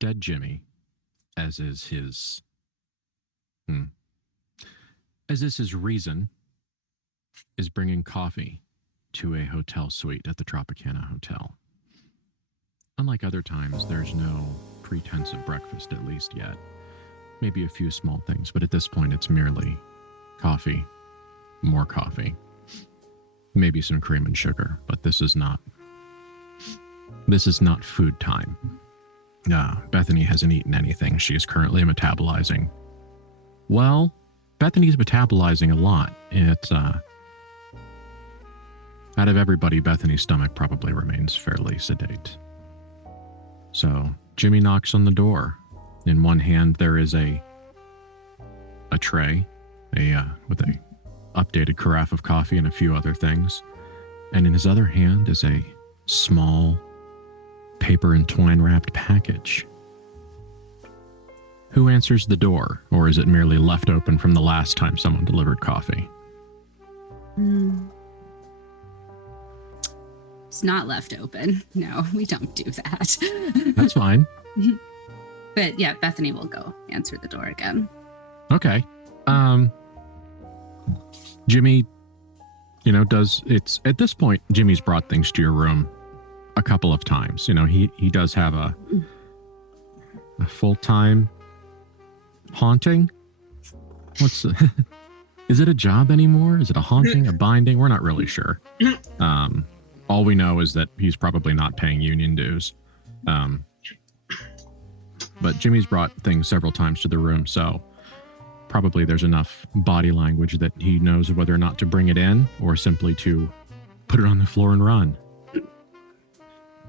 dead Jimmy, as is his reason, is bringing coffee to a hotel suite at the Tropicana Hotel. Unlike other times, there's no pretense of breakfast, at least yet. Maybe a few small things, but at this point, it's merely coffee, more coffee, maybe some cream and sugar, but this is not food time. Bethany hasn't eaten anything. She is currently metabolizing. Well, Bethany's metabolizing a lot. It's, out of everybody, Bethany's stomach probably remains fairly sedate. So Jimmy knocks on the door. In one hand, there is a tray, with a updated carafe of coffee and a few other things. And in his other hand is a small paper and twine wrapped package. Who answers the door, or is it merely left open from the last time someone delivered coffee? It's not left open. No, we don't do that. That's fine. But yeah, Bethany will go answer the door again. Okay. Jimmy, at this point, Jimmy's brought things to your room a couple of times. He does have a full-time haunting. Is it a job anymore? Is it a haunting, a binding? We're not really sure. All we know is that he's probably not paying union dues. But Jimmy's brought things several times to the room, so probably there's enough body language that he knows whether or not to bring it in or simply to put it on the floor and run.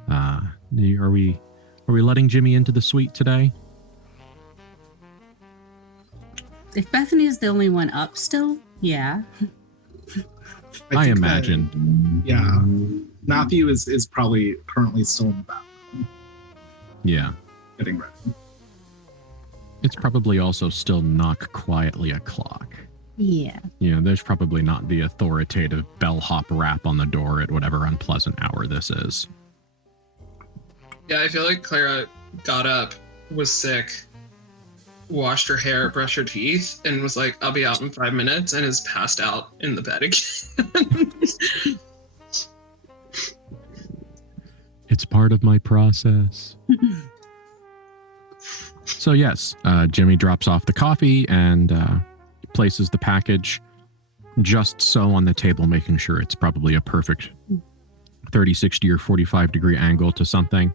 Are we letting Jimmy into the suite today? If Bethany is the only one up still, yeah. I imagine. Yeah. Matthew is probably currently still in the bathroom. Yeah. Getting ready. It's probably also still knock quietly o'clock. Yeah. There's probably not the authoritative bellhop rap on the door at whatever unpleasant hour this is. Yeah, I feel like Clara got up, was sick, washed her hair, brushed her teeth, and was like, I'll be out in 5 minutes, and is passed out in the bed again. It's part of my process. So yes, Jimmy drops off the coffee and places the package just so on the table, making sure it's probably a perfect 30, 60, or 45 degree angle to something.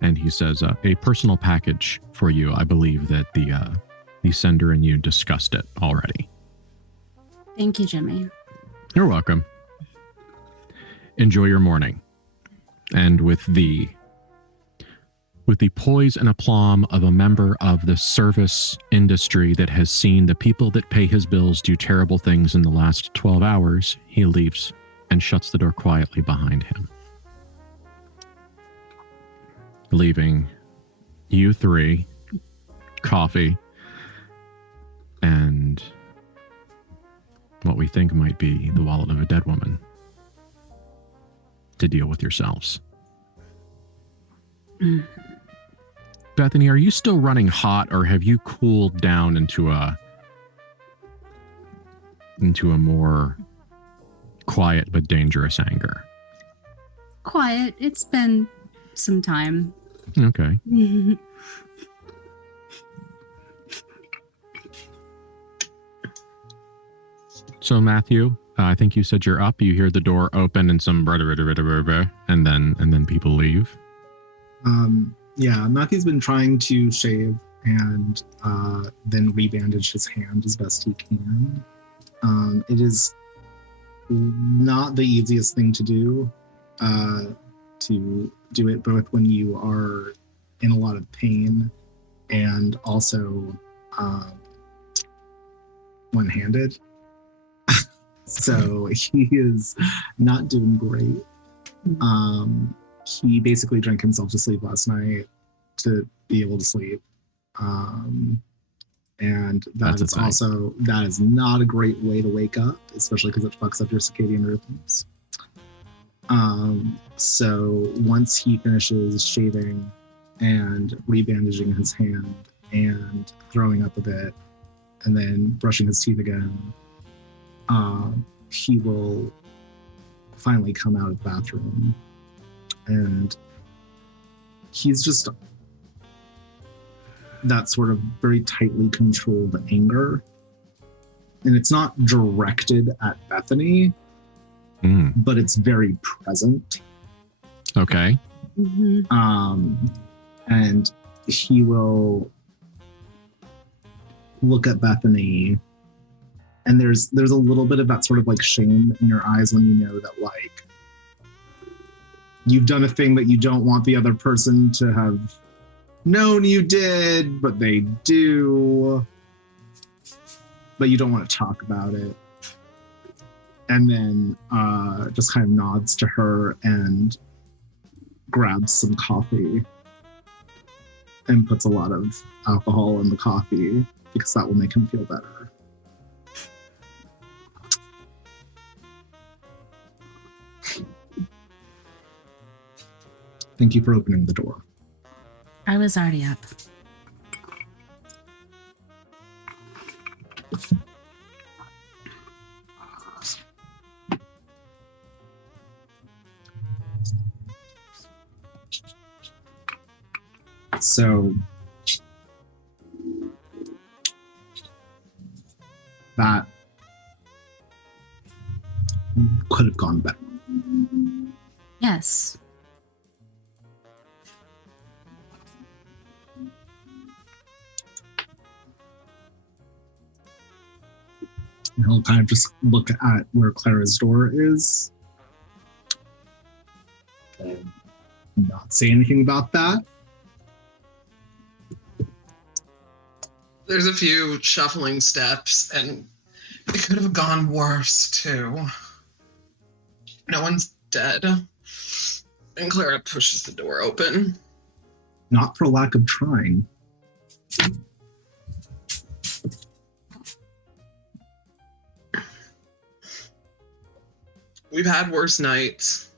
And he says, a personal package for you. I believe that the sender and you discussed it already. Thank you, Jimmy. You're welcome. Enjoy your morning. And with the poise and aplomb of a member of the service industry that has seen the people that pay his bills do terrible things in the last 12 hours, he leaves and shuts the door quietly behind him, leaving you three, coffee, and what we think might be the wallet of a dead woman to deal with yourselves. Bethany, are you still running hot, or have you cooled down into a more quiet but dangerous anger? Quiet. It's been some time. Okay. So Matthew, I think you said you're up. You hear the door open and some and then people leave. Yeah, Matthew's been trying to shave and then rebandage his hand as best he can. It is not the easiest thing to do it both when you are in a lot of pain and also one-handed. So he is not doing great. He basically drank himself to sleep last night to be able to sleep. And that is not a great way to wake up, especially because it fucks up your circadian rhythms. So once he finishes shaving and rebandaging his hand and throwing up a bit and then brushing his teeth again, he will finally come out of the bathroom. And he's just that sort of very tightly controlled anger. And it's not directed at Bethany, but it's very present. Okay. And he will look at Bethany, and there's a little bit of that sort of like shame in your eyes when you know that like you've done a thing that you don't want the other person to have known you did, but they do, but you don't want to talk about it. And then just kind of nods to her and grabs some coffee and puts a lot of alcohol in the coffee because that will make him feel better. Thank you for opening the door. I was already up. So that could have gone better. Yes. And he'll kind of just look at where Clara's door is and not say anything about that. There's a few shuffling steps, and it could have gone worse, too. No one's dead. And Clara pushes the door open. Not for lack of trying. We've had worse nights.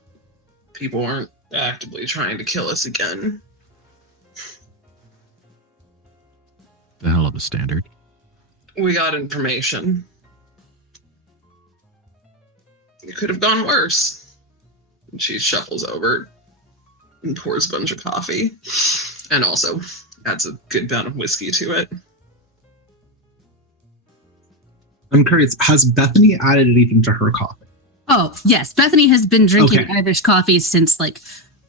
People aren't actively trying to kill us again. The hell of a standard. We got information. It could have gone worse. And she shuffles over and pours a bunch of coffee and also adds a good amount of whiskey to it. I'm curious, has Bethany added anything to her coffee? Oh, yes. Bethany has been drinking Okay. Irish coffee since like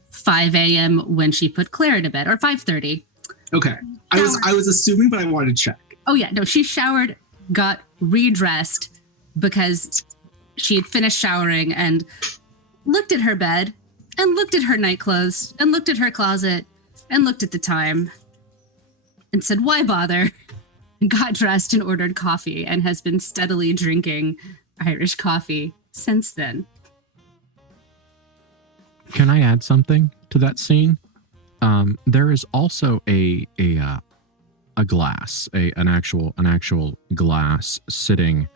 5 a.m. when she put Clara to bed, or 5:30. Okay. I was assuming, but I wanted to check. Oh, yeah. No, she showered, got redressed because she had finished showering and looked at her bed and looked at her nightclothes and looked at her closet and looked at the time and said, why bother? Got dressed and ordered coffee and has been steadily drinking Irish coffee since then. Can I add something to that scene? There is also a glass, an actual glass sitting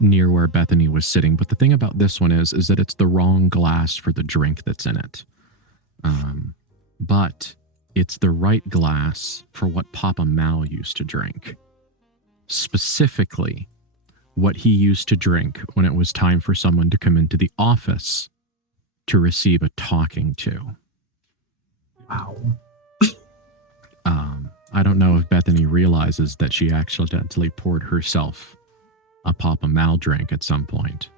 near where Bethany was sitting. But the thing about this one is that it's the wrong glass for the drink that's in it. But it's the right glass for what Papa Mal used to drink. Specifically, what he used to drink when it was time for someone to come into the office to receive a talking to. Wow. I don't know if Bethany realizes that she accidentally poured herself a Papa Mal drink at some point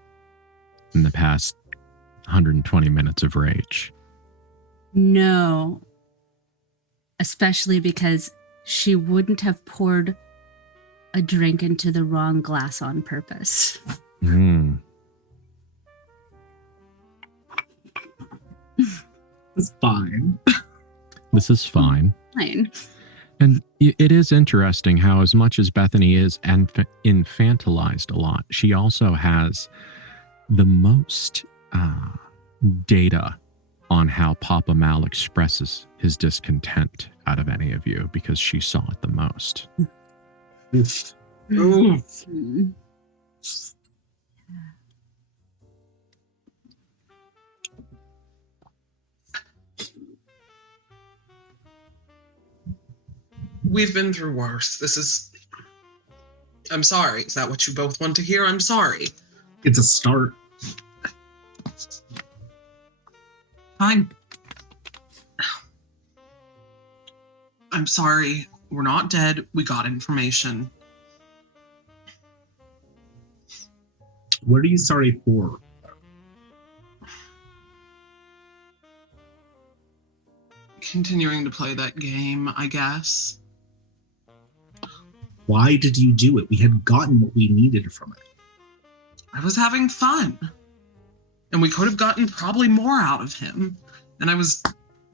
in the past 120 minutes of rage. No. Especially because she wouldn't have poured a drink into the wrong glass on purpose. It's fine. This is fine. Fine. And it is interesting how, as much as Bethany is infantilized a lot, she also has the most data on how Papa Mal expresses his discontent out of any of you, because she saw it the most. Oof. Mm. We've been through worse. I'm sorry. Is that what you both want to hear? I'm sorry. It's a start. Fine. I'm sorry. We're not dead. We got information. What are you sorry for? Continuing to play that game, I guess. Why did you do it? We had gotten what we needed from it. I was having fun. And we could have gotten probably more out of him. And I was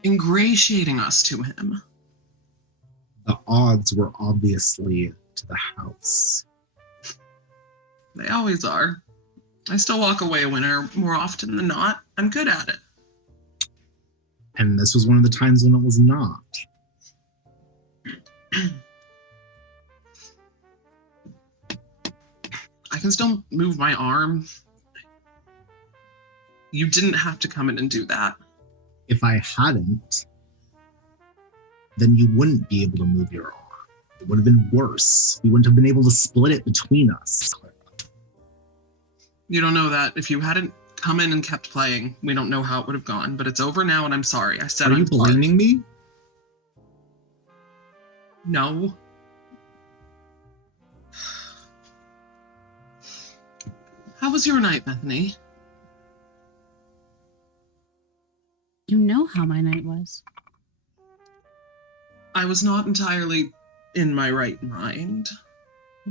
ingratiating us to him. The odds were obviously to the house. They always are. I still walk away a winner more often than not. I'm good at it. And this was one of the times when it was not. I can still move my arm. You didn't have to come in and do that. If I hadn't, then you wouldn't be able to move your arm. It would have been worse. We wouldn't have been able to split it between us. You don't know that. If you hadn't come in and kept playing, we don't know how it would have gone. But it's over now, and I'm sorry. I said Are you I'm sorry. blaming me? No. How was your night, Bethany? You know how my night was. I was not entirely in my right mind.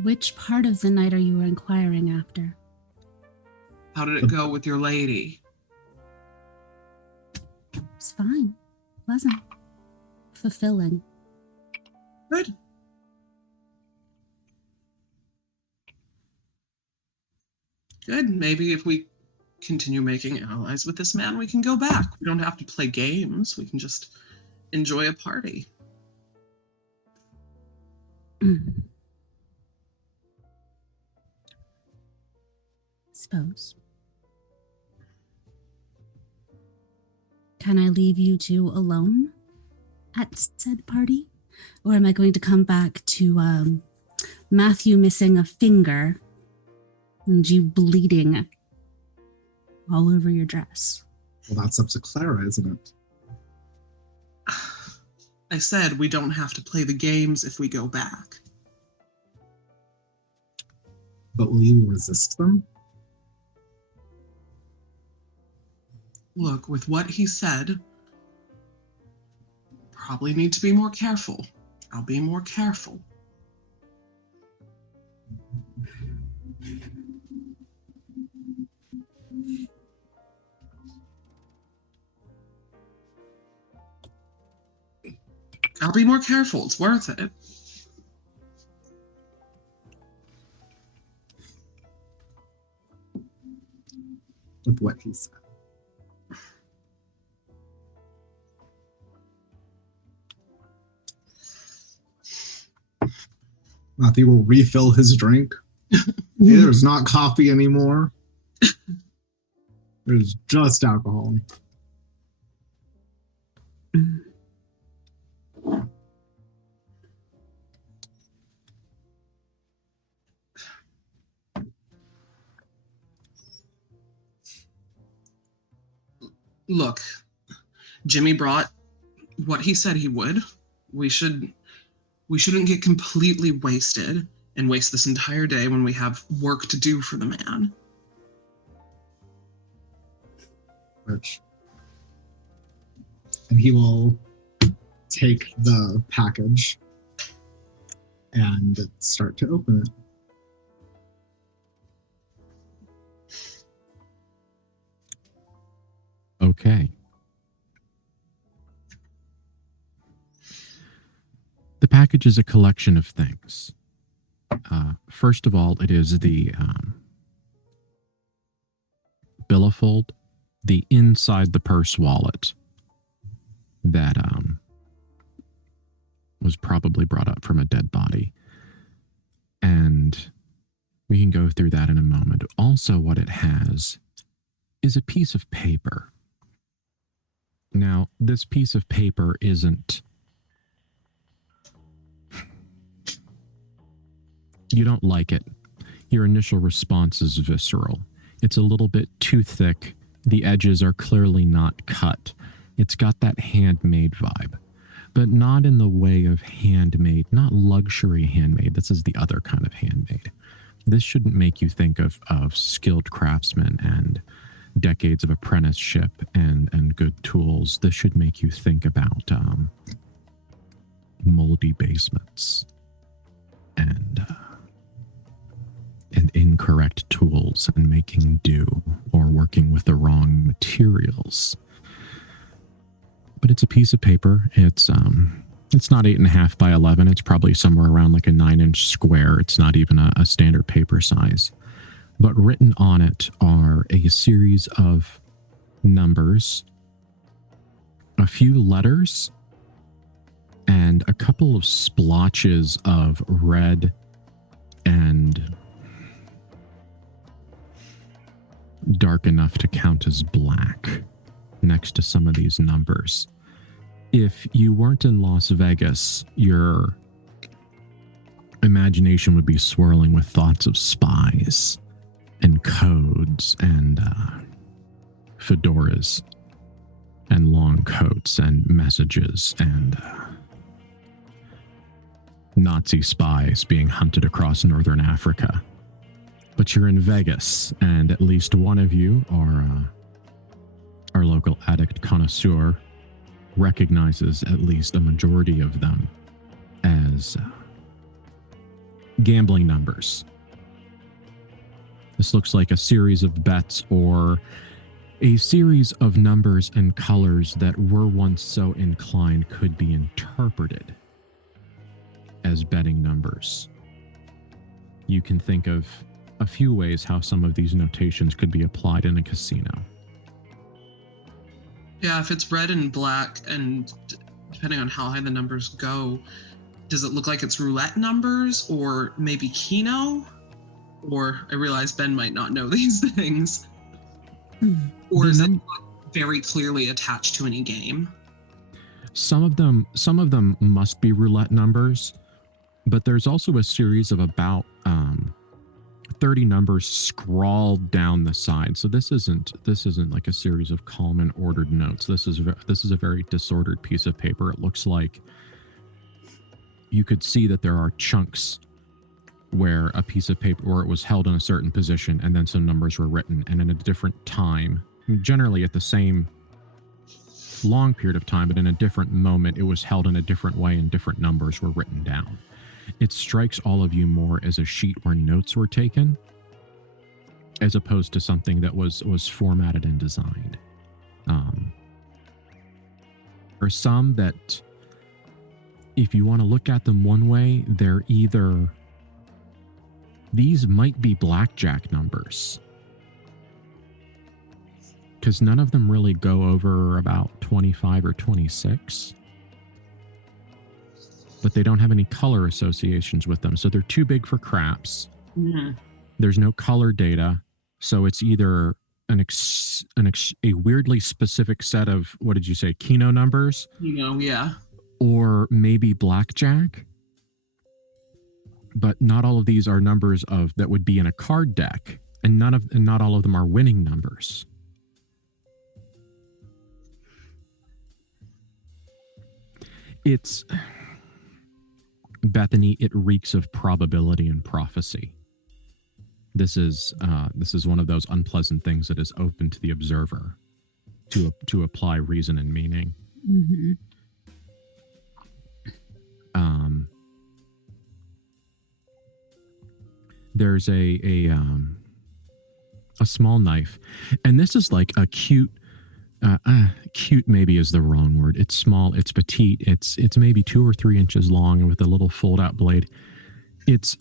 Which part of the night are you inquiring after? How did it go with your lady? It's fine. Pleasant. Fulfilling. Good. Good. Maybe if we continue making allies with this man, we can go back. We don't have to play games. We can just enjoy a party. Suppose. Can I leave you two alone at said party? Or am I going to come back to Matthew missing a finger and you bleeding all over your dress? Well, that's up to Clara, isn't it? I said we don't have to play the games if we go back. But will you resist them? Look, with what he said, probably need to be more careful. I'll be more careful. I'll be more careful. It's worth it. With what he said. Matthew will refill his drink. There's not coffee anymore. There's just alcohol. Look, Jimmy brought what he said he would. We shouldn't get completely wasted and waste this entire day when we have work to do for the man. Rich. And he will take the package and start to open it. Okay. The package is a collection of things. First of all, it is the billfold, the inside the purse wallet that was probably brought up from a dead body. And we can go through that in a moment. Also, what it has is a piece of paper. Now, this piece of paper isn't You don't like it. Your initial response is visceral. It's a little bit too thick. The edges are clearly not cut. It's got that handmade vibe, but not in the way of handmade, not luxury handmade. This is the other kind of handmade. This shouldn't make you think of skilled craftsmen and decades of apprenticeship and good tools. This should make you think about moldy basements and incorrect tools and making do or working with the wrong materials. But it's a piece of paper. It's not 8.5 by 11. It's probably somewhere around like a 9-inch square. It's not even a standard paper size. But written on it are a series of numbers, a few letters, and a couple of splotches of red and dark enough to count as black next to some of these numbers. If you weren't in Las Vegas, your imagination would be swirling with thoughts of spies and codes and fedoras and long coats and messages and Nazi spies being hunted across northern Africa. But you're in Vegas, and at least one of you, our local addict connoisseur, recognizes at least a majority of them as gambling numbers. This looks like a series of bets or a series of numbers and colors that were once so inclined could be interpreted as betting numbers. You can think of a few ways how some of these notations could be applied in a casino. Yeah, if it's red and black, and depending on how high the numbers go, does it look like it's roulette numbers or maybe Keno? Or I realize Ben might not know these things. Or is it very clearly attached to any game? Some of them must be roulette numbers, but there's also a series of about 30 numbers scrawled down the side. So this isn't like a series of calm and ordered notes. This is a very disordered piece of paper. It looks like you could see that there are chunks where a piece of paper, or it was held in a certain position, and then some numbers were written, and in a different time, generally at the same long period of time, but in a different moment, it was held in a different way and different numbers were written down. It strikes all of you more as a sheet where notes were taken, as opposed to something that was formatted and designed. There are some that, if you want to look at them one way, they're either, these might be blackjack numbers, because none of them really go over about 25 or 26. But they don't have any color associations with them. So they're too big for craps. Mm-hmm. There's no color data. So it's either a weirdly specific set of, what did you say, Keno numbers? Yeah. Or maybe blackjack. But not all of these are numbers that would be in a card deck. And not all of them are winning numbers. It's... Bethany, it reeks of probability and prophecy. This is one of those unpleasant things that is open to the observer to apply reason and meaning. Mm-hmm. There's a small knife, and this is like a cute. Cute maybe is the wrong word. It's small, it's petite, it's maybe 2 or 3 inches long with a little fold-out blade. It's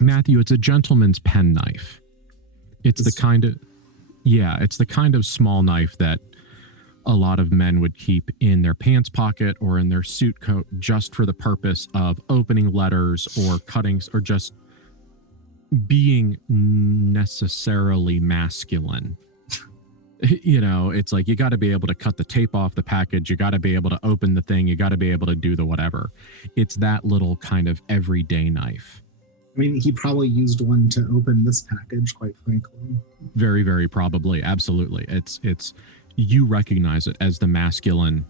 Matthew, it's a gentleman's penknife. It's the kind of small knife that a lot of men would keep in their pants pocket or in their suit coat just for the purpose of opening letters or cutting or just being necessarily masculine. You know, it's like you got to be able to cut the tape off the package. You got to be able to open the thing. You got to be able to do the whatever. It's that little kind of everyday knife. I mean, he probably used one to open this package, quite frankly. Very, very probably. Absolutely. It's you recognize it as the masculine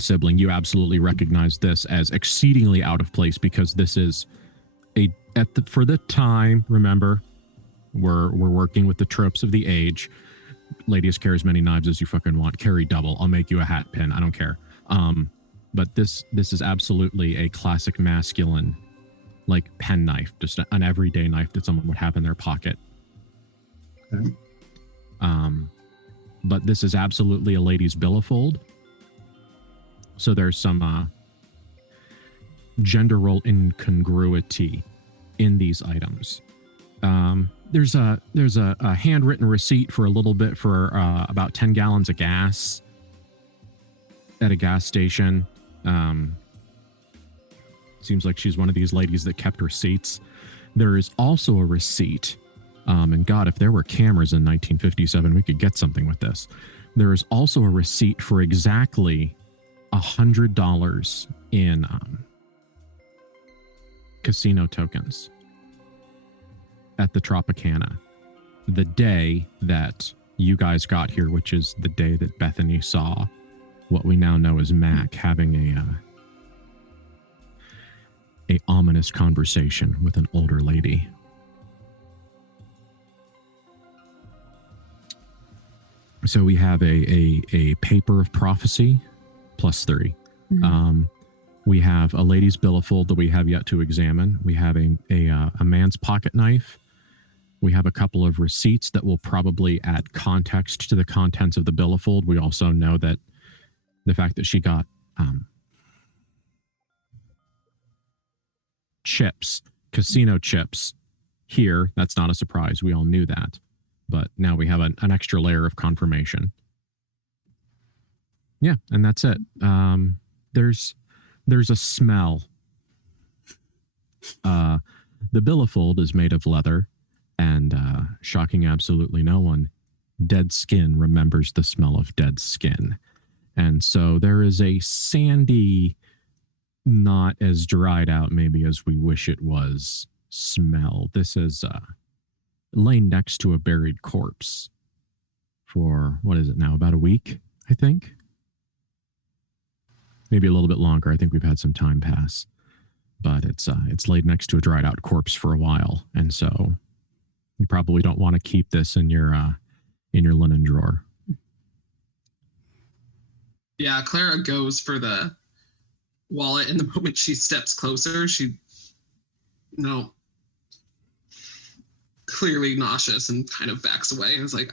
sibling. You absolutely recognize this as exceedingly out of place, because this is for the time, remember, we're working with the tropes of the age. Ladies, carry as many knives as you fucking want. Carry double. I'll make you a hat pin. I don't care. But this is absolutely a classic masculine, like, pen knife, just an everyday knife that someone would have in their pocket. Okay. But this is absolutely a lady's billfold. So there's some gender role incongruity in these items. There's a handwritten receipt for a little bit for about 10 gallons of gas at a gas station. Seems like she's one of these ladies that kept receipts. There is also a receipt. And God, if there were cameras in 1957, we could get something with this. There is also a receipt for exactly $100 in casino tokens at the Tropicana the day that you guys got here, which is the day that Bethany saw what we now know as Mac having a ominous conversation with an older lady. So we have a paper of prophecy +3. Mhm. We have a lady's billfold that we have yet to examine. We have a man's pocket knife. We have a couple of receipts that will probably add context to the contents of the billfold. We also know that the fact that she got chips, casino chips here, that's not a surprise. We all knew that. But now we have an extra layer of confirmation. Yeah, and that's it. There's a smell. The billfold is made of leather, and shocking absolutely no one, dead skin remembers the smell of dead skin. And so there is a sandy, not as dried out maybe as we wish it was, smell. This is laying next to a buried corpse for, what is it now, about a week, I think? Maybe a little bit longer. I think we've had some time pass. But it's laid next to a dried out corpse for a while. And so you probably don't want to keep this in your linen drawer. Yeah, Clara goes for the wallet, and the moment she steps closer, she, clearly nauseous and kind of backs away. And it's like,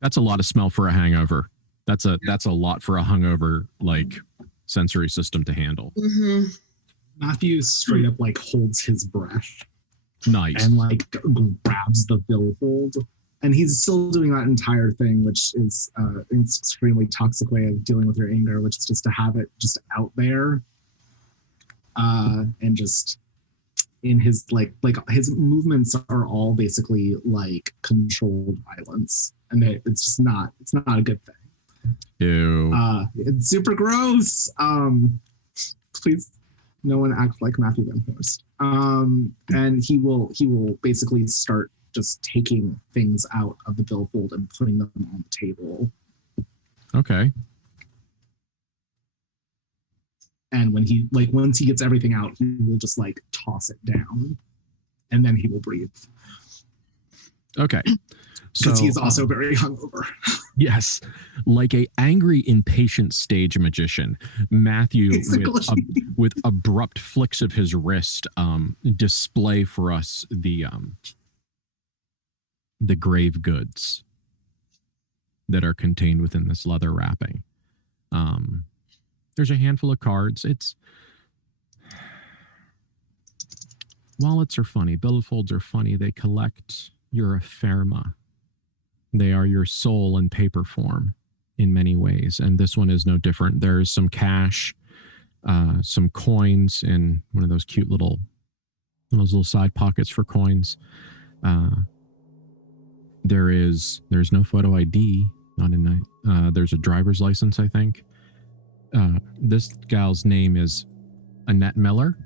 That's a lot of smell for a hangover. That's a lot for a hungover, like, sensory system to handle. Mm-hmm. Matthew straight up like holds his breath. Nice. And like grabs the billfold. And he's still doing that entire thing, which is an extremely toxic way of dealing with your anger, which is just to have it just out there. And just in his like his movements are all basically like controlled violence. And it's just not a good thing. Ew. It's super gross. Please, no one act like Matthew Van Horst. And he will basically start just taking things out of the billfold and putting them on the table. Okay. And when he once he gets everything out, he will just like toss it down, and then he will breathe. Okay. Because he is also very hungover. Yes, like a angry, impatient stage magician, Matthew, with abrupt flicks of his wrist, display for us the grave goods that are contained within this leather wrapping. There's a handful of cards. Wallets are funny. Billfolds are funny. They collect your ephemerma. They are your soul in paper form in many ways. And this one is no different. There's some cash, some coins in one of those cute little side pockets for coins. There's no photo ID. Not in there's a driver's license, I think. This gal's name is Annette Miller.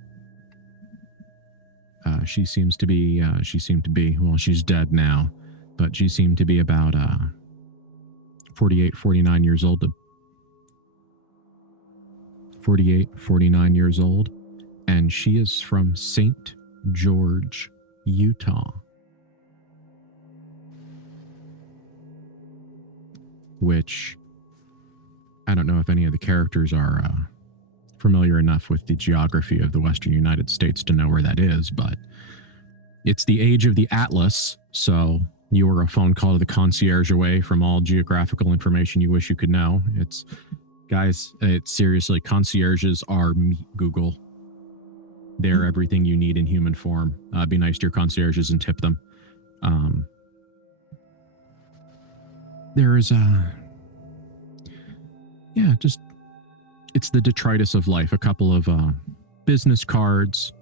She seemed to be, well, she's dead now, but she seemed to be about 48, 49 years old. 48, 49 years old. And she is from St. George, Utah. Which, I don't know if any of the characters are familiar enough with the geography of the Western United States to know where that is, but it's the age of the Atlas, so you are a phone call to the concierge away from all geographical information you wish you could know. Guys, it's seriously, concierges are Google. They're everything you need in human form. Be nice to your concierges and tip them. There's it's the detritus of life. A couple of business cards,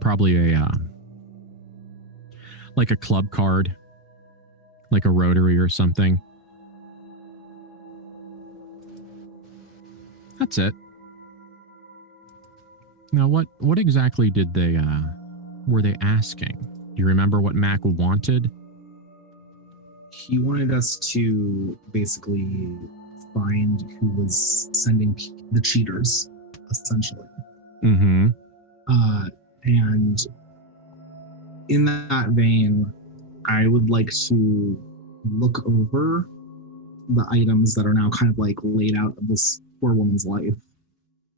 probably like a club card, like a Rotary or something. That's it. Now, what exactly did they were they asking? Do you remember what Mac wanted? He wanted us to basically find who was sending the cheaters, essentially. Mm-hmm. And in that vein, I would like to look over the items that are now kind of like laid out of this poor woman's life,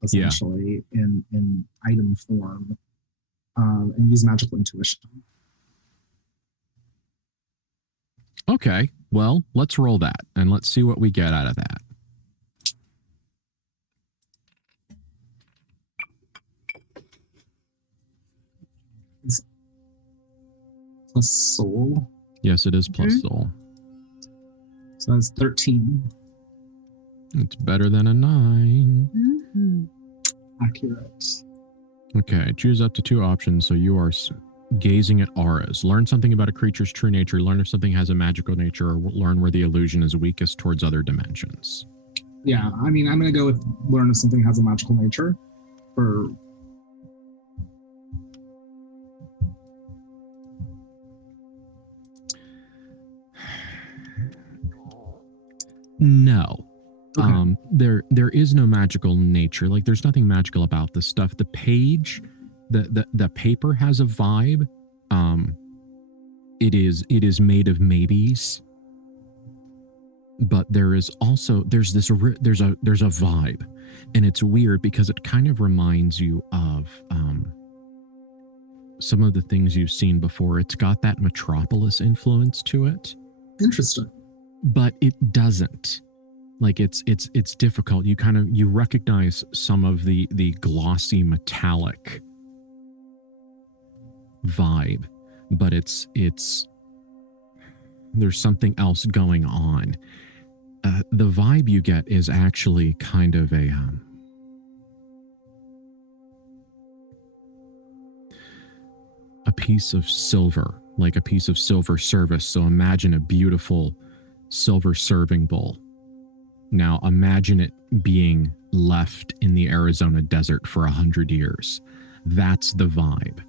essentially, in item form, and use magical intuition. Okay, well, let's roll that and let's see what we get out of that. Plus soul. Yes, it is plus soul. So that's 13. It's better than a 9. Mm-hmm. Accurate. Okay, choose up to 2 options. So you are gazing at auras. Learn something about a creature's true nature. Learn if something has a magical nature, or learn where the illusion is weakest towards other dimensions. Yeah, I mean, I'm going to go with learn if something has a magical nature. For no. Okay. There is no magical nature. Like, there's nothing magical about this stuff. The page, the paper has a vibe. It is made of maybes, but there's a vibe, and it's weird because it kind of reminds you of some of the things you've seen before. It's got that Metropolis influence to it. Interesting. But it doesn't. Like, it's difficult. You recognize some of the glossy metallic vibe, but it's there's something else going on. The vibe you get is actually kind of a piece of silver, like a piece of silver service. So imagine a beautiful silver serving bowl. Now imagine it being left in the Arizona desert for 100 years. That's the vibe.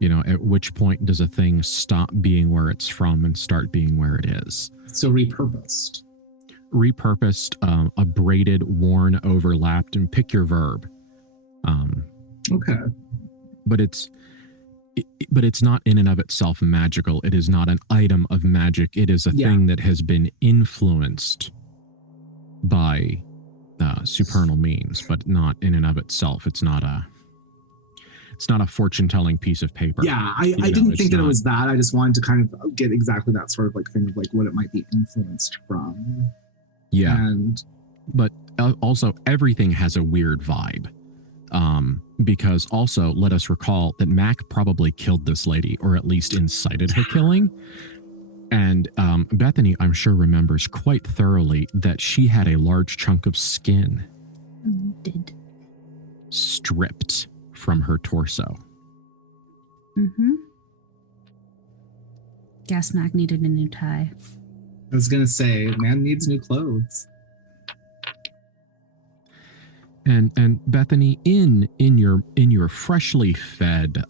You know, at which point does a thing stop being where it's from and start being where it is? So repurposed. Abraded, worn, overlapped, and pick your verb. Okay. But it's not in and of itself magical. It is not an item of magic. It is a thing that has been influenced by supernal means, but not in and of itself. It's not a fortune-telling piece of paper. Yeah, I didn't think that it was that. I just wanted to kind of get exactly that sort of like thing of like what it might be influenced from. Yeah, but also everything has a weird vibe. Because also let us recall that Mac probably killed this lady, or at least incited her killing. And Bethany, I'm sure, remembers quite thoroughly that she had a large chunk of skin stripped from her torso. Mm-hmm. Guess Mac needed a new tie. I was gonna say, man needs new clothes. And Bethany, in your freshly fed,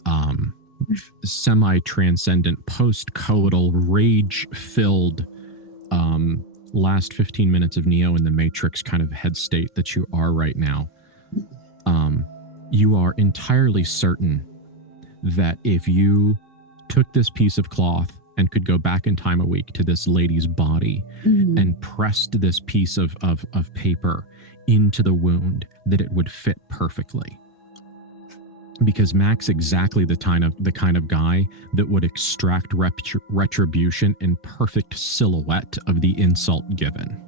semi-transcendent, post-coital, rage-filled last 15 minutes of Neo in the Matrix kind of head state that you are right now, you are entirely certain that if you took this piece of cloth and could go back in time a week to this lady's body and pressed this piece of paper into the wound, that it would fit perfectly. Because Mac's exactly the kind of guy that would extract retribution in perfect silhouette of the insult given.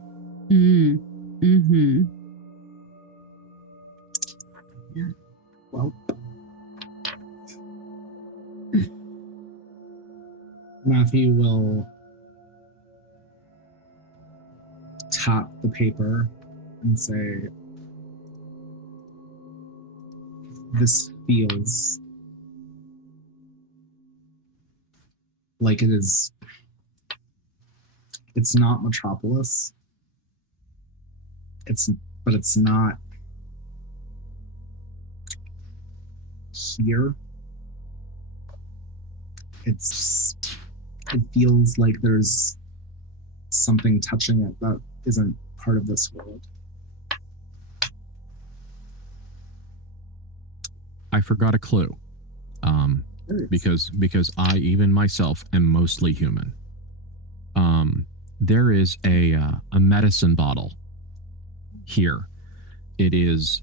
Yeah. Well, Matthew will tap the paper and say, "This feels like it is. It's not Metropolis. But it's not here. It feels like there's something touching it that isn't part of this world." I forgot a clue, because I, even myself, am mostly human. There is a medicine bottle here. It is,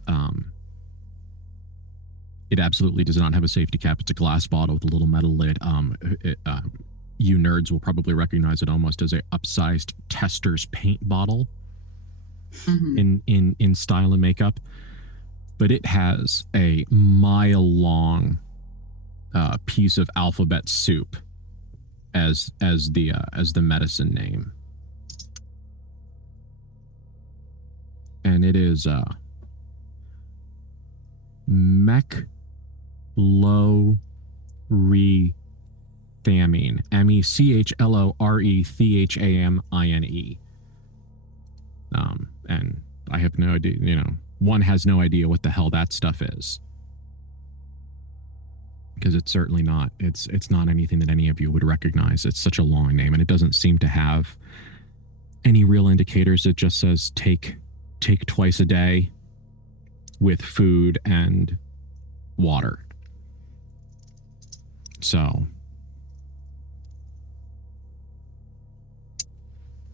it absolutely does not have a safety cap. It's a glass bottle with a little metal lid. You nerds will probably recognize it almost as a upsized Tester's paint bottle in style and makeup. But it has a mile-long piece of alphabet soup as the medicine name, and it is mechlorethlamine, MECHLORETHAMINE. And I have no idea, one has no idea what the hell that stuff is, because it's certainly not, it's not anything that any of you would recognize. It's such a long name, and it doesn't seem to have any real indicators. It just says take twice a day with food and water. So,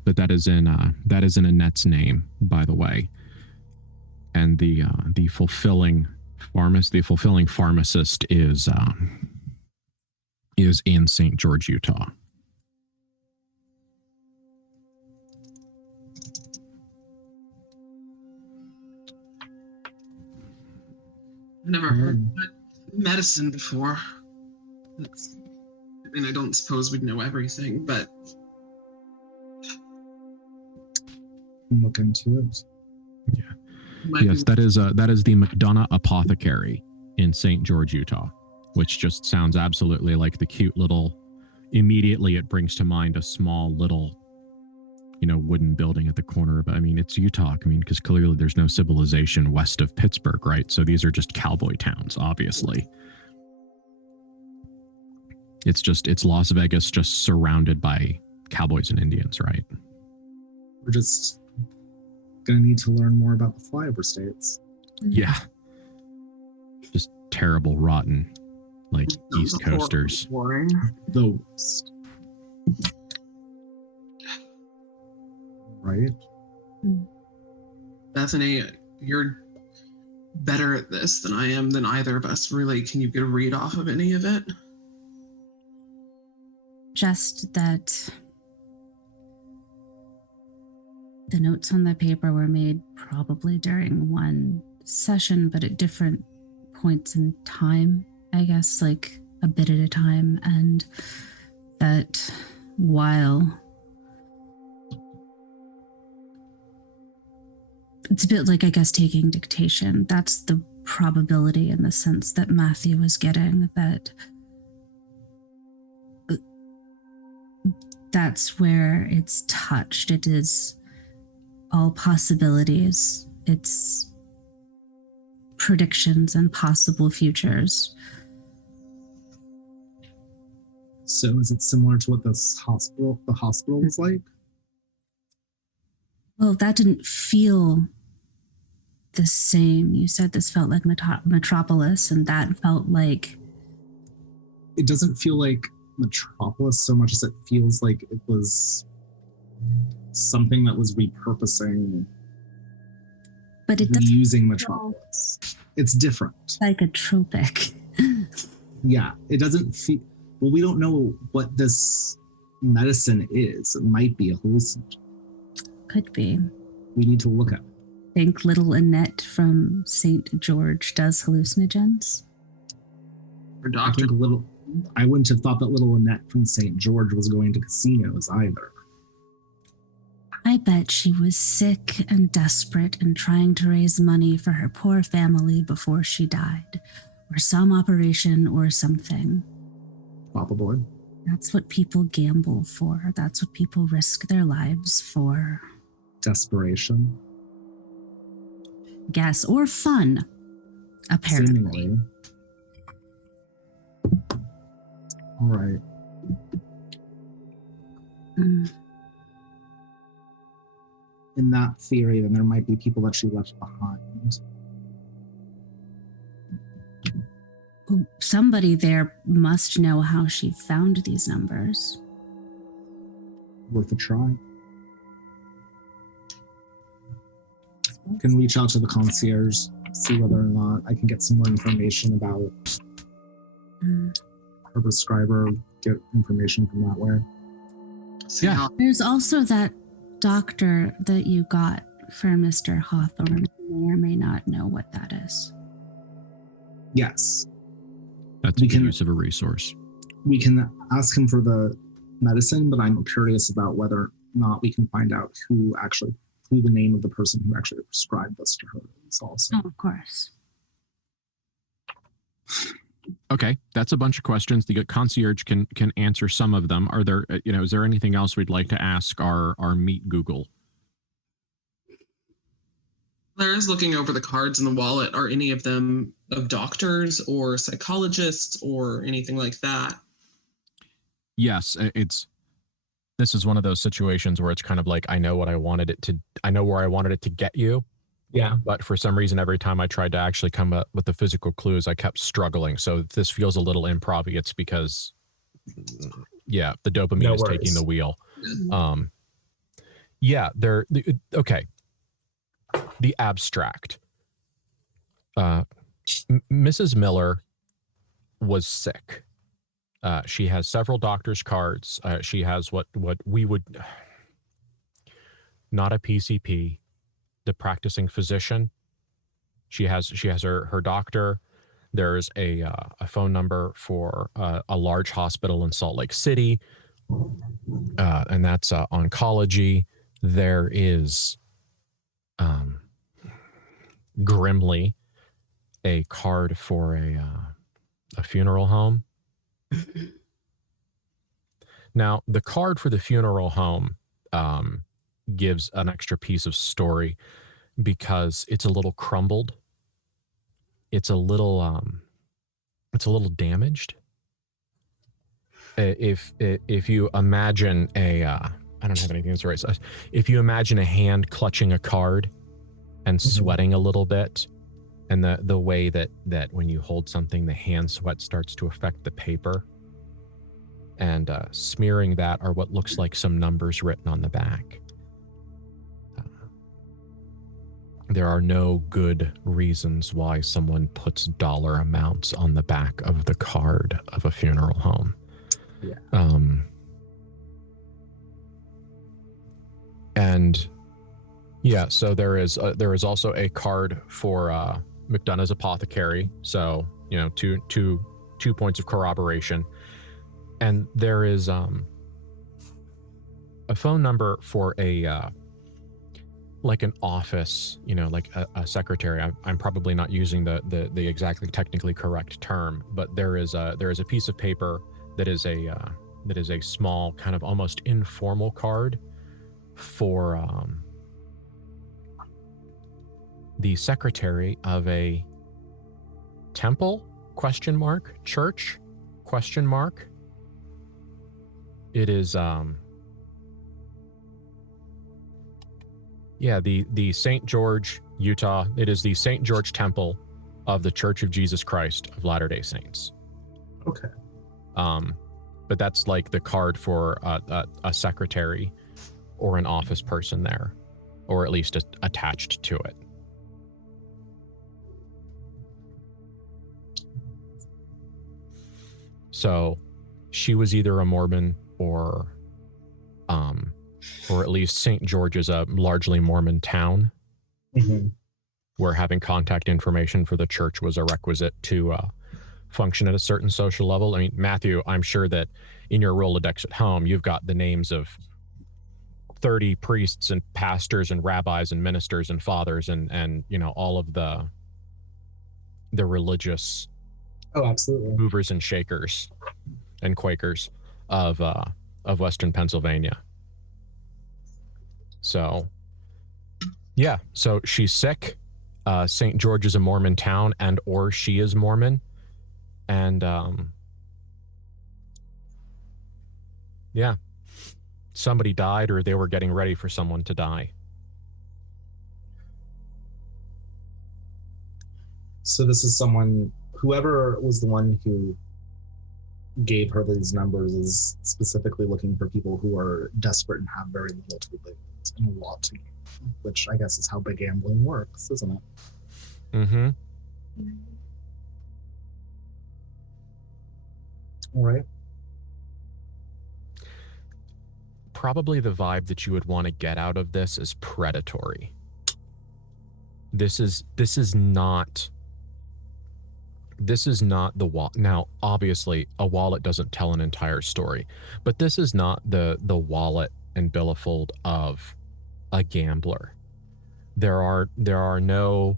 but that is in Annette's name, by the way. And the fulfilling pharmacist is in St. George, Utah. I've never heard that medicine before. I don't suppose we'd know everything, but look into it. Yeah. Yes, that is the McDonough Apothecary in St. George, Utah, which just sounds absolutely like the cute little. Immediately, it brings to mind a small little, wooden building at the corner of. It's Utah. Because clearly there's no civilization west of Pittsburgh, right? So these are just cowboy towns, obviously. It's Las Vegas, just surrounded by cowboys and Indians, right? We're just going to need to learn more about the flyover states. Yeah. Just terrible, rotten, East Coasters. Boring. The worst. Right? Bethany, you're better at this than I am, than either of us, really. Can you get a read off of any of it? Just that the notes on the paper were made probably during one session, but at different points in time, I guess, a bit at a time. And that while it's a bit like, I guess, taking dictation, that's the probability in the sense that Matthew was getting, that that's where it's touched. It is all possibilities. It's predictions and possible futures. So is it similar to what the hospital was like? Well, that didn't feel the same. You said this felt like Metropolis, and that felt like... It doesn't feel like Metropolis so much as it feels like it was something that was repurposing, but it doesn't reusing Metropolis. It's different. Psychotropic. Yeah, it doesn't feel... Well, we don't know what this medicine is. It might be a hallucinogen. Could be. We need to look at it. Think little Annette from St. George does hallucinogens? Or Doctor. I wouldn't have thought that little Annette from St. George was going to casinos either. I bet she was sick and desperate and trying to raise money for her poor family before she died, or some operation or something. Probably. That's what people gamble for. That's what people risk their lives for. Desperation. Guess, or fun, apparently. Seemingly. All right. In that theory, then there might be people that she left behind. Somebody there must know how she found these numbers. Worth a try. Can reach out to the concierge, see whether or not I can get some more information about her prescriber, get information from that way. Yeah. There's also that doctor that you got for Mr. Hawthorne. You may or may not know what that is. Yes. That's a good use of a resource. We can ask him for the medicine, but I'm curious about whether or not we can find out who the name of the person who actually prescribed this to her is also. Oh, of course. Okay, that's a bunch of questions. The concierge can answer some of them. Are there, is there anything else we'd like to ask our meet Google? Clara's looking over the cards in the wallet. Are any of them of doctors or psychologists or anything like that? Yes, this is one of those situations where it's kind of like, I know where I wanted it to get you. Yeah. But for some reason, every time I tried to actually come up with the physical clues, I kept struggling. So if this feels a little improv, it's because, the dopamine is taking the wheel. Okay. The abstract. Mrs. Miller was sick. She has several doctor's cards. She has what we would, not a PCP, the practicing physician. She has her doctor. There's a phone number for a large hospital in Salt Lake City, and that's oncology. There is grimly a card for a funeral home. Now, the card for the funeral home gives an extra piece of story because it's a little crumbled. It's a little damaged. If you imagine I don't have anything that's the right size. If you imagine a hand clutching a card and sweating a little bit, and the way that when you hold something, the hand sweat starts to affect the paper, and smearing that are what looks like some numbers written on the back. There are no good reasons why someone puts dollar amounts on the back of the card of a funeral home. Yeah. So there is also a card for McDonough's apothecary. So, two points of corroboration. And there is a phone number for like an office, like a secretary. I'm probably not using the exactly technically correct term, but there is a piece of paper that is that is a small, kind of almost informal card for the secretary of a temple, question mark, church, question mark. It is the St. George, Utah. It is the St. George Temple of the Church of Jesus Christ of Latter-day Saints. Okay. But that's like the card for a secretary or an office person there, or at least attached to it. So she was either a Mormon or at least St. George is a largely Mormon town, where having contact information for the church was a requisite to function at a certain social level. I mean, Matthew, I'm sure that in your Rolodex at home, you've got the names of 30 priests and pastors and rabbis and ministers and fathers and you know, all of the religious absolutely movers and shakers and Quakers of Western Pennsylvania. So yeah, so she's sick. St. George is a Mormon town, and or she is Mormon. And yeah, somebody died, or they were getting ready for someone to die. So this is someone, whoever was the one who gave her these numbers is specifically looking for people who are desperate and have very little to lose and a lot to gain, which I guess is how big gambling works, isn't it? Mm-hmm. All right. Probably the vibe that you would want to get out of this is predatory. This is not the wallet. Now, obviously, a wallet doesn't tell an entire story, but this is not the wallet and billfold of a gambler. There are no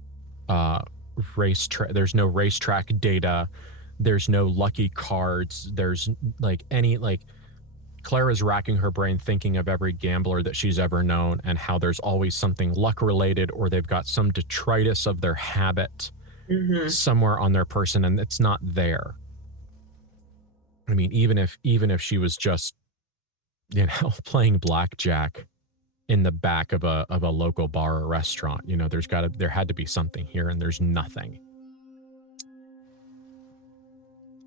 there's no racetrack data. There's no lucky cards. There's Clara's racking her brain thinking of every gambler that she's ever known and how there's always something luck related, or they've got some detritus of their habit somewhere on their person, and it's not there. I mean, even if she was just, you know, playing blackjack in the back of a local bar or restaurant, you know, there had to be something here, and there's nothing.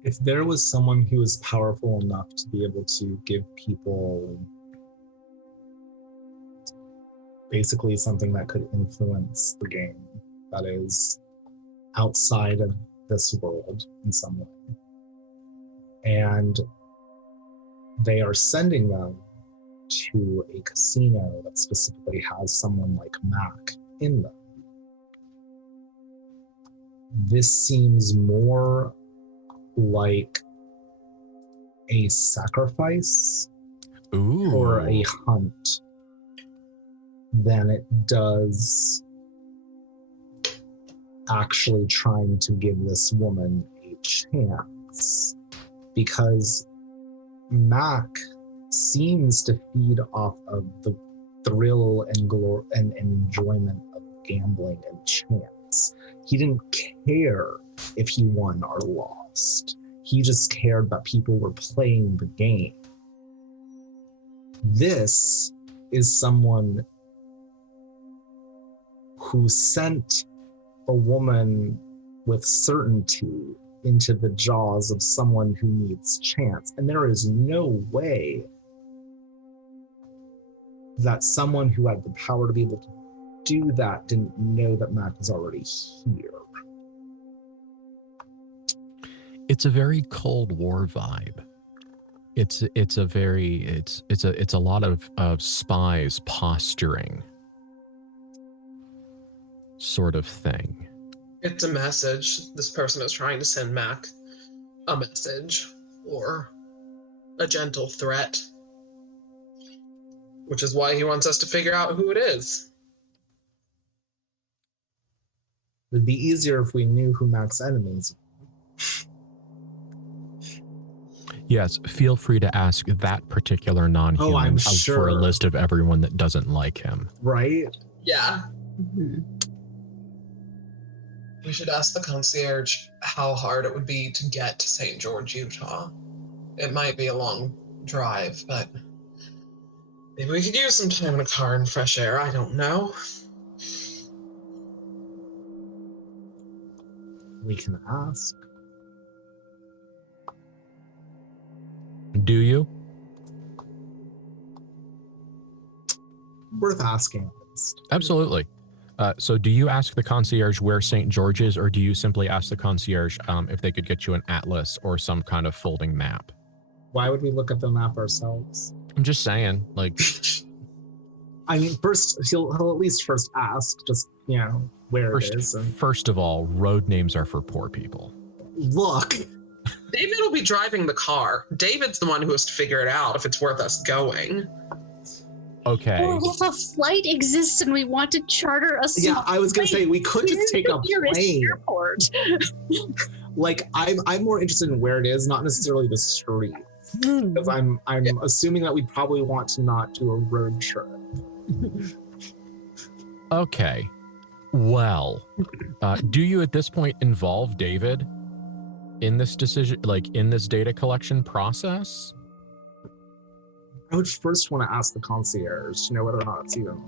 If there was someone who was powerful enough to be able to give people basically something that could influence the game, that is outside of this world in some way, and they are sending them to a casino that specifically has someone like Mac in them, this seems more like a sacrifice or a hunt than it does actually trying to give this woman a chance, because Mac seems to feed off of the thrill and glory and enjoyment of gambling and chance. He didn't care if he won or lost. He just cared that people were playing the game. This is someone who sent a woman with certainty into the jaws of someone who needs chance. And there is no way that someone who had the power to be able to do that didn't know that Mac was already here. It's a very Cold War vibe. It's a lot of spies posturing sort of thing. It's a message. This person is trying to send Mac a message or a gentle threat, which is why he wants us to figure out who it is. It'd be easier if we knew who Mac's enemies were. Yes, feel free to ask that particular non-human I'm for a sure. list of everyone that doesn't like him. Right? Yeah. Mhm. We should ask the concierge how hard it would be to get to St. George, Utah. It might be a long drive, but maybe we could use some time in a car and fresh air. I don't know. We can ask. Do you? Worth asking. At least. Absolutely. So do you ask the concierge where St. George is, or do you simply ask the concierge if they could get you an atlas or some kind of folding map? Why would we look at the map ourselves? I'm just saying, like, I mean, first he'll at least first ask, just where it is. And first of all, road names are for poor people. look, David will be driving the car. David's the one who has to figure it out if it's worth us going. Okay. Or if a flight exists and we want to charter a yeah, small I was gonna say we could just take a nearest plane. airport. Like I'm more interested in where it is, not necessarily the street, because I'm assuming that we probably want to not do a road trip. Okay. Well, do you at this point involve David in this decision, like in this data collection process? I would first want to ask the concierge to know whether or not it's even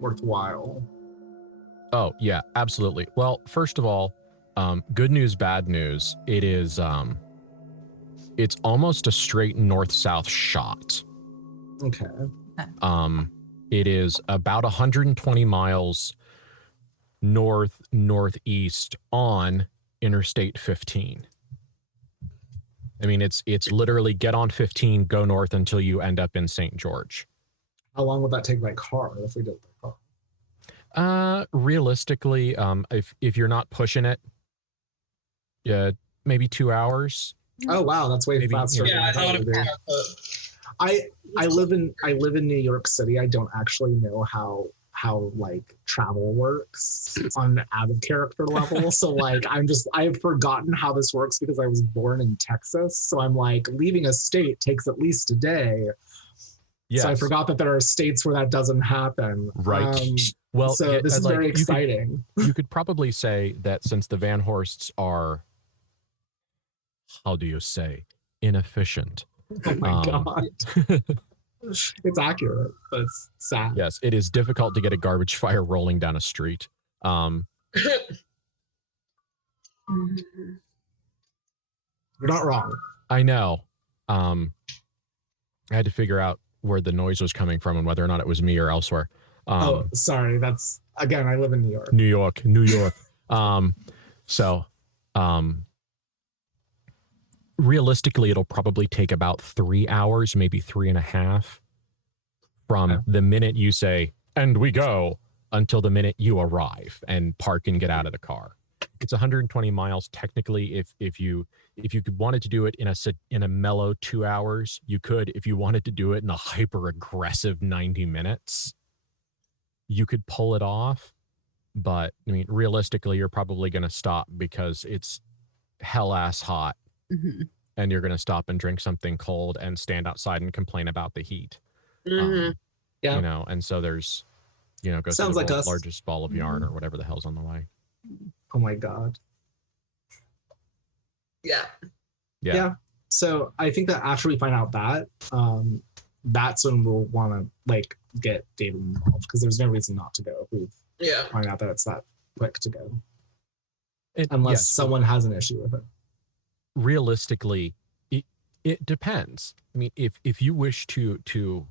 worthwhile. Oh, yeah, absolutely. Well, first of all, good news, bad news. It is, it's almost a straight north-south shot. Okay. It is about 120 miles northeast on Interstate 15. I mean, it's literally get on 15, go north until you end up in St. George. How long would that take by car if we did it by car? Realistically, if you're not pushing it, maybe 2 hours. Oh wow, that's way Maybe, faster. Yeah, I thought it would be. about that. I live in New York City. I don't actually know how like travel works on an out of character level. So like I've forgotten how this works because I was born in Texas. So I'm like, leaving a state takes at least a day. Yes. So I forgot that there are states where that doesn't happen. Right. Well, so yeah, this is like, very exciting. You could probably say that since the Van Horsts are, how do you say, inefficient. Oh my God. It's accurate, but it's sad. Yes, it is difficult to get a garbage fire rolling down a street. You're not wrong. I know. I had to figure out where the noise was coming from and whether or not it was me or elsewhere. Oh, sorry. That's again, I live in New York. New York. Realistically, it'll probably take about 3 hours, maybe 3.5 from the minute you say, and we go, until the minute you arrive and park and get out of the car. It's 120 miles. Technically, if you wanted to do it in a mellow 2 hours, you could. If you wanted to do it in a hyper aggressive 90 minutes, you could pull it off. But I mean, realistically, you're probably going to stop because it's hell ass hot. Mm-hmm. And you're going to stop and drink something cold and stand outside and complain about the heat. Mhm. Yeah. You know, and so there's, go to Sounds the like world's us. largest ball of yarn or whatever the hell's on the way. Oh my God. Yeah. Yeah. So I think that after we find out that, that's when we'll want to like get David involved, because there's no reason not to go if we Yeah. find out that it's that quick to go, It- unless yes, someone has an issue with it. realistically, it depends. I mean, if you wish to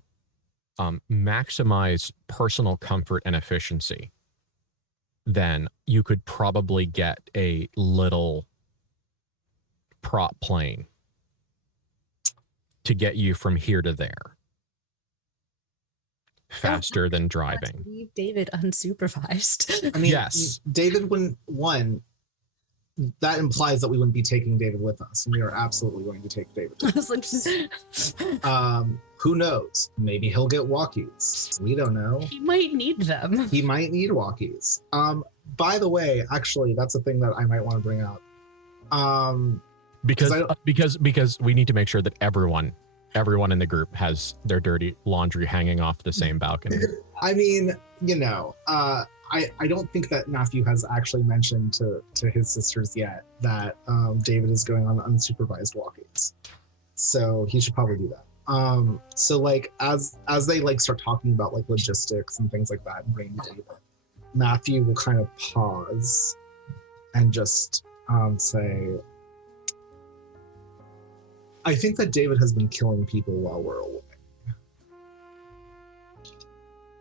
maximize personal comfort and efficiency, then you could probably get a little prop plane to get you from here to there faster than driving. Leave David unsupervised. I mean, Yes. David wouldn't, that implies that we wouldn't be taking David with us, and we are absolutely going to take David I with was like, us. Who knows? Maybe he'll get walkies. We don't know. he might need them. He might need walkies. By the way, actually, that's a thing that I might want to bring up. Because we need to make sure that everyone in the group has their dirty laundry hanging off the same balcony. I mean, I don't think that Matthew has actually mentioned to his sisters yet that David is going on unsupervised walkings. So he should probably do that. So like as they like start talking about like logistics and things like that and bringing David, Matthew will kind of pause and just say, I think that David has been killing people while we're away.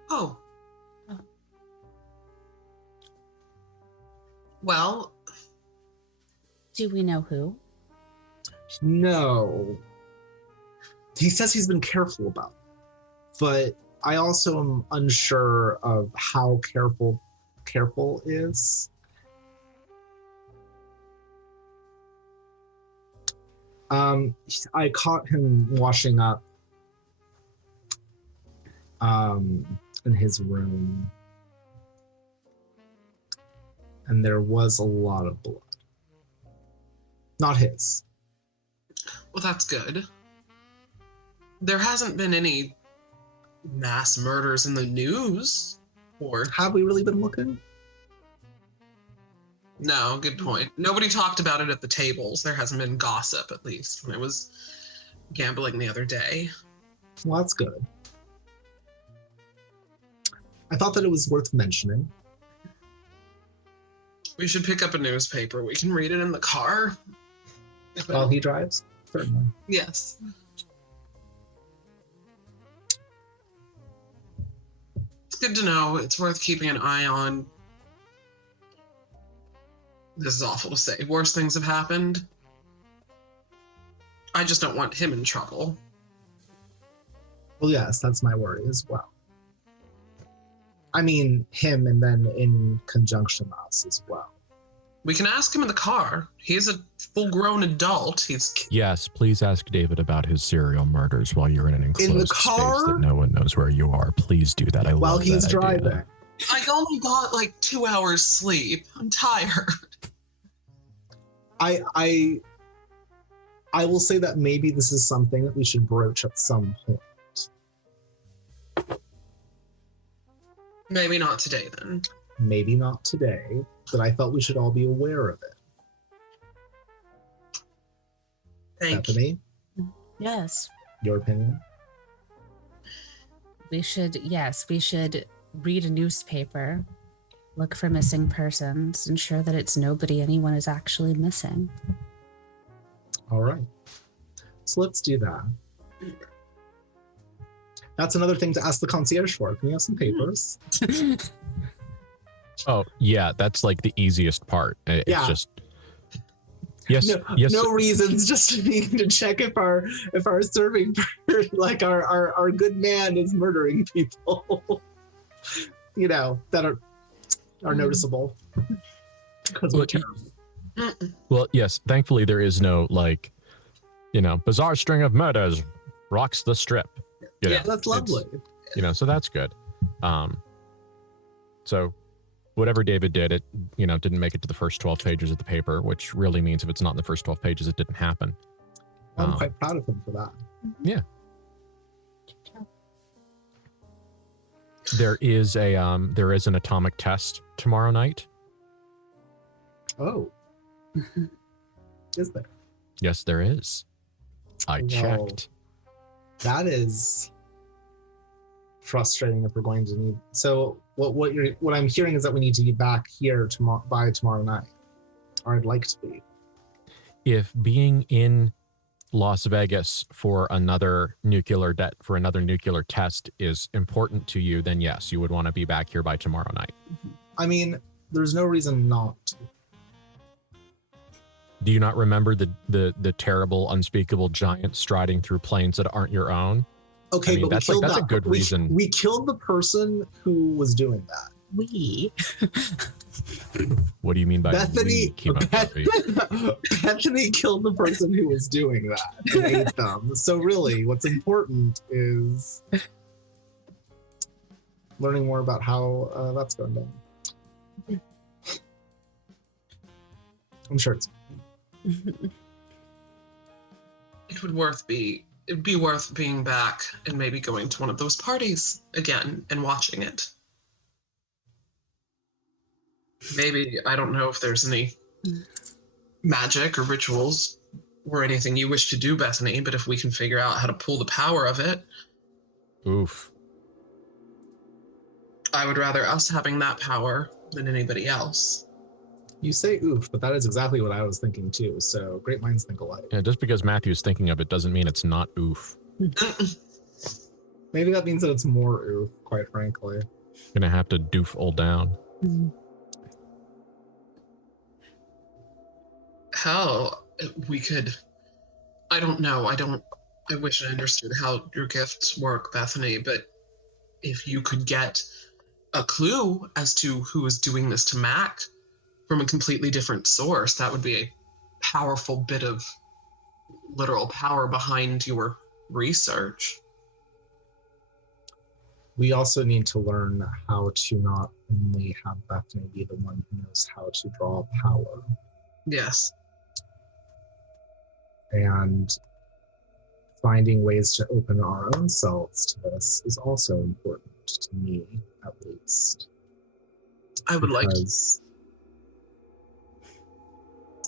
Oh. Well, Do we know who? No. He says he's been careful about it, but I also am unsure of how careful is. I caught him washing up in his room, and there was a lot of blood. Not his. well, that's good. There hasn't been any mass murders in the news, or Have we really been looking? no? Good point. Nobody talked about it at the tables. There hasn't been gossip, at least when I was gambling the other day. Well, that's good. I thought that it was worth mentioning. We should pick up a newspaper. We can read it in the car. While he drives? Certainly. Yes. It's good to know. It's worth keeping an eye on. This is awful to say. Worse things have happened. I just don't want him in trouble. Well, yes, that's my worry as well. I mean, him and then in conjunction us as well. We can ask him in the car. He's a full-grown adult. He's Yes, please ask David about his serial murders while you're in an enclosed space car? that no one knows where you are. Please do that. While love he's that idea. driving. I only got like 2 hours sleep. I'm tired. I will say that maybe this is something that we should broach at some point. Maybe not today then. Maybe not today, but I felt we should all be aware of it. Thank you. Bethany, Yes. your opinion? We should read a newspaper, look for missing persons, ensure that it's nobody anyone is actually missing. All right. So let's do that. That's another thing to ask the concierge for. Can we have some papers? Oh, yeah, that's like the easiest part. It's Yeah. just yes, yes. No reasons, just to need to check if our serving like our good man is murdering people. That are noticeable. Because we're Well, terrible. Well, yes, thankfully there is no bizarre string of murders rocks the strip. Yeah, That's lovely. So that's good. So whatever David did, it didn't make it to the first 12 pages of the paper, which really means if it's not in the first 12 pages, it didn't happen. I'm quite proud of him for that. Yeah. There is an atomic test tomorrow night. Oh. Is there? Yes, there is. I Whoa. checked. That is frustrating if we're going to need. So what I'm hearing is that we need to be back here by tomorrow night, or I'd like to be. If being in Las Vegas for another nuclear test is important to you, then yes, you would want to be back here by tomorrow night. I mean, there's no reason not to. Do you not remember the terrible, unspeakable giant striding through planes that aren't your own? Okay, I mean, but that's we killed a that. good reason. We killed the person who was doing that. We. What do you mean by Bethany? chemotherapy? Bethany killed the person who was doing that and ate them. So really, what's important is learning more about how that's going down. I'm sure it's. it'd be worth being back and maybe going to one of those parties again and watching it. Maybe, I don't know if there's any magic or rituals or anything you wish to do, Bethany, but if we can figure out how to pull the power of it. Oof. I would rather us having that power than anybody else. You say oof, but that is exactly what I was thinking too. So great minds think alike. Yeah, just because Matthew's thinking of it doesn't mean it's not oof. Maybe that means that it's more oof, quite frankly. Gonna have to doof all down. Hell, we could, I don't know, I wish I understood how your gifts work, Bethany, but if you could get a clue as to who is doing this to Mac from a completely different source, that would be a powerful bit of literal power behind your research. We also need to learn how to not only have Bethany be the one who knows how to draw power. Yes. And finding ways to open our own selves to this is also important to me, at least. I would like to. Because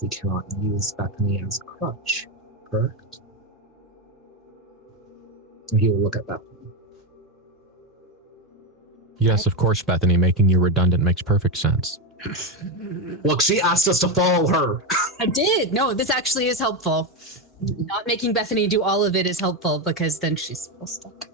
we cannot use Bethany as a crutch, correct? And he will look at Bethany. Yes, of course, Bethany. Making you redundant makes perfect sense. Look, she asked us to follow her. I did. No, this actually is helpful. Not making Bethany do all of it is helpful because then she's still stuck.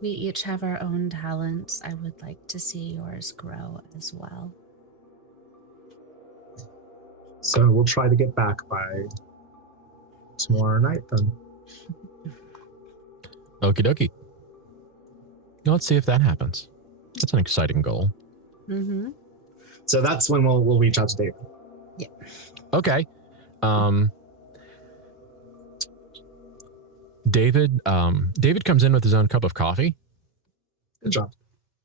We each have our own talents. I would like to see yours grow as well. So we'll try to get back by tomorrow night then. Okie dokie. Let's see if that happens. That's an exciting goal. Mm-hmm. So that's when we'll reach out to David. Yeah. Okay. David comes in with his own cup of coffee. Good job.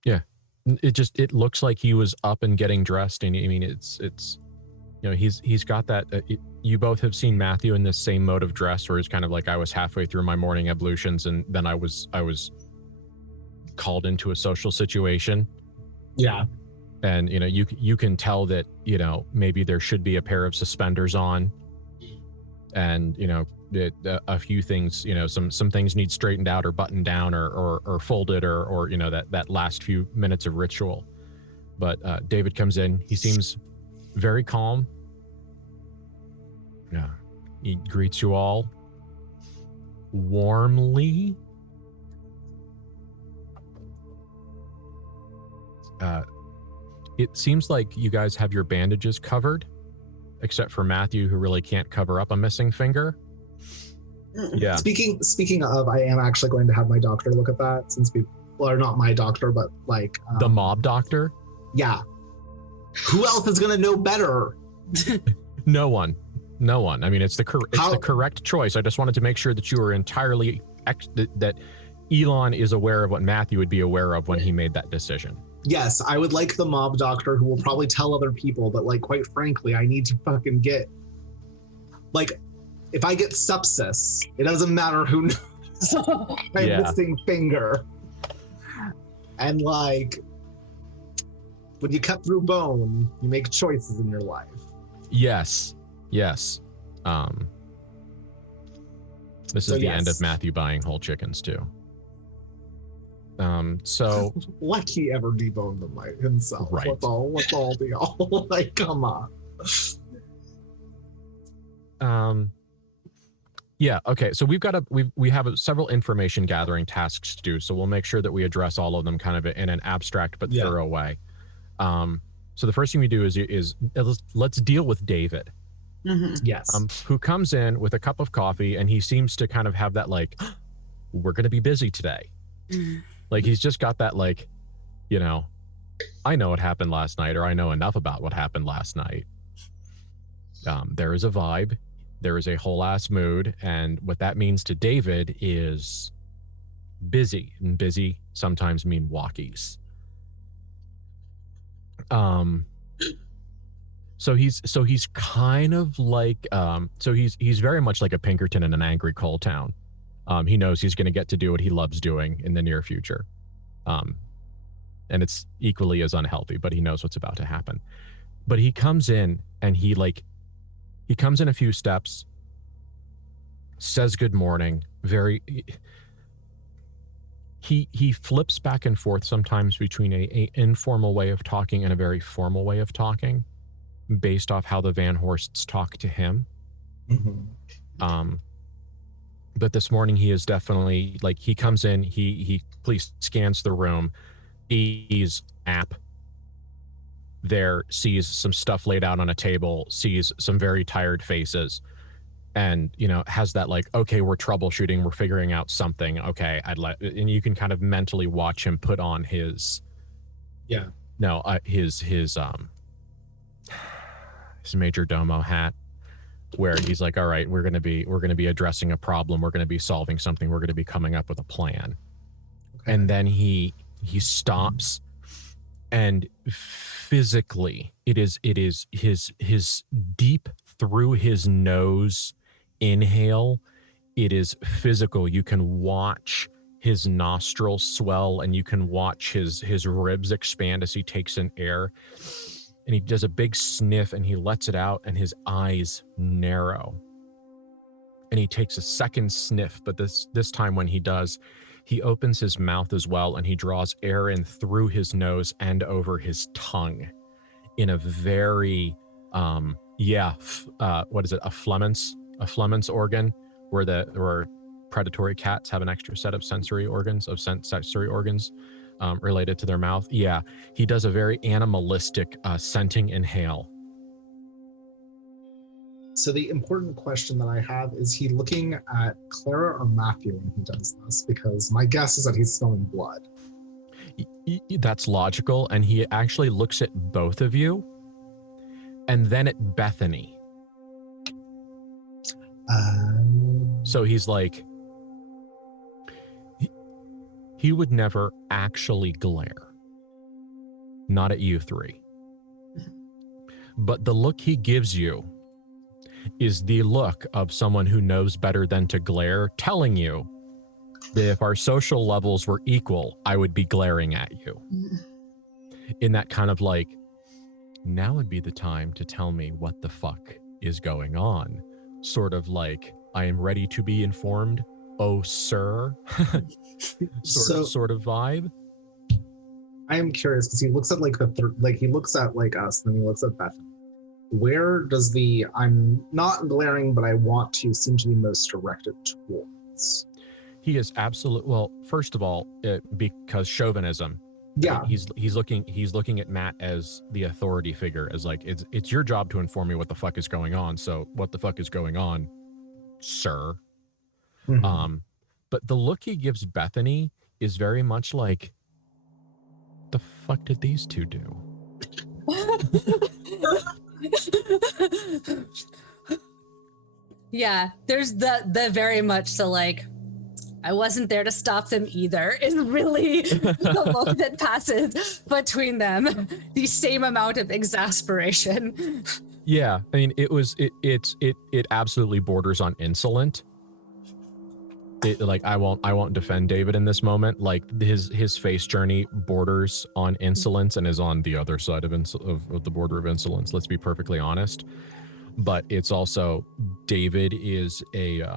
Yeah. It looks like he was up and getting dressed, and I mean it's you know, he's got that you both have seen Matthew in this same mode of dress where he's kind of like, I was halfway through my morning ablutions and then I was called into a social situation. Yeah. And you know, you can tell that, you know, maybe there should be a pair of suspenders on, and you know, a few things, you know, some things need straightened out or buttoned down or folded or you know, that last few minutes of ritual. But David comes in. He seems very calm. Yeah, he greets you all warmly. It seems like you guys have your bandages covered, except for Matthew, who really can't cover up a missing finger. Yeah. Speaking of, I am actually going to have my doctor look at that, since or not my doctor, but like The mob doctor? Yeah. Who else is gonna know better? No one. I mean, it's the correct choice. I just wanted to make sure that you were entirely that Elon is aware of what Matthew would be aware of when he made that decision. Yes, I would like the mob doctor who will probably tell other people, but like, quite frankly, I need to fucking get, like, if I get sepsis, it doesn't matter who knows my missing finger. And like, when you cut through bone, you make choices in your life. Yes. This is the end of Matthew buying whole chickens too. So like he ever deboned them himself. Right. What's all the all? Like, come on. Yeah, okay. So we have several information gathering tasks to do. So we'll make sure that we address all of them kind of in an abstract but thorough way. So the first thing we do is let's deal with David. Mm-hmm. Yes. Who comes in with a cup of coffee, and he seems to kind of have that like, we're going to be busy today. Like he's just got that like, you know, I know what happened last night, or I know enough about what happened last night. There is a vibe. There is a whole ass mood. And what that means to David is busy, and busy sometimes mean walkies. So he's kind of like so he's very much like a Pinkerton in an angry coal town. He knows he's going to get to do what he loves doing in the near future. And it's equally as unhealthy, but he knows what's about to happen. But he comes in and he comes in a few steps, says good morning, he flips back and forth sometimes between a informal way of talking and a very formal way of talking based off how the Van Horsts talk to him. Mm-hmm. But this morning he is definitely like, he comes in, he please scans the room, sees app there, sees some stuff laid out on a table, sees some very tired faces, and has that like, okay, we're troubleshooting, we're figuring out something, okay, and you can kind of mentally watch him put on his major domo hat, where he's like, all right, we're going to be addressing a problem, we're going to be solving something, we're going to be coming up with a plan. Okay. And then he stops, and physically it is his deep through his nose inhale, it is physical. You can watch his nostrils swell, and you can watch his ribs expand as he takes in air. And he does a big sniff, and he lets it out, and his eyes narrow. And he takes a second sniff, but this time when he does, he opens his mouth as well, and he draws air in through his nose and over his tongue in a very, what is it? A Flemons organ, where predatory cats have an extra set of sensory organs, related to their mouth. Yeah, he does a very animalistic scenting inhale. So the important question that I have, is he looking at Clara or Matthew when he does this? Because my guess is that he's smelling blood. That's logical, and he actually looks at both of you, and then at Bethany. So he's like, he would never actually glare. Not at you three. But the look he gives you is the look of someone who knows better than to glare, telling you that if our social levels were equal, I would be glaring at you. In that kind of like, now would be the time to tell me what the fuck is going on. Sort of like, I am ready to be informed, oh sir. sort of vibe. I am curious because he looks at he looks at like us, and then he looks at Bethany. Where does the I'm not glaring, but I want to seem to be most directed towards? He is absolute. Well, first of all, because chauvinism. Yeah, he's looking at Matt as the authority figure, as like, it's your job to inform me what the fuck is going on. So what the fuck is going on, sir? Mm-hmm. But the look he gives Bethany is very much like, the fuck did these two do? Yeah, there's the very much so like, I wasn't there to stop them either, is really the look that passes between them. The same amount of exasperation. Yeah, I mean, it absolutely borders on insolent. Like, I won't defend David in this moment. Like, his face journey borders on insolence and is on the other side of the border of insolence. Let's be perfectly honest. But it's also, David is a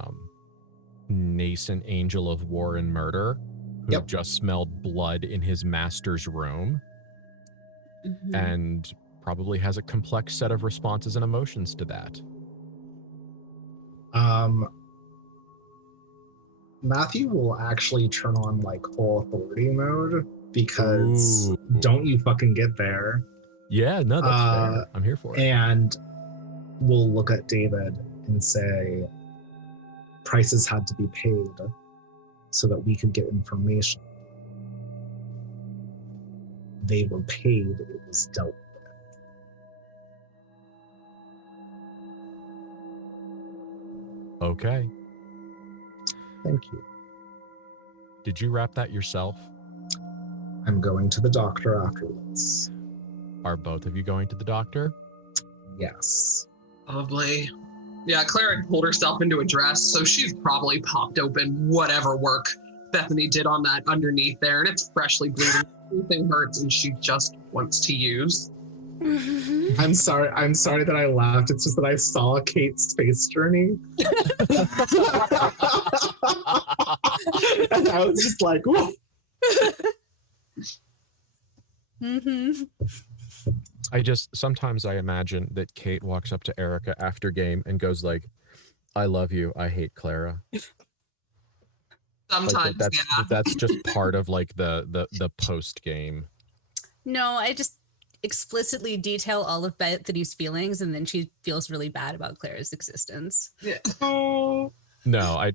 nascent angel of war and murder who just smelled blood in his master's room, and probably has a complex set of responses and emotions to that. Matthew will actually turn on like full authority mode, because don't you fucking get there. Yeah, no, that's fair. I'm here for it. And we'll look at David and say, prices had to be paid so that we could get information. They were paid, it was dealt with. Okay. Thank you. Did you wrap that yourself? I'm going to the doctor after this. Are both of you going to the doctor? Yes. Probably. Yeah, Clara pulled herself into a dress, so she's probably popped open whatever work Bethany did on that underneath there, and it's freshly bleeding. Everything hurts, and she just wants to use. I'm sorry that I laughed. It's just that I saw Kate's space journey. And I was just like, whoa. Sometimes I imagine that Kate walks up to Erica after game and goes like, I love you, I hate Clara. Sometimes, like yeah. That's just part of like the post game. No, I just explicitly detail all of Bethany's feelings, and then she feels really bad about Clara's existence. Yeah. Oh. No,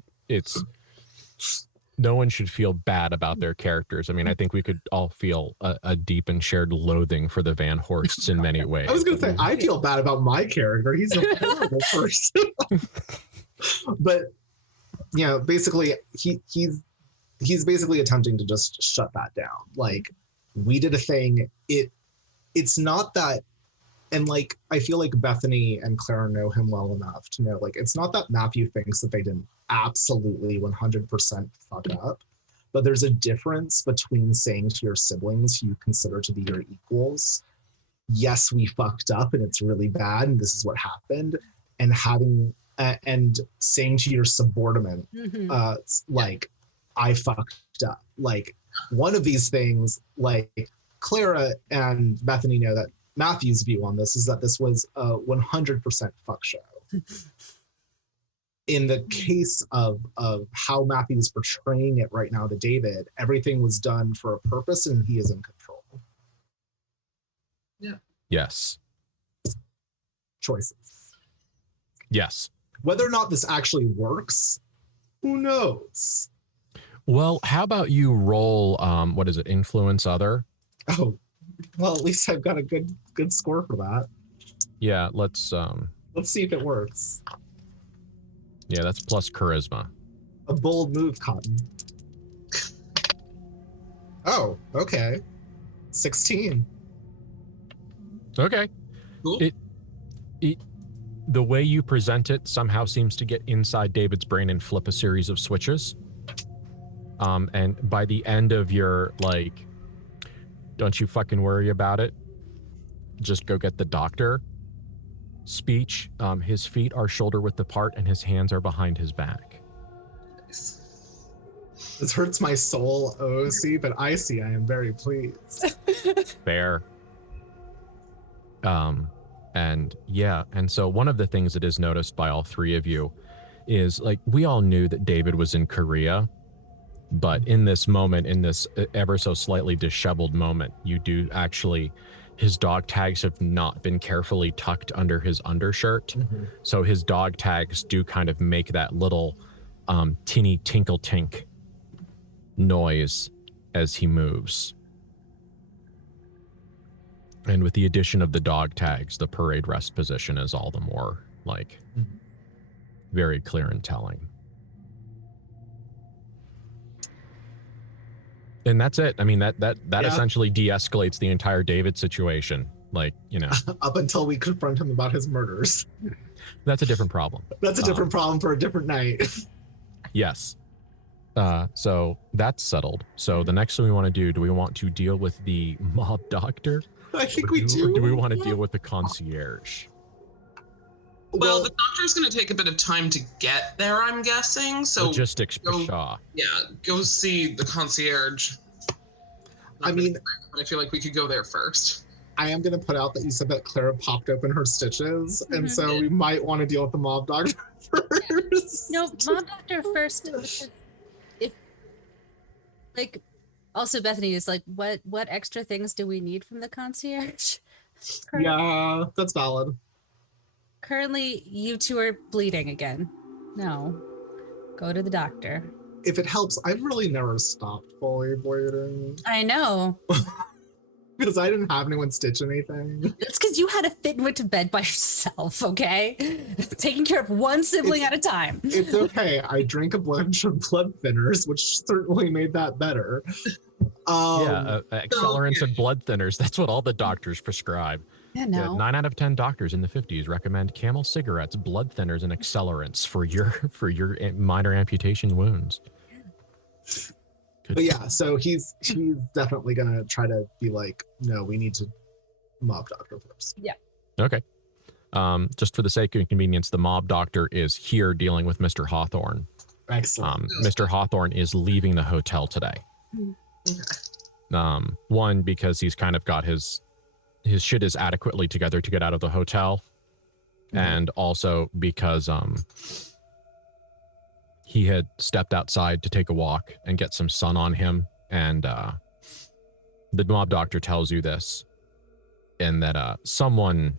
no one should feel bad about their characters. I mean, I think we could all feel a deep and shared loathing for the Van Horsts in many ways. I was going to say, I feel bad about my character. He's a horrible person. But, you know, basically, he's basically attempting to just shut that down. Like, we did a thing. It's not that, and like, I feel like Bethany and Clara know him well enough to know, like, it's not that Matthew thinks that they didn't absolutely 100% fuck up, but there's a difference between saying to your siblings who you consider to be your equals, yes, we fucked up and it's really bad and this is what happened, and having and saying to your subordinate, like, I fucked up. Like, one of these things, like, Clara and Bethany know that Matthew's view on this is that this was a 100% fuck show. In the case of how Matthew is portraying it right now to David, everything was done for a purpose and he is in control. Yeah. Yes. Choices. Yes. Whether or not this actually works, who knows? Well, how about you roll, what is it, influence other? Oh, well, at least I've got a good score for that. Yeah, let's see if it works. Yeah, that's plus charisma. A bold move, Cotton. Oh, okay. 16. Okay. Cool. The way you present it somehow seems to get inside David's brain and flip a series of switches. And by the end of your, like, don't you fucking worry about it, just go get the doctor speech, his feet are shoulder width apart and his hands are behind his back. This hurts my soul, OC, but I see I am very pleased. Fair. And yeah, and so one of the things that is noticed by all three of you is, like, we all knew that David was in Korea, but in this moment, in this ever so slightly disheveled moment, you do actually, his dog tags have not been carefully tucked under his undershirt. Mm-hmm. So his dog tags do kind of make that little tinny tinkle tink noise as he moves. And with the addition of the dog tags, the parade rest position is all the more, like, very clear and telling. And that's it. I mean, that essentially de-escalates the entire David situation. Like, you know. Up until we confront him about his murders. That's a different problem. That's a different problem for a different night. Yes. So that's settled. So the next thing we want to do we want to deal with the mob doctor? I think we do. Or do we want to deal with the concierge? Well, the doctor's going to take a bit of time to get there, I'm guessing. So logistics, pshaw. Yeah, go see the concierge. I feel like we could go there first. I am going to put out that you said that Clara popped open her stitches, and so we might want to deal with the mob doctor first. No, mob doctor first. If, like, also Bethany is like, what extra things do we need from the concierge? Yeah, that's valid. Currently, you two are bleeding again. No. Go to the doctor. If it helps, I've really never stopped fully bleeding. I know. Because I didn't have anyone stitch anything. It's because you had to fit and went to bed by yourself, okay? Taking care of one sibling at a time. It's okay. I drank a bunch of blood thinners, which certainly made that better. Accelerants and blood thinners. That's what all the doctors prescribe. Yeah, Yeah, no. 9 out of 10 doctors in the 50s recommend Camel cigarettes, blood thinners, and accelerants for your minor amputation wounds. Good. But yeah, so he's definitely gonna try to be like, no, we need to mob doctor first. Okay. Just for the sake of convenience, the mob doctor is here dealing with Mr. Hawthorne. Excellent. Mr. Hawthorne is leaving the hotel today. Okay. One, because he's kind of got his shit is adequately together to get out of the hotel, and also because he had stepped outside to take a walk and get some sun on him, and the mob doctor tells you this, and that someone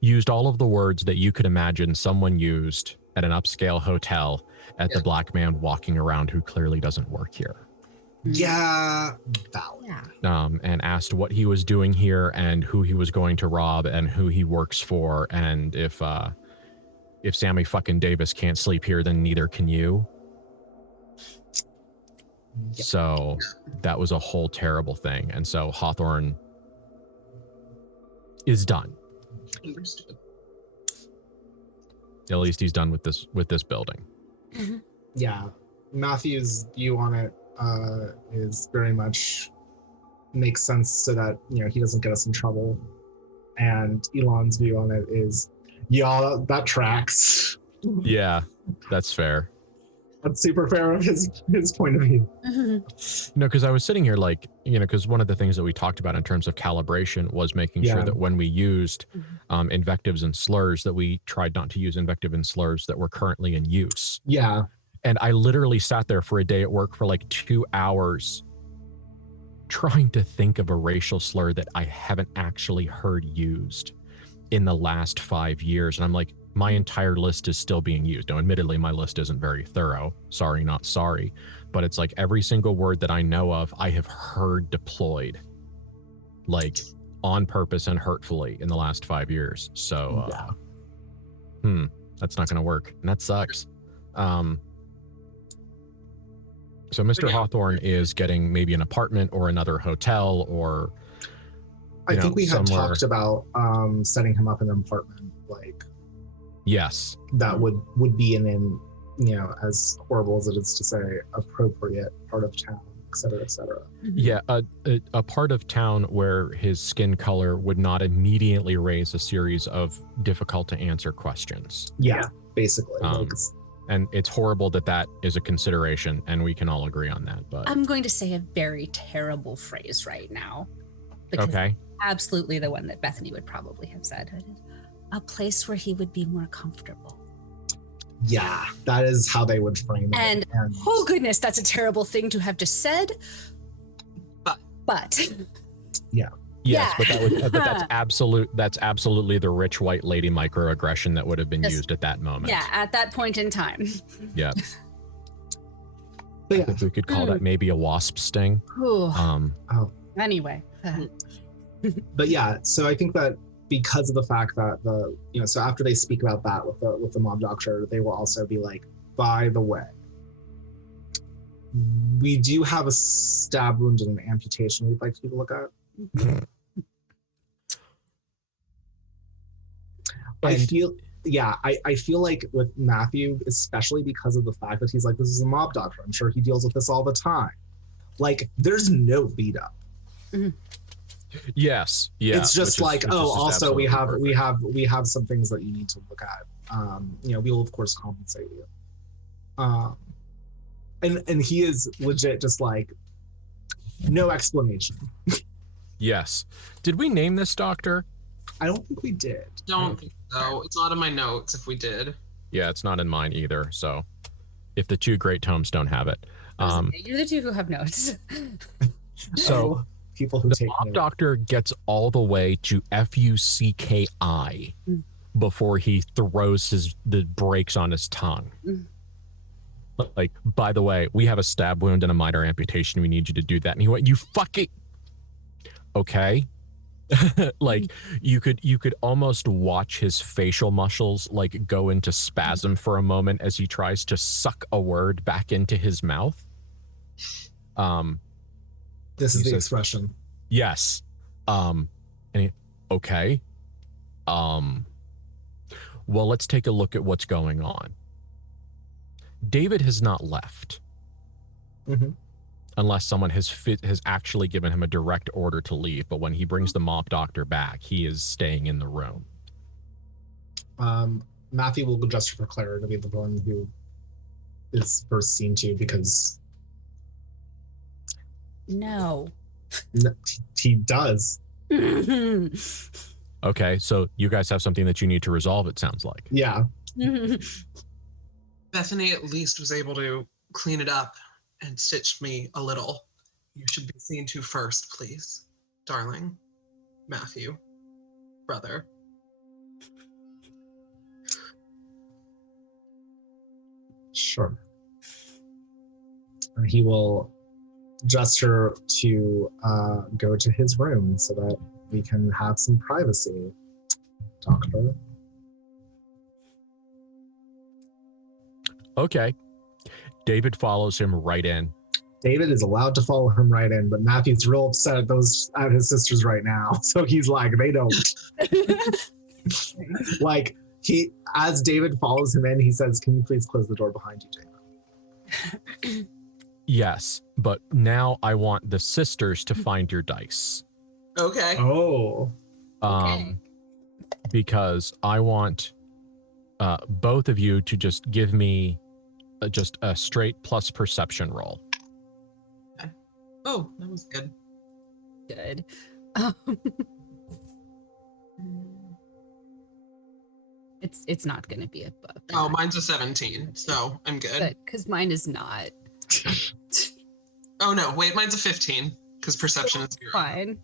used all of the words that you could imagine someone used at an upscale hotel at the black man walking around who clearly doesn't work here. Yeah, valid. Yeah. And asked what he was doing here and who he was going to rob and who he works for, and if Sammy fucking Davis can't sleep here, then neither can you. Yep. So that was a whole terrible thing, and so Hawthorne is done. Understood. At least he's done with this building. Yeah, Matthew's view on it is very much makes sense so that he doesn't get us in trouble, and Elon's view on it is, yeah, that tracks. Yeah, that's fair. That's super fair of his point of view. No, because I was sitting here like, because one of the things that we talked about in terms of calibration was making sure that when we used invectives and slurs, that we tried not to use invective and slurs that were currently in use. Yeah. And I literally sat there for a day at work for like 2 hours trying to think of a racial slur that I haven't actually heard used in the last 5 years. And I'm like, my entire list is still being used. Now, admittedly, my list isn't very thorough. Sorry, not sorry. But it's like every single word that I know of, I have heard deployed, like on purpose and hurtfully in the last 5 years. So, that's not going to work. And that sucks. So Mr. Hawthorne is getting maybe an apartment or another hotel, or I think we had somewhere. talked about setting him up in an apartment, like Yes. that would be in as horrible as it is to say, appropriate part of town, et cetera, et cetera. Yeah, a part of town where his skin color would not immediately raise a series of difficult to answer questions. Yeah, basically. And it's horrible that is a consideration, and we can all agree on that. But I'm going to say a very terrible phrase right now. Because okay. absolutely the one that Bethany would probably have said. A place where he would be more comfortable. Yeah, that is how they would frame it. And oh goodness, that's a terrible thing to have just said. But yeah. Yes, Yeah. but that's absolutely the rich white lady microaggression that would have been Yes. used at that moment. yeah, at that point in time. Yeah. But I yeah, think we could call that maybe a wasp sting. Ooh. Um, but yeah, so I think that because of the fact that so after they speak about that with the mob doctor, they will also be like, by the way, we do have a stab wound and an amputation we'd like you to look at. I feel like with Matthew, especially because of the fact that he's like, this is a mob doctor, I'm sure he deals with this all the time. Like, there's no lead up. yes. Yeah. It's just which like, is just also we absolutely have perfect. we have some things that you need to look at. We will of course compensate you. And he is legit just like, no explanation. Yes. Did we name this doctor? I don't think we did. Don't think so. It's not in my notes if we did. Yeah, it's not in mine either. So if the two great tomes don't have it. You're the two who have notes. So people who the take mob note. doctor gets all the way to FUCKI before he throws the brakes on his tongue. Like, by the way, we have a stab wound and a minor amputation. We need you to do that. And he went, you fucking okay. Like you could almost watch his facial muscles like go into spasm for a moment as he tries to suck a word back into his mouth. This is he the says- expression. Yes. And he, Okay. Well, let's take a look at what's going on. David has not left. Mm-hmm. Unless someone has actually given him a direct order to leave. But when he brings the mop doctor back, he is staying in the room. Matthew will gesture for Clara to be the one who is first seen to, because No. he does. Okay, so you guys have something that you need to resolve, it sounds like. Yeah. Bethany at least was able to clean it up and stitch me a little. You should be seen to first, please, darling. Matthew, brother. Sure. He will gesture to go to his room so that we can have some privacy, Doctor. Okay. David follows him right in. David is allowed to follow him right in, but Matthew's real upset at his sisters right now. So he's like, they don't. Like, as David follows him in, he says, "Can you please close the door behind you, David?" Yes, but now I want the sisters to find your dice. Okay. Oh. Okay. Because I want both of you to just give me just a straight plus perception roll. Okay. Oh, that was good. Good. It's not going to be above. Oh, mine's a 17, so I'm good. Because mine is not. Oh no, wait, mine's a 15 because perception is 0. Fine.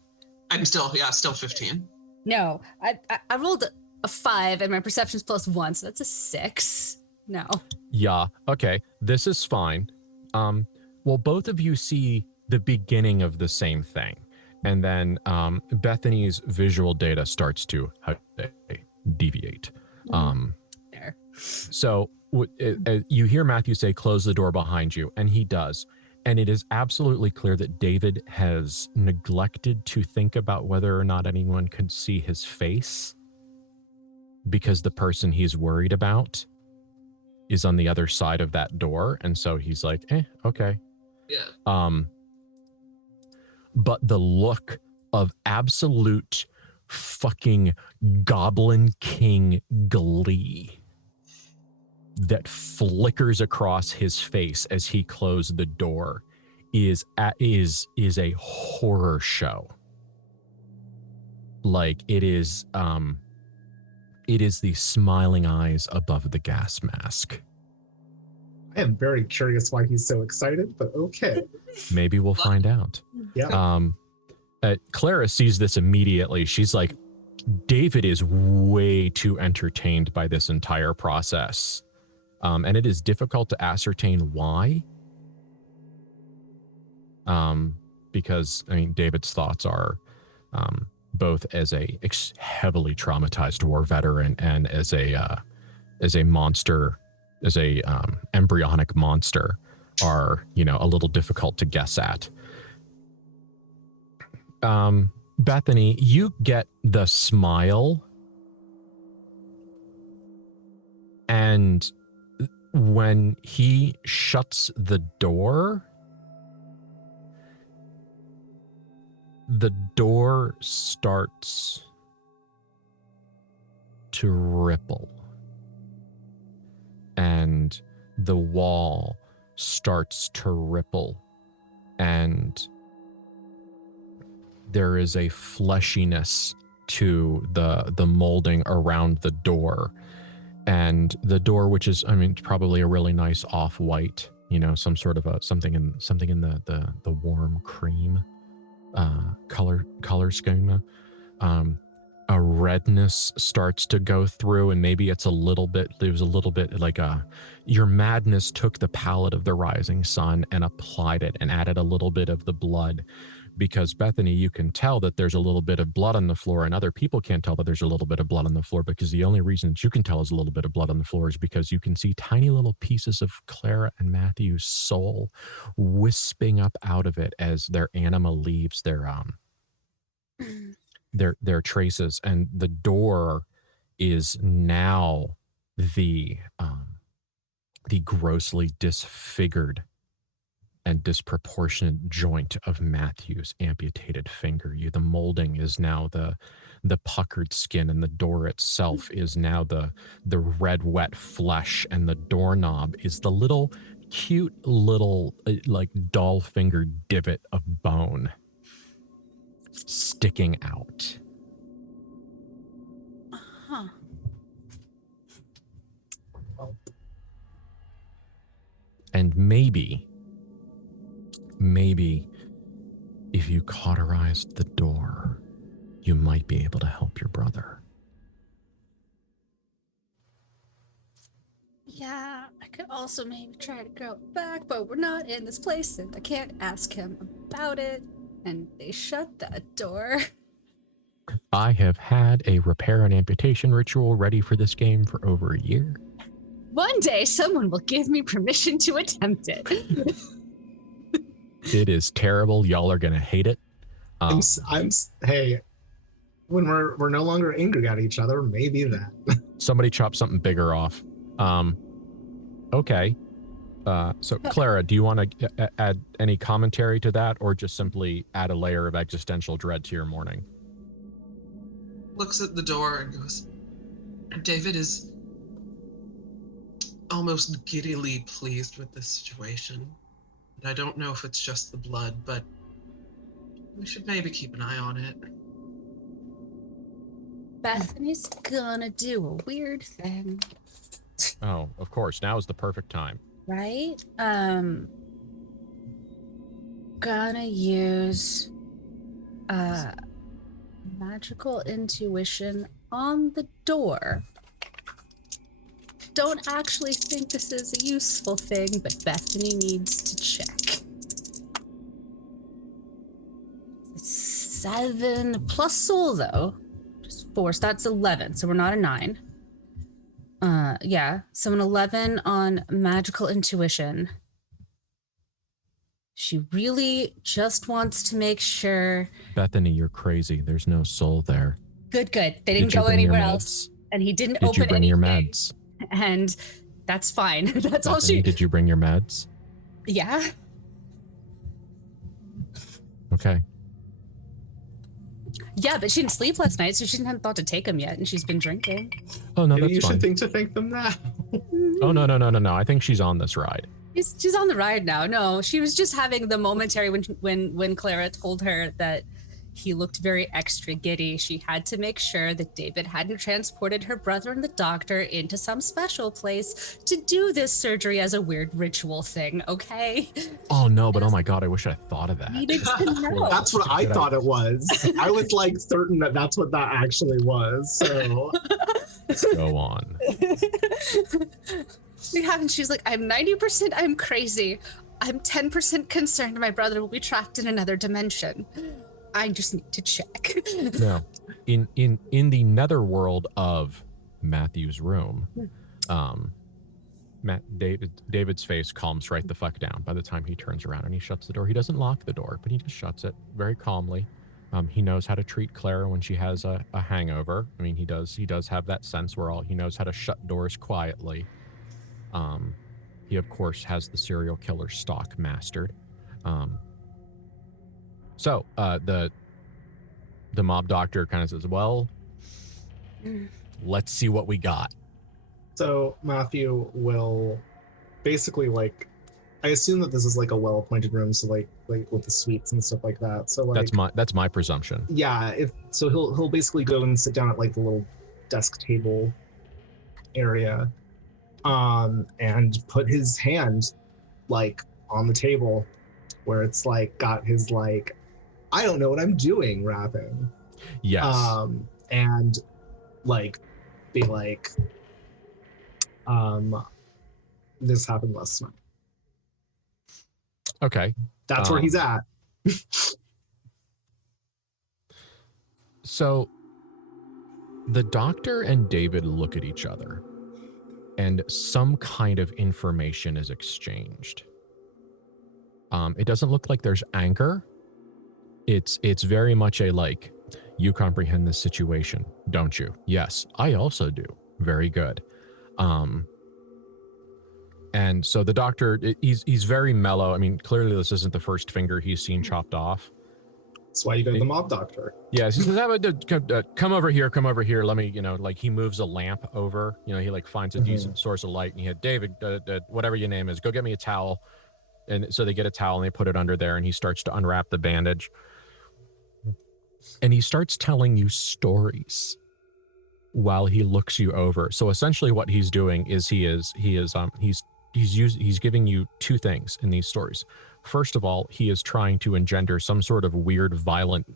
I'm still 15. No, I rolled a 5 and my perception's +1, so that's a 6. No. Yeah, okay, this is fine. Well, both of you see the beginning of the same thing. And then Bethany's visual data starts to deviate. There. So you hear Matthew say, "Close the door behind you," and he does. And it is absolutely clear that David has neglected to think about whether or not anyone could see his face, because the person he's worried about is on the other side of that door. And so he's like, okay. Yeah. But the look of absolute fucking Goblin King glee that flickers across his face as he closed the door is a horror show. Like it is the smiling eyes above the gas mask. I am very curious why he's so excited, but okay. Maybe we'll find out. Yeah. Clara sees this immediately. She's like, David is way too entertained by this entire process. And it is difficult to ascertain why. Because, I mean, David's thoughts are both as a heavily traumatized war veteran and as a monster, as a embryonic monster, are, a little difficult to guess at. Bethany, you get the smile, and when he shuts the door starts to ripple, and the wall starts to ripple, and there is a fleshiness to the molding around the door. And the door, which is, I mean, probably a really nice off-white, some sort of something in the warm cream color schema. A redness starts to go through, and maybe there's a little bit like your madness took the palette of the rising sun and applied it and added a little bit of the blood. Because Bethany, you can tell that there's a little bit of blood on the floor, and other people can't tell that there's a little bit of blood on the floor, because the only reason that you can tell there's a little bit of blood on the floor is because you can see tiny little pieces of Clara and Matthew's soul wisping up out of it as their anima leaves their their traces, and the door is now the grossly disfigured and disproportionate joint of Matthew's amputated finger. The molding is now the puckered skin, and the door itself is now the red wet flesh, and the doorknob is the little cute little like doll finger divot of bone sticking out. Huh. And maybe if you cauterized the door, you might be able to help your brother. Yeah, I could also maybe try to grow it back, but we're not in this place and I can't ask him about it. And they shut that door. I have had a repair and amputation ritual ready for this game for over a year. One day someone will give me permission to attempt it. It is terrible. Y'all are gonna hate it. Hey, when we're no longer angry at each other, maybe that. Somebody chop something bigger off. Okay. So Clara, do you want to add any commentary to that, or just simply add a layer of existential dread to your morning? Looks at the door and goes, David is almost giddily pleased with this situation. And I don't know if it's just the blood, but we should maybe keep an eye on it. Bethany's gonna do a weird thing. Oh, of course. Now is the perfect time. Right? Gonna use magical intuition on the door. Don't actually think this is a useful thing, but Bethany needs to check. 7 plus soul though. Just 4, so that's 11, so we're not a 9. Yeah, so an 11 on magical intuition. She really just wants to make sure. Bethany, you're crazy. There's no soul there. Good. They didn't Did you go bring your anywhere meds? else. And he didn't Did open you bring anything. your meds? And that's fine. That's all Bethany, she. did you bring your meds? Yeah. Okay. Yeah, but she didn't sleep last night, so she didn't have thought to take them yet, and she's been drinking. Oh no, Maybe that's you fine. should think to thank them now. Oh no. I think she's on this ride. She's on the ride now. No, she was just having the momentary when Clara told her that he looked very extra giddy. She had to make sure that David hadn't transported her brother and the doctor into some special place to do this surgery as a weird ritual thing, okay? Oh no, but oh my god, I wish I thought of that. Needed to know. That's what I thought it was. I was like certain that that's what that actually was. So Go on. Yeah, and she's like, I'm 90% I'm crazy. I'm 10% concerned my brother will be trapped in another dimension. I just need to check. Now, in the netherworld of Matthew's room, David's face calms right the fuck down by the time he turns around and he shuts the door. He doesn't lock the door, but he just shuts it very calmly. He knows how to treat Clara when she has a hangover. I mean, he does have that sense where he knows how to shut doors quietly. He of course has the serial killer stalk mastered. So the mob doctor kind of says, well, let's see what we got. So Matthew will basically, like, I assume that this is like a well-appointed room, so like with the suites and stuff like that. So like That's my presumption. Yeah, he'll basically go and sit down at like the little desk table area, and put his hand like on the table where it's like got his like, I don't know what I'm doing rapping. Yes. And like be like, this happened last night. Okay. That's where he's at. So the doctor and David look at each other and some kind of information is exchanged. It doesn't look like there's anger. It's very much a like, You comprehend this situation, don't you? Yes, I also do. Very good. And so the doctor, he's very mellow. I mean, clearly this isn't the first finger he's seen chopped off. That's why you go to the mob doctor. Yeah, he says, come over here, come over here. Let me, like he moves a lamp over, he like finds a decent source of light, and he had, David, whatever your name is, go get me a towel. And so they get a towel and they put it under there, and he starts to unwrap the bandage. And he starts telling you stories while he looks you over. So essentially what he's doing is he's giving you two things in these stories. First of all, he is trying to engender some sort of weird, violent,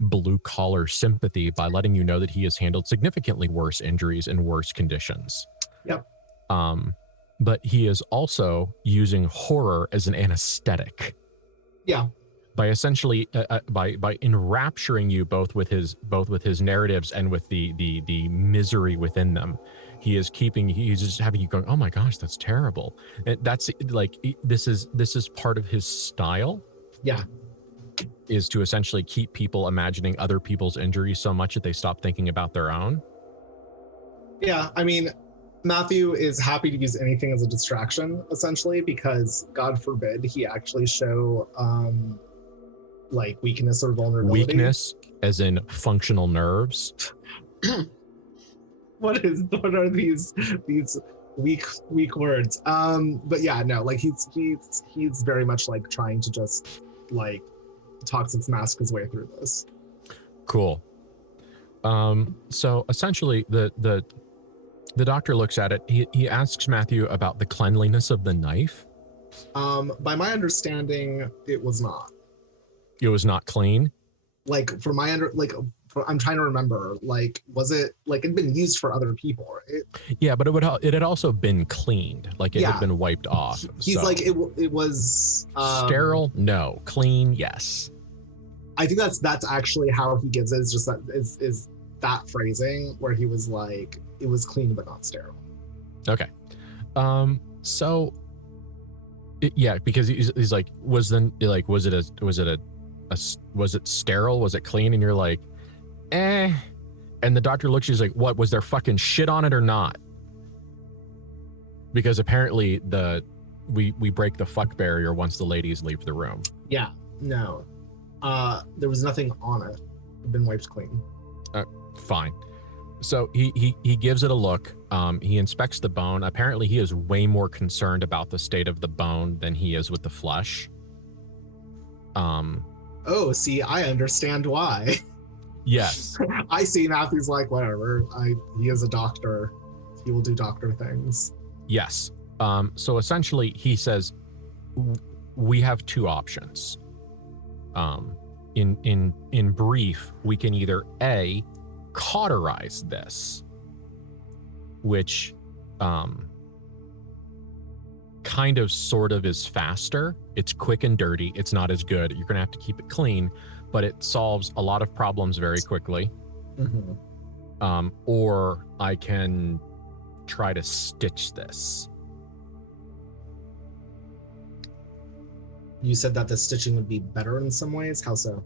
blue-collar sympathy by letting you know that he has handled significantly worse injuries in worse conditions. Yep. But he is also using horror as an anesthetic. Yeah. By essentially, by enrapturing you both with his narratives and with the misery within them. He's just having you going, oh my gosh, that's terrible. And that's like, this is part of his style. Yeah. Is to essentially keep people imagining other people's injuries so much that they stop thinking about their own. Yeah. I mean, Matthew is happy to use anything as a distraction, essentially, because God forbid he actually show like weakness or vulnerability. Weakness as in functional nerves. What are these weak words? But yeah, no, like he's very much like trying to just like toxic mask his way through this. Cool. So essentially the doctor looks at it. He asks Matthew about the cleanliness of the knife. By my understanding, it was not. It was not clean. Like I'm trying to remember. Like, was it like it'd been used for other people? Right? Yeah, but it had also been cleaned. Like it had been wiped off. He's so. like it was sterile. No, clean. Yes. I think that's actually how he gives it. Is just that is that phrasing where he was like it was clean but not sterile. Okay. So. Yeah, because he's like, was it sterile? Was it clean? And you're like, eh. And the doctor looks, he's like, what, was there fucking shit on it or not? Because apparently we break the fuck barrier once the ladies leave the room. Yeah, no. There was nothing on it. It'd been wiped clean. Fine. So he gives it a look. He inspects the bone. Apparently he is way more concerned about the state of the bone than he is with the flesh. Oh, see, I understand why. Yes. I see Matthew's like, whatever. He is a doctor. He will do doctor things. Yes. So essentially he says, we have two options. In brief, we can either A, cauterize this, which kind of sort of is faster. It's quick and dirty. It's not as good. You're gonna have to keep it clean, but it solves a lot of problems very quickly. Mm-hmm. Or I can try to stitch this. You said that the stitching would be better in some ways. How so?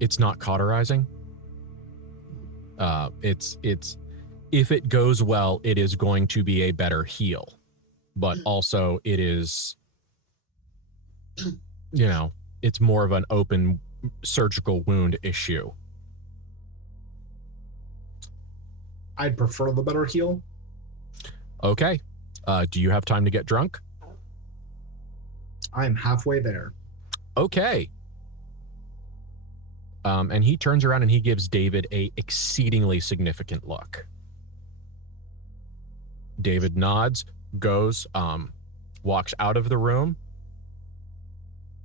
It's not cauterizing. It's if it goes well, it is going to be a better heal, but also it is, it's more of an open surgical wound issue. I'd prefer the better heal. Okay. Do you have time to get drunk? I'm halfway there. Okay. And he turns around and he gives David a exceedingly significant look. David nods, goes, walks out of the room,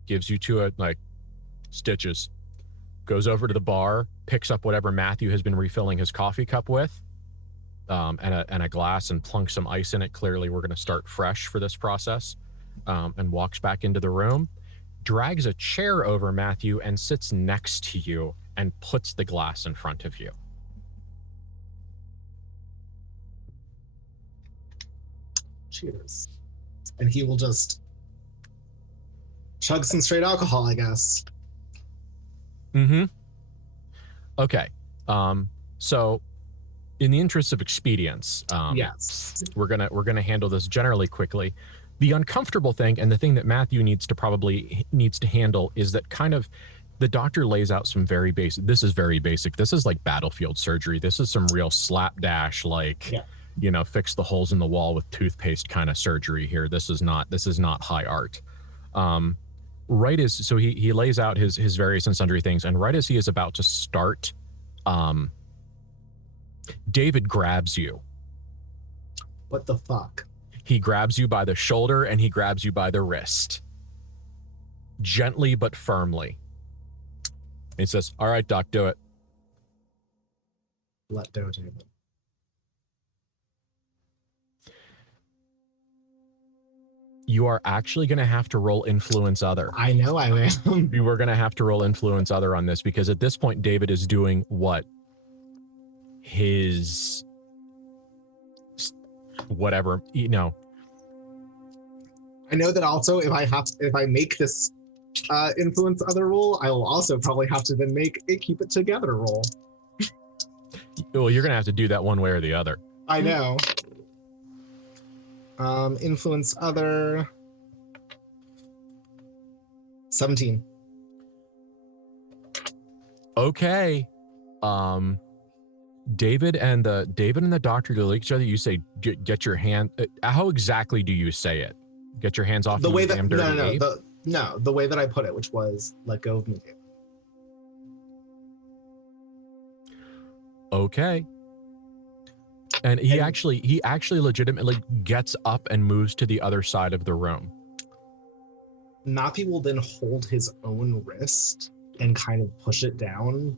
gives you two stitches, goes over to the bar, picks up whatever Matthew has been refilling his coffee cup with, and a glass, and plunks some ice in it. Clearly we're going to start fresh for this process, and walks back into the room, drags a chair over Matthew and sits next to you and puts the glass in front of you. Cheers. And he will just Chug some straight alcohol, I guess. Mm-hmm. Okay. So in the interest of expedience, Yes. we're gonna handle this generally quickly. The uncomfortable thing, and the thing that Matthew needs to handle, is that kind of the doctor lays out some very basic. This is very basic. This is like battlefield surgery. This is some real slapdash, like, fix the holes in the wall with toothpaste kind of surgery here. This is not high art. Right as so he lays out his various and sundry things, and right as he is about to start, David grabs you. What the fuck? He grabs you by the shoulder and he grabs you by the wrist. Gently but firmly. He says, "All right, Doc, do it." Let go, David. You are actually going to have to roll influence other. I know I am. You were going to have to roll influence other on this, because at this point, David is doing what his whatever, I know that also if I make this influence other roll, I will also probably have to then make a keep it together roll. Well, you're going to have to do that one way or the other. I know. Influence other. 17. Okay. David and the doctor look at each other. You say, "Get your hand." How exactly do you say it? Get your hands off The me, way you that damn dirty ape? the way that I put it, which was let go of me. Okay. And he actually legitimately gets up and moves to the other side of the room. Matthew will then hold his own wrist and kind of push it down.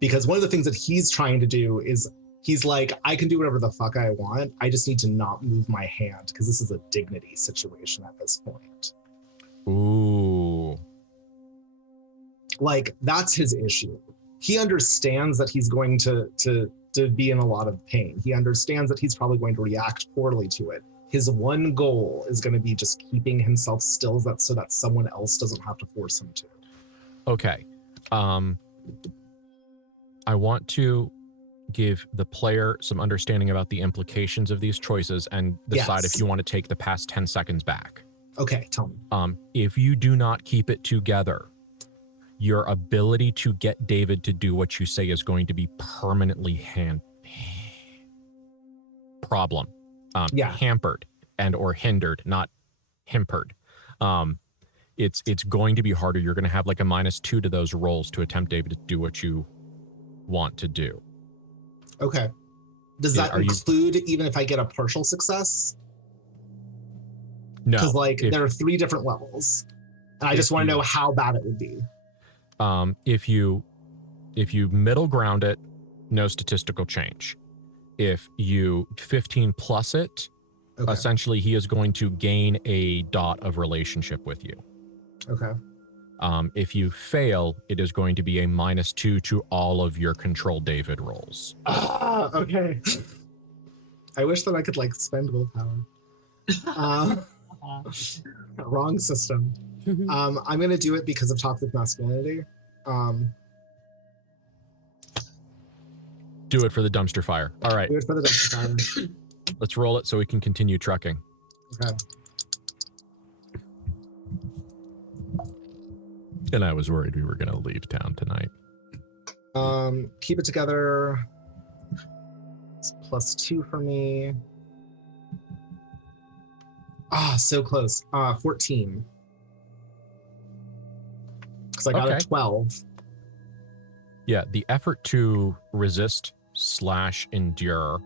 Because one of the things that he's trying to do is he's like, I can do whatever the fuck I want. I just need to not move my hand because this is a dignity situation at this point. Ooh. Like, that's his issue. He understands that he's going to be in a lot of pain. He understands that he's probably going to react poorly to it. His one goal is going to be just keeping himself still so that someone else doesn't have to force him to. Okay. I want to give the player some understanding about the implications of these choices and decide if you want to take the past 10 seconds back. Okay, tell me. If you do not keep it together, your ability to get David to do what you say is going to be permanently hampered and or hindered, not hampered. It's going to be harder. You're going to have like a -2 to those rolls to attempt, David, to do what you want to do. Okay. Does that include even if I get a partial success? No. Because there are 3 different levels. And I just want to know how bad it would be. If you middle ground it, no statistical change. If you 15 plus it, essentially he is going to gain a dot of relationship with you. Okay. If you fail, it is going to be a -2 to all of your control David rolls. Okay. I wish that I could spend willpower. Wrong system. I'm gonna do it because of toxic masculinity. Do it for the dumpster fire. All right. Do it for the dumpster fire. Let's roll it so we can continue trucking. Okay. And I was worried we were going to leave town tonight. Keep it together. It's +2 for me. So close. 14. Because I got a 12. Yeah, the effort to resist / endure,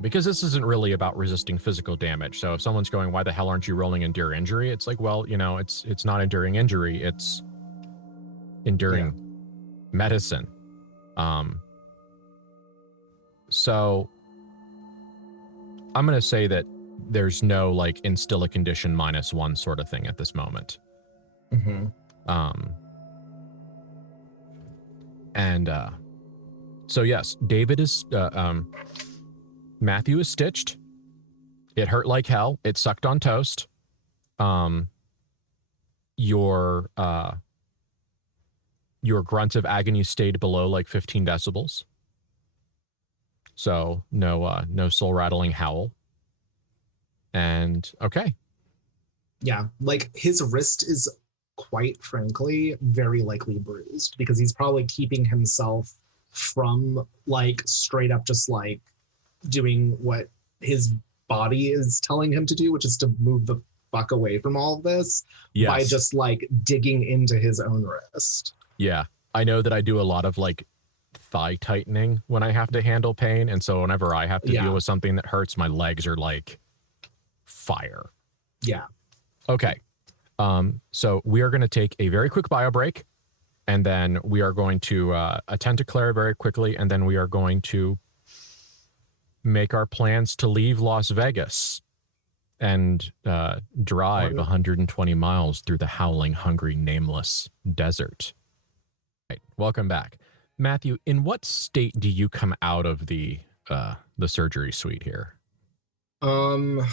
because this isn't really about resisting physical damage. So if someone's going, why the hell aren't you rolling endure injury? It's like, well, it's not enduring injury. It's enduring medicine. So I'm going to say that there's no instill a condition -1 sort of thing at this moment. Mm-hmm. So yes, David is, Matthew is stitched. It hurt like hell. It sucked on toast. your grunts of agony stayed below like 15 decibels. So no soul rattling howl. And okay. Yeah, like his wrist is quite frankly very likely bruised because he's probably keeping himself from like straight up just like doing what his body is telling him to do, which is to move the fuck away from all of this by just like digging into his own wrist. Yeah, I know that I do a lot of like thigh tightening when I have to handle pain, and so whenever I have to deal with something that hurts, my legs are like fire. Yeah. Okay. So we are going to take a very quick bio break, and then we are going to attend to Clara very quickly, and then we are going to make our plans to leave Las Vegas and drive 120 miles through the howling, hungry, nameless desert. Right. Welcome back. Matthew, in what state do you come out of the surgery suite here? Well,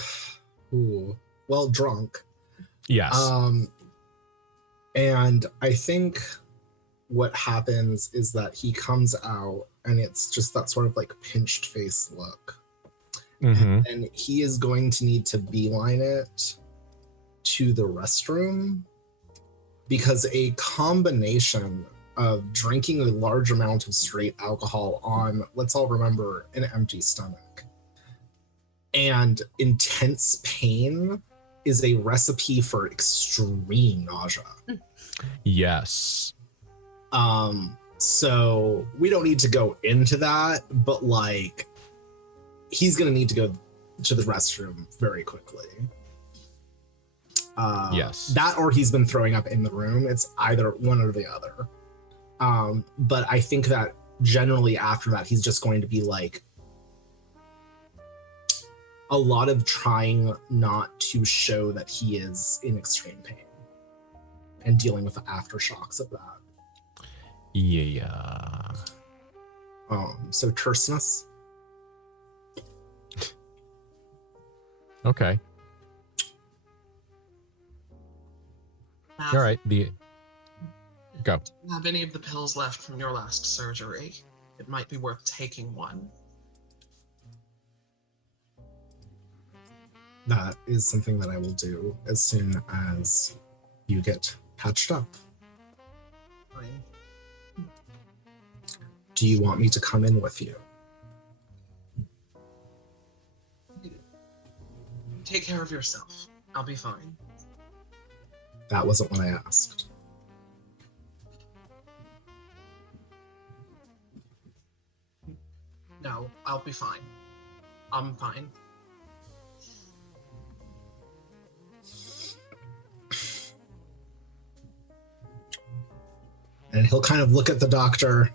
drunk. Yes. And I think what happens is that he comes out and it's just that sort of like pinched face look. Mm-hmm. And he is going to need to beeline it to the restroom because a combination of drinking a large amount of straight alcohol on, let's all remember, an empty stomach and intense pain is a recipe for extreme nausea. Yes. So we don't need to go into that, but like he's gonna need to go to the restroom very quickly. Yes. That or he's been throwing up in the room. It's either one or the other. But I think that generally after that, he's just going to be like a lot of trying not to show that he is in extreme pain and dealing with the aftershocks of that. Yeah. So terseness. Okay. Matt, All right. Go. do you have any of the pills left from your last surgery? It might be worth taking one. That is something that I will do as soon as you get patched up. Fine. Do you want me to come in with you? Take care of yourself. I'll be fine. That wasn't what I asked. No, I'll be fine. I'm fine. And he'll kind of look at the doctor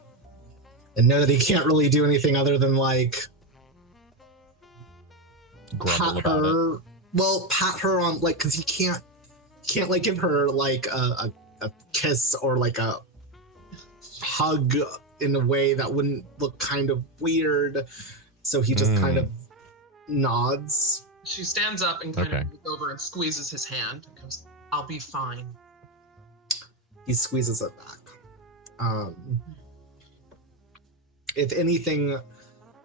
and know that he can't really do anything other than like Grumble about it. Well, pat her on like because he can't like give her like a kiss or like a hug in a way that wouldn't look kind of weird. So he just kind of nods. She stands up and kind of goes over and squeezes his hand and goes, I'll be fine. He squeezes it back. If anything,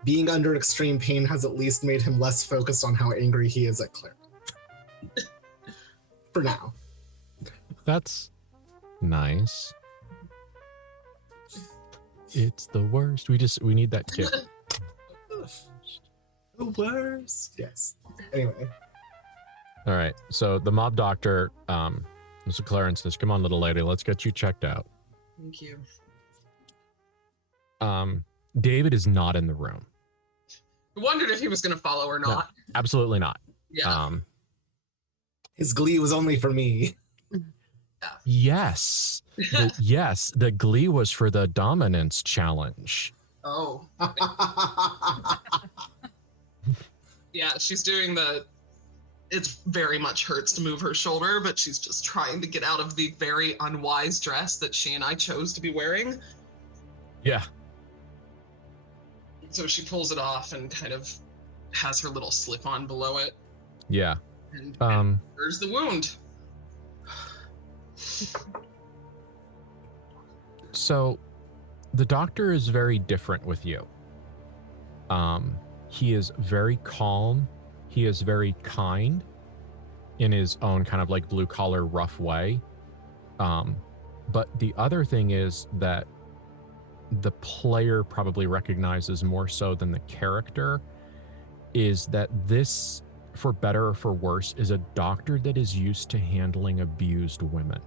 being under extreme pain has at least made him less focused on how angry he is at Clara. For now. That's nice. It's the worst. We need that kid. The worst. Yes. Anyway. All right. So the mob doctor, Mr. Clarence says, "Come on, little lady, let's get you checked out." Thank you. David is not in the room. I wondered if he was going to follow or not. No, absolutely not. Yeah. His glee was only for me. Yes. Yes. The glee was for the dominance challenge. Oh. Yeah, she's doing it very much hurts to move her shoulder, but she's just trying to get out of the very unwise dress that she and I chose to be wearing. Yeah. So she pulls it off and kind of has her little slip on below it. Yeah. And there's the wound. So, the doctor is very different with you. He is very calm. He is very kind in his own kind of like blue collar rough way. But the other thing is that the player probably recognizes more so than the character is that this, for better or for worse, is a doctor that is used to handling abused women.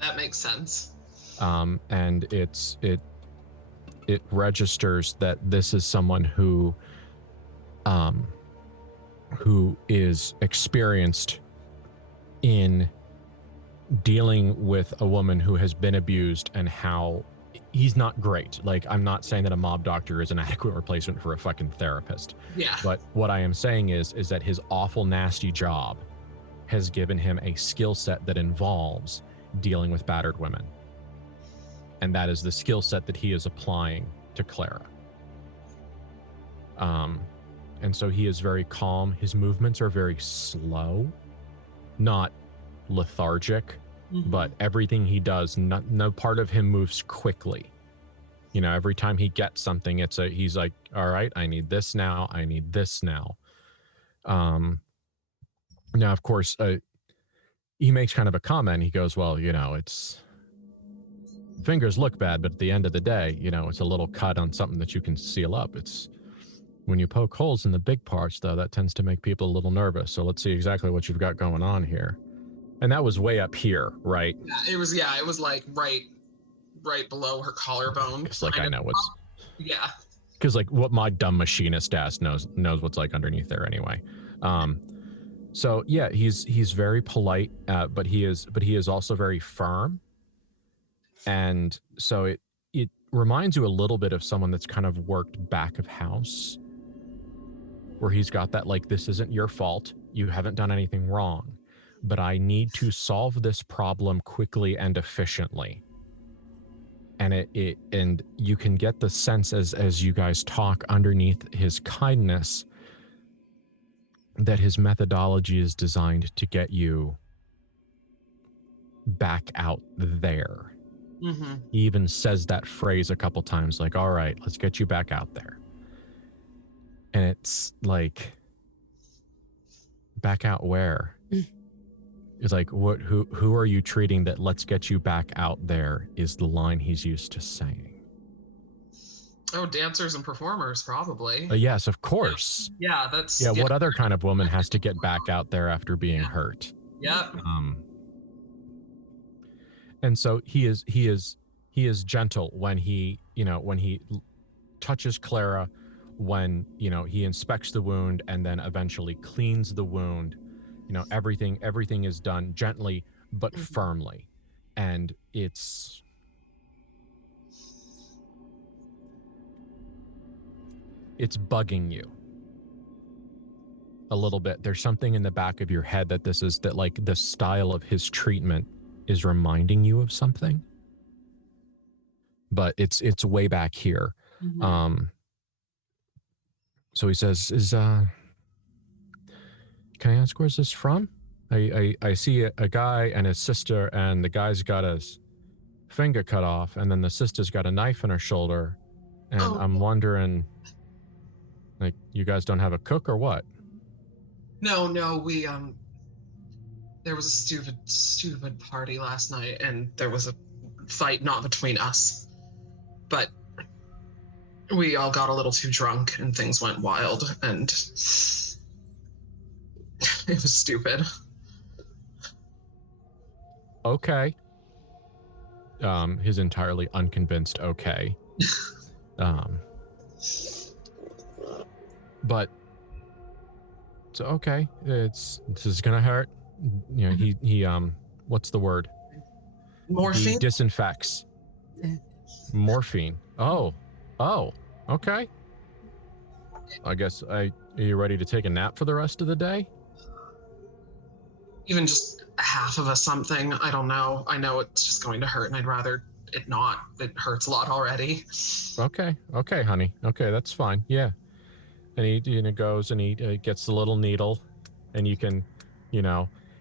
That makes sense. And it registers that this is someone who is experienced in dealing with a woman who has been abused, and how he's not great. Like, I'm not saying that a mob doctor is an adequate replacement for a fucking therapist. Yeah. But what I am saying is that his awful nasty job has given him a skill set that involves dealing with battered women. And that is the skill set that he is applying to Clara. And so he is very calm. His movements are very slow, not lethargic, but everything he does, no part of him moves quickly. You know, every time he gets something, he's like, all right, I need this now. I need this now. Now, of course, he makes kind of a comment. He goes, well, you know, fingers look bad, but at the end of the day, you know, it's a little cut on something that you can seal up. It's when you poke holes in the big parts, though, that tends to make people a little nervous. So let's see exactly what you've got going on here. And that was way up here, right? Yeah, it was like right below her collarbone. It's like, I know what's... Yeah. Because like what my dumb machinist ass knows what's like underneath there anyway. So yeah, he's very polite, but he is also very firm. And so it reminds you a little bit of someone that's kind of worked back of house, where he's got that, like, this isn't your fault. You haven't done anything wrong, but I need to solve this problem quickly and efficiently. And and you can get the sense as you guys talk underneath his kindness that his methodology is designed to get you back out there. Mm-hmm. He even says that phrase a couple times, like, all right, let's get you back out there. And it's like, back out where? It's like, who are you treating that let's get you back out there is the line he's used to saying. Oh, dancers and performers, probably. Yes, of course. Yeah, that's... Yeah, what other kind of woman has to get back out there after being hurt? Yeah. And so he is gentle when he touches Clara, when, you know, he inspects the wound and then eventually cleans the wound. You know, everything is done gently but firmly. And it's bugging you a little bit. There's something in the back of your head that the style of his treatment is reminding you of something. But it's way back here. Mm-hmm. So he says, can I ask where's this from? I see a guy and his sister, and the guy's got his finger cut off, and then the sister's got a knife in her shoulder. And I'm wondering, like, you guys don't have a cook or what? No, we, there was a stupid party last night, and there was a fight not between us, but we all got a little too drunk and things went wild, and it was stupid. Okay. His entirely unconvinced okay. But so okay, this is gonna hurt. You know, he what's the word? Morphine? He disinfects. Morphine. Oh, okay. I guess are you ready to take a nap for the rest of the day? Even just half of a something, I don't know. I know it's just going to hurt, and I'd rather it not. It hurts a lot already. Okay, honey. Okay, that's fine. Yeah. And he goes and he gets the little needle, and you can,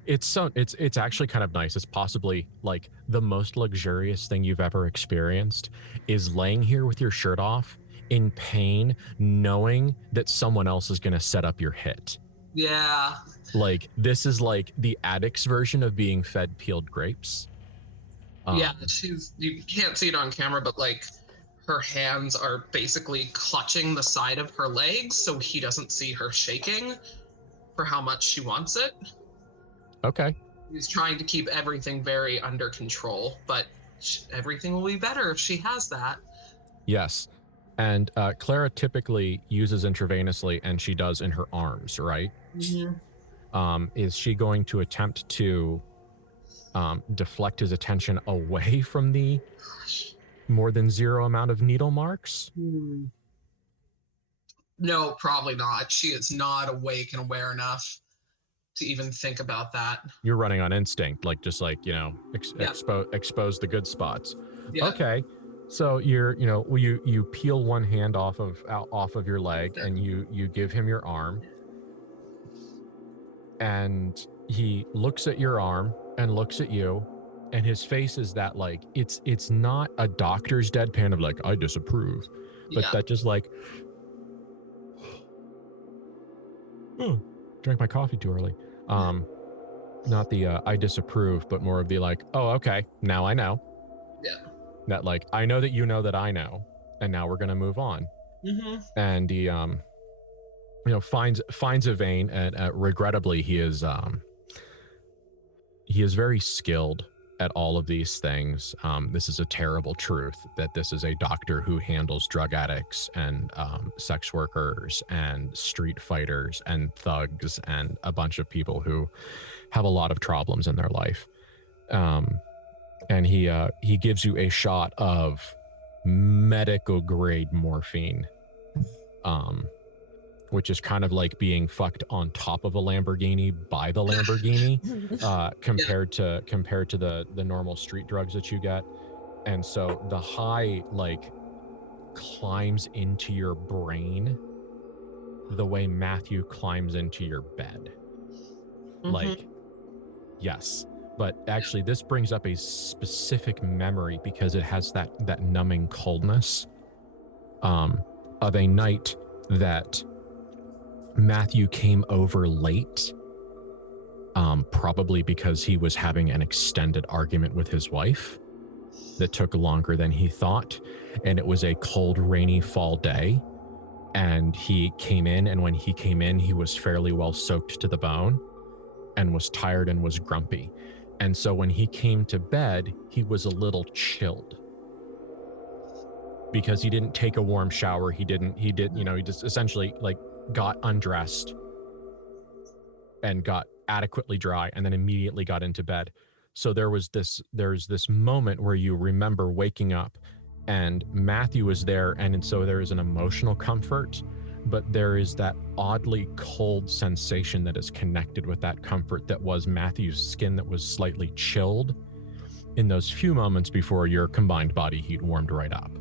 It's actually kind of nice. It's possibly like the most luxurious thing you've ever experienced is laying here with your shirt off in pain, knowing that someone else is going to set up your hit. Yeah. Like, this is like the addict's version of being fed peeled grapes. Yeah, you can't see it on camera, but like her hands are basically clutching the side of her legs so he doesn't see her shaking for how much she wants it. Okay. He's trying to keep everything very under control, but everything will be better if she has that. Yes. And Clara typically uses intravenously, and she does in her arms, right? Mm-hmm. Is she going to attempt to deflect his attention away from the more than zero amount of needle marks? No, probably not. She is not awake and aware enough to even think about that. You're running on instinct, like just like, you know, expose the good spots. Yeah. Okay. So you peel one hand off of your leg, and you give him your arm, and he looks at your arm and looks at you, and his face is that like it's not a doctor's deadpan of like I disapprove, but that just like, oh, drank my coffee too early. Not the I disapprove, but more of the like, oh, okay, now I know. Yeah. That like, I know that you know that I know, and now we're gonna move on. Mm-hmm. And he finds a vein, and regrettably he is very skilled at all of these things. This is a terrible truth that this is a doctor who handles drug addicts and sex workers and street fighters and thugs and a bunch of people who have a lot of problems in their life. And he gives you a shot of medical grade morphine, which is kind of like being fucked on top of a Lamborghini by the Lamborghini, compared to the normal street drugs that you get. And so the high like climbs into your brain the way Matthew climbs into your bed. Mm-hmm. Like, yes. But actually, this brings up a specific memory because it has that numbing coldness of a night that Matthew came over late, probably because he was having an extended argument with his wife that took longer than he thought. And it was a cold, rainy fall day. And he came in, and when he came in, he was fairly well soaked to the bone and was tired and was grumpy. And so when he came to bed, he was a little chilled because he didn't take a warm shower. He just essentially like got undressed and got adequately dry and then immediately got into bed. So there's this moment where you remember waking up and Matthew was there. And so there is an emotional comfort, but there is that oddly cold sensation that is connected with that comfort that was Matthew's skin that was slightly chilled in those few moments before your combined body heat warmed right up.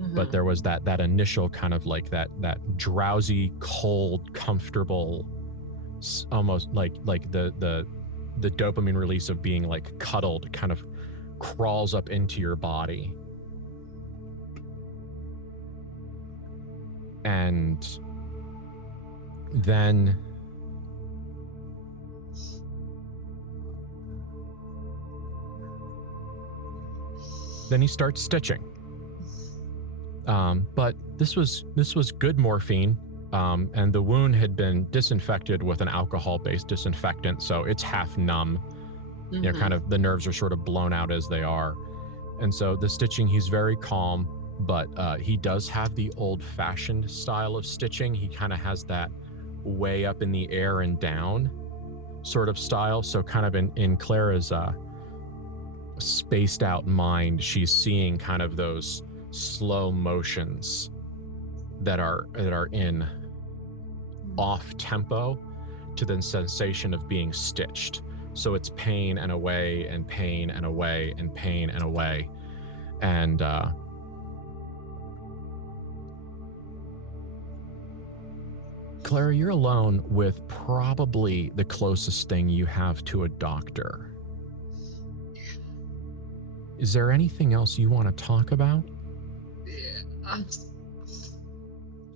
Mm-hmm. But there was that initial kind of like that drowsy, cold, comfortable, almost like the dopamine release of being like cuddled kind of crawls up into your body. And then he starts stitching. But this was good morphine, and the wound had been disinfected with an alcohol-based disinfectant, so it's half numb. Mm-hmm. You know, kind of the nerves are sort of blown out as they are. And so the stitching, he's very calm. But he does have the old-fashioned style of stitching. He kind of has that way up in the air and down sort of style. So kind of in Clara's spaced out mind, she's seeing kind of those slow motions that are in off tempo to the sensation of being stitched. So it's pain and away and pain and away and pain and away. And Clara, you're alone with probably the closest thing you have to a doctor. Is there anything else you want to talk about? Yeah.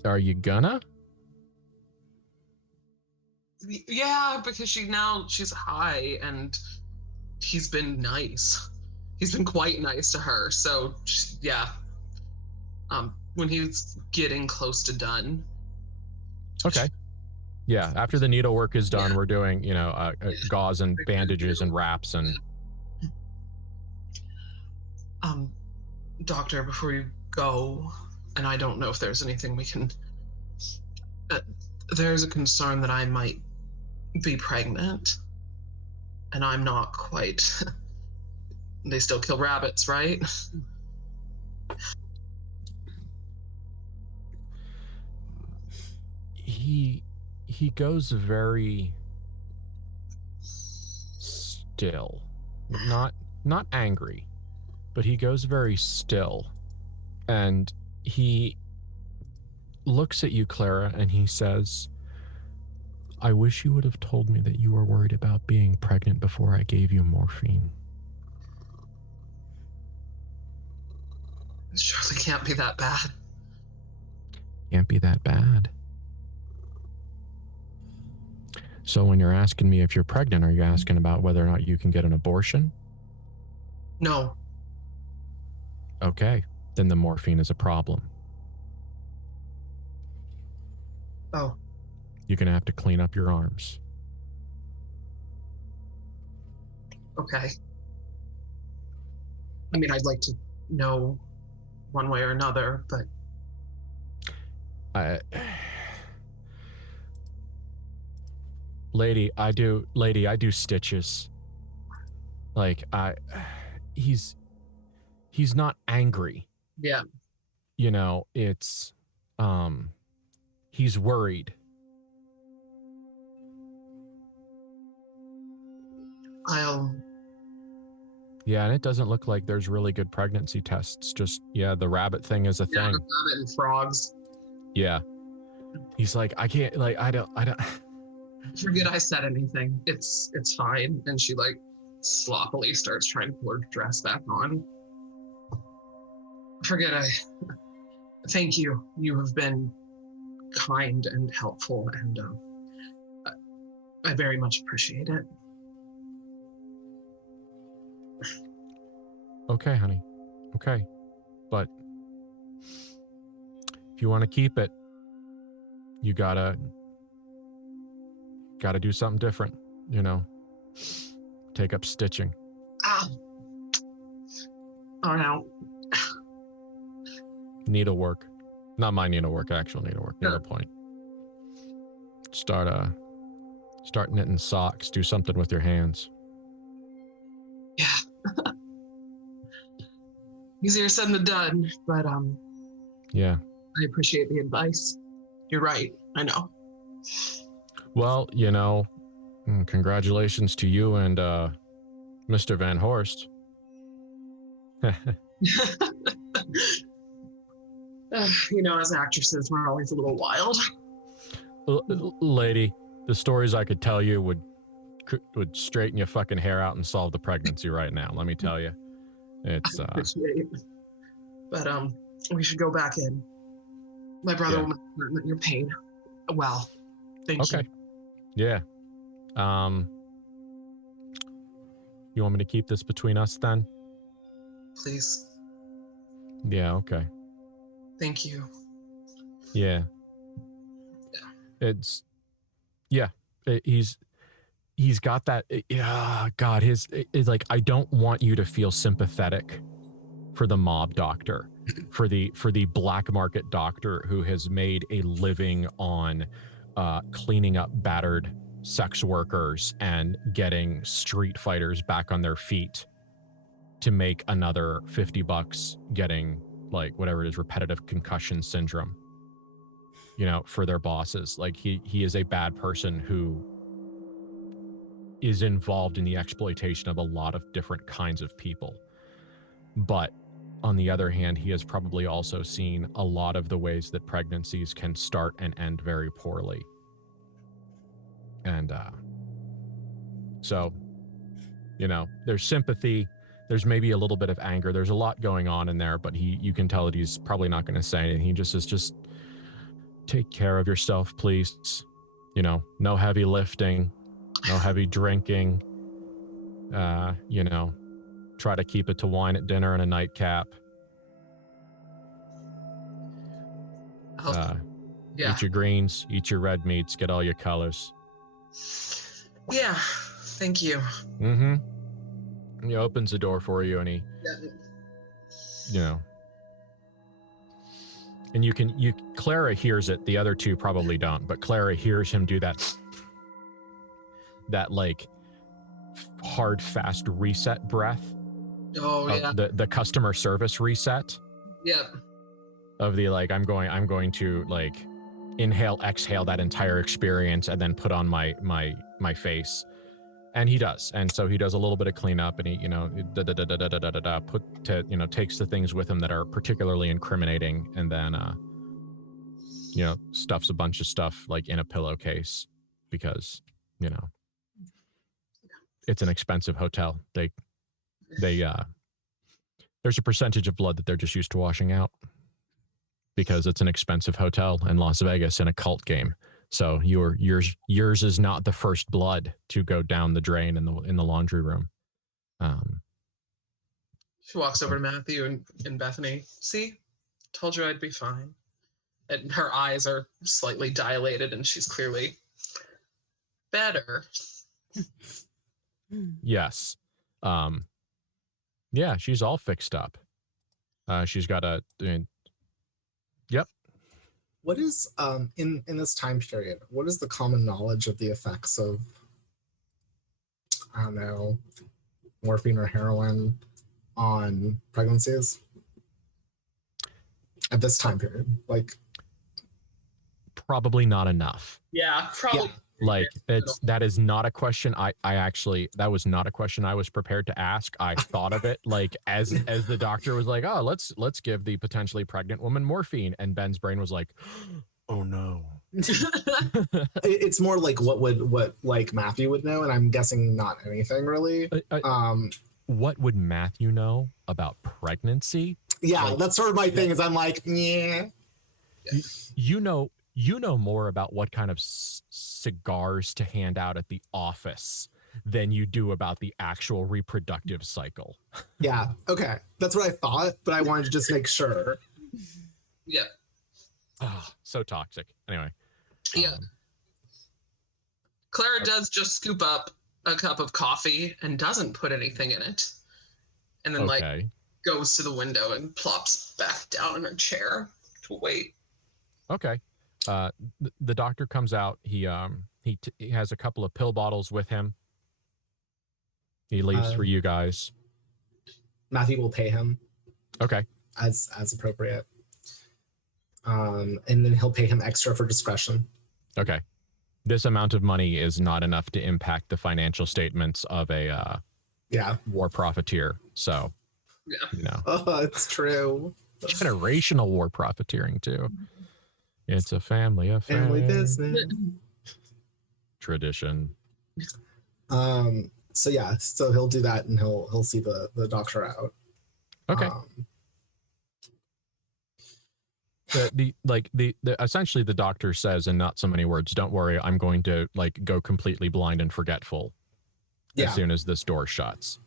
Are you gonna? Yeah, because she's high and he's been nice. He's been quite nice to her. So yeah. When he's getting close to done. Okay. Yeah, after the needlework is done, we're doing, gauze and bandages and wraps and... Doctor, before you go, and I don't know if there's anything we can... there's a concern that I might be pregnant, and I'm not quite... They still kill rabbits, right? He goes very still, not angry, but he goes very still, and he looks at you, Clara, and he says, I wish you would have told me that you were worried about being pregnant before I gave you morphine. It surely can't be that bad. Can't be that bad. So when you're asking me if you're pregnant, are you asking about whether or not you can get an abortion? No. Okay, then the morphine is a problem. Oh. You're going to have to clean up your arms. Okay. I mean, I'd like to know one way or another, but... Lady, I do stitches. Like, he's not angry. Yeah. It's, he's worried. Yeah, and it doesn't look like there's really good pregnancy tests. Just, the rabbit thing is a thing. Rabbit and frogs. Yeah. He's like, I can't, like, I don't. Forget I said anything. It's fine. And she sloppily starts trying to pull her dress back on. Thank you. You have been kind and helpful, and I very much appreciate it. Okay, honey. Okay. But if you want to keep it, you gotta do something different, take up stitching. Oh no. Needlework. Not my needlework, actual needlework, needlepoint. Start knitting socks, do something with your hands. Yeah. Easier said than done, but yeah. I appreciate the advice. You're right, I know. Well, congratulations to you and Mr. Van Horst. As actresses, we're always a little wild. Lady, the stories I could tell you would straighten your fucking hair out and solve the pregnancy right now. Let me tell you, it's. Appreciate. But we should go back in. My brother will learn your pain. Well, thank you. Okay. Yeah. You want me to keep this between us then? Please. Yeah. Okay. Thank you. Yeah. It's. Yeah. He's got that. Yeah. God. It's like, I don't want you to feel sympathetic for the mob doctor, for the black market doctor who has made a living on cleaning up battered sex workers and getting street fighters back on their feet to make another $50 getting whatever it is, repetitive concussion syndrome, for their bosses. Like he is a bad person who is involved in the exploitation of a lot of different kinds of people. But on the other hand, he has probably also seen a lot of the ways that pregnancies can start and end very poorly. And so, there's sympathy. There's maybe a little bit of anger. There's a lot going on in there, but you can tell that he's probably not going to say anything. He just says, just take care of yourself, please. No heavy lifting, no heavy drinking. Try to keep it to wine at dinner and a nightcap. Yeah. Eat your greens, eat your red meats, get all your colors. Yeah. Thank you. Mm-hmm. He opens the door for you, and he, and Clara hears it. The other two probably don't, but Clara hears him do that like hard, fast reset breath. Oh yeah. The customer service reset. Yep. Of the like, I'm going to like inhale, exhale that entire experience, and then put on my face. And he does, and so he does a little bit of cleanup, and he, takes the things with him that are particularly incriminating, and then, stuffs a bunch of stuff like in a pillowcase, because, it's an expensive hotel. They, there's a percentage of blood that they're just used to washing out, because it's an expensive hotel in Las Vegas in a cult game. So yours is not the first blood to go down the drain in the laundry room. She walks over to Matthew and Bethany. See, told you I'd be fine. And her eyes are slightly dilated, and she's clearly better. Yes. Yeah, she's all fixed up. She's got yep. What is in this time period? What is the common knowledge of the effects of, I don't know, morphine or heroin on pregnancies at this time period? Like, probably not enough. Yeah, probably. Yeah. Like that is not a question. That was not a question I was prepared to ask. I thought of it like as the doctor was like, oh, let's give the potentially pregnant woman morphine, and Ben's brain was like, oh no. It's more like what like Matthew would know, and I'm guessing not anything really. What would Matthew know about pregnancy? Yeah, like, that's sort of my thing. Is I'm like, yeah. You know more about what kind of cigars to hand out at the office than you do about the actual reproductive cycle. Yeah. Okay. That's what I thought, but I wanted to just make sure. Yeah. Oh, so toxic. Anyway. Yeah. Clara does just scoop up a cup of coffee and doesn't put anything in it. And then like goes to the window and plops back down in her chair to wait. Okay. The doctor comes out. He has a couple of pill bottles with him. He leaves for you guys. Matthew will pay him. Okay. As appropriate. And then he'll pay him extra for discretion. Okay. This amount of money is not enough to impact the financial statements of a war profiteer. So, Oh, it's true. Generational war profiteering too. It's a family affair. Family business. Tradition. So yeah, so he'll do that, and he'll see the doctor out. Okay. Essentially the doctor says in not so many words, don't worry, I'm going to like go completely blind and forgetful as soon as this door shuts.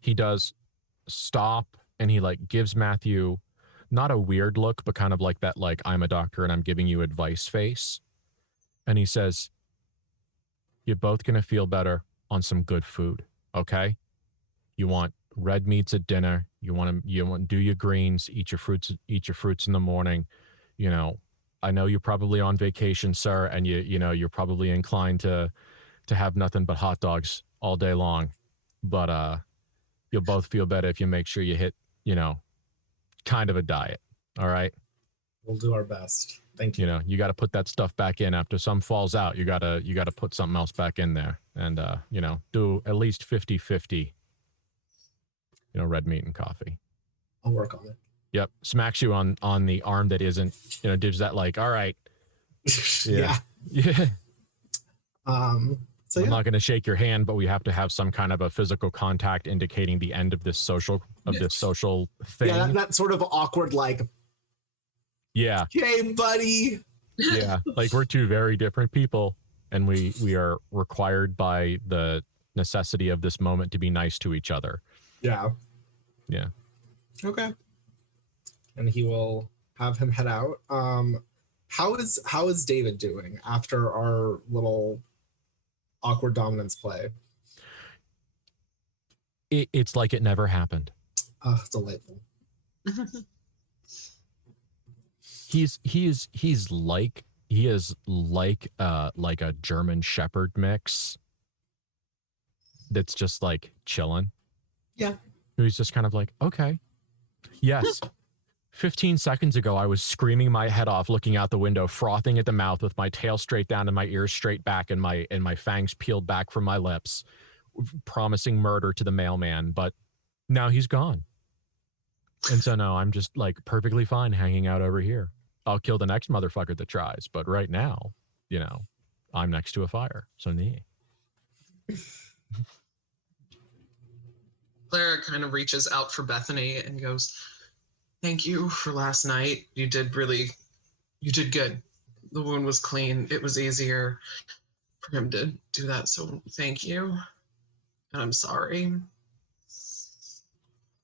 He does stop, and he like gives Matthew not a weird look, but kind of like that, like, I'm a doctor and I'm giving you advice face. And he says, you're both going to feel better on some good food. Okay. You want red meats at dinner. You want to do your greens, eat your fruits in the morning. I know you're probably on vacation, sir. And you're probably inclined to have nothing but hot dogs all day long, but, you'll both feel better if you make sure you hit, kind of a diet. All right. We'll do our best. Thank you. You got to put that stuff back in after some falls out. You got to put something else back in there, and do at least 50-50, red meat and coffee. I'll work on it. Yep. Smacks you on the arm that isn't, gives that like, all right. Yeah. Yeah. So I'm yeah, not going to shake your hand, but we have to have some kind of a physical contact indicating the end of this social thing. yeah, that sort of awkward like, Yeah. hey buddy. Yeah. Like we're two very different people, and we are required by the necessity of this moment to be nice to each other. Yeah. Yeah. Okay. And he will have him head out. How is David doing after our little awkward dominance play? It's like it never happened. Delightful. He is like a German Shepherd mix that's just like chilling. Yeah. He's just kind of like, okay, yes. 15 seconds ago, I was screaming my head off, looking out the window, frothing at the mouth with my tail straight down and my ears straight back and my fangs peeled back from my lips, promising murder to the mailman. But now he's gone. And so now I'm just like perfectly fine hanging out over here. I'll kill the next motherfucker that tries. But right now, I'm next to a fire. So neat. Clara kind of reaches out for Bethany and goes, thank you for last night. You did good. The wound was clean. It was easier for him to do that. So thank you. And I'm sorry. Of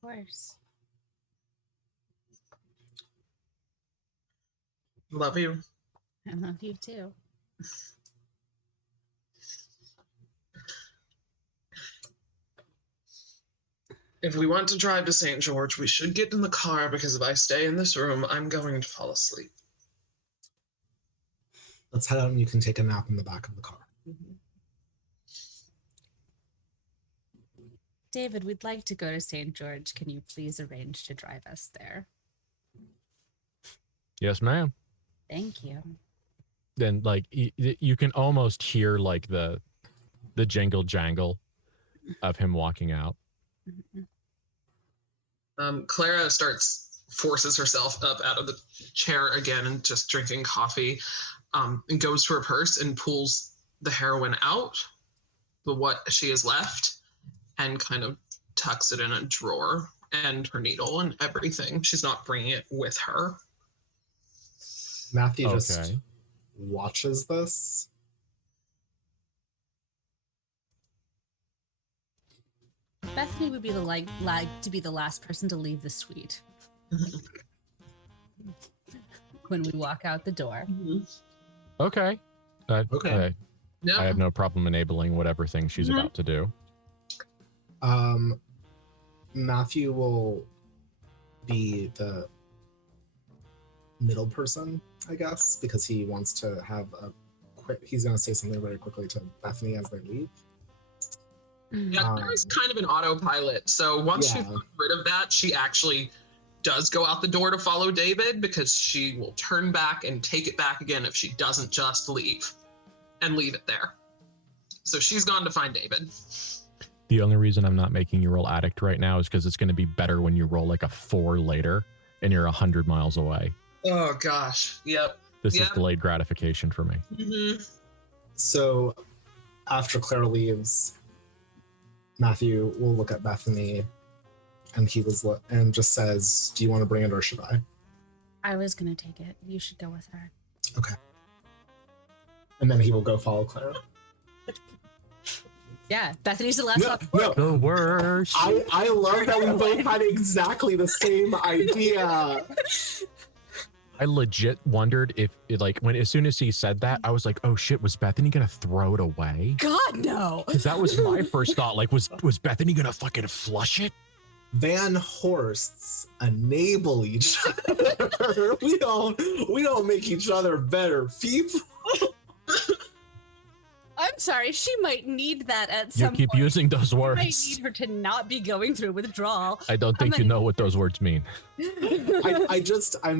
course. Love you. I love you too. If we want to drive to St. George, we should get in the car because if I stay in this room, I'm going to fall asleep. Let's head out and you can take a nap in the back of the car. Mm-hmm. David, we'd like to go to St. George. Can you please arrange to drive us there? Yes, ma'am. Thank you. Then like you can almost hear like the jingle jangle of him walking out. Clara forces herself up out of the chair again and just drinking coffee, and goes to her purse and pulls the heroin out, what she has left, and kind of tucks it in a drawer, and her needle and everything. She's not bringing it with her. Matthew just watches this. Bethany would be like to be the last person to leave the suite when we walk out the door. Okay. Okay. Yeah. I have no problem enabling whatever thing she's about to do. Matthew will be the middle person, I guess, because he wants to have he's going to say something very quickly to Bethany as they leave. Yeah, Clara's kind of an autopilot. So once she's rid of that, she actually does go out the door to follow David because she will turn back and take it back again if she doesn't just leave and leave it there. So she's gone to find David. The only reason I'm not making you roll addict right now is because it's going to be better when you roll like a 4 later and you're 100 miles away. Oh, gosh. Yep. This is delayed gratification for me. Mm-hmm. So after Clara leaves, Matthew will look at Bethany and and just says, do you want to bring it or should I? I was going to take it. You should go with her. Okay. And then he will go follow Clara. Yeah, Bethany's the last one. No. The worst. I love that we both had exactly the same idea. I legit wondered if as soon as he said that, I was like, oh shit, was Bethany gonna throw it away? God, no. Because that was my first thought. Like, was Bethany gonna fucking flush it? Van Horsts enable each other. We don't make each other better people. I'm sorry, she might need that at some point. You keep using those I words. might need her to not be going through withdrawal. I don't think you know what those words mean. I'm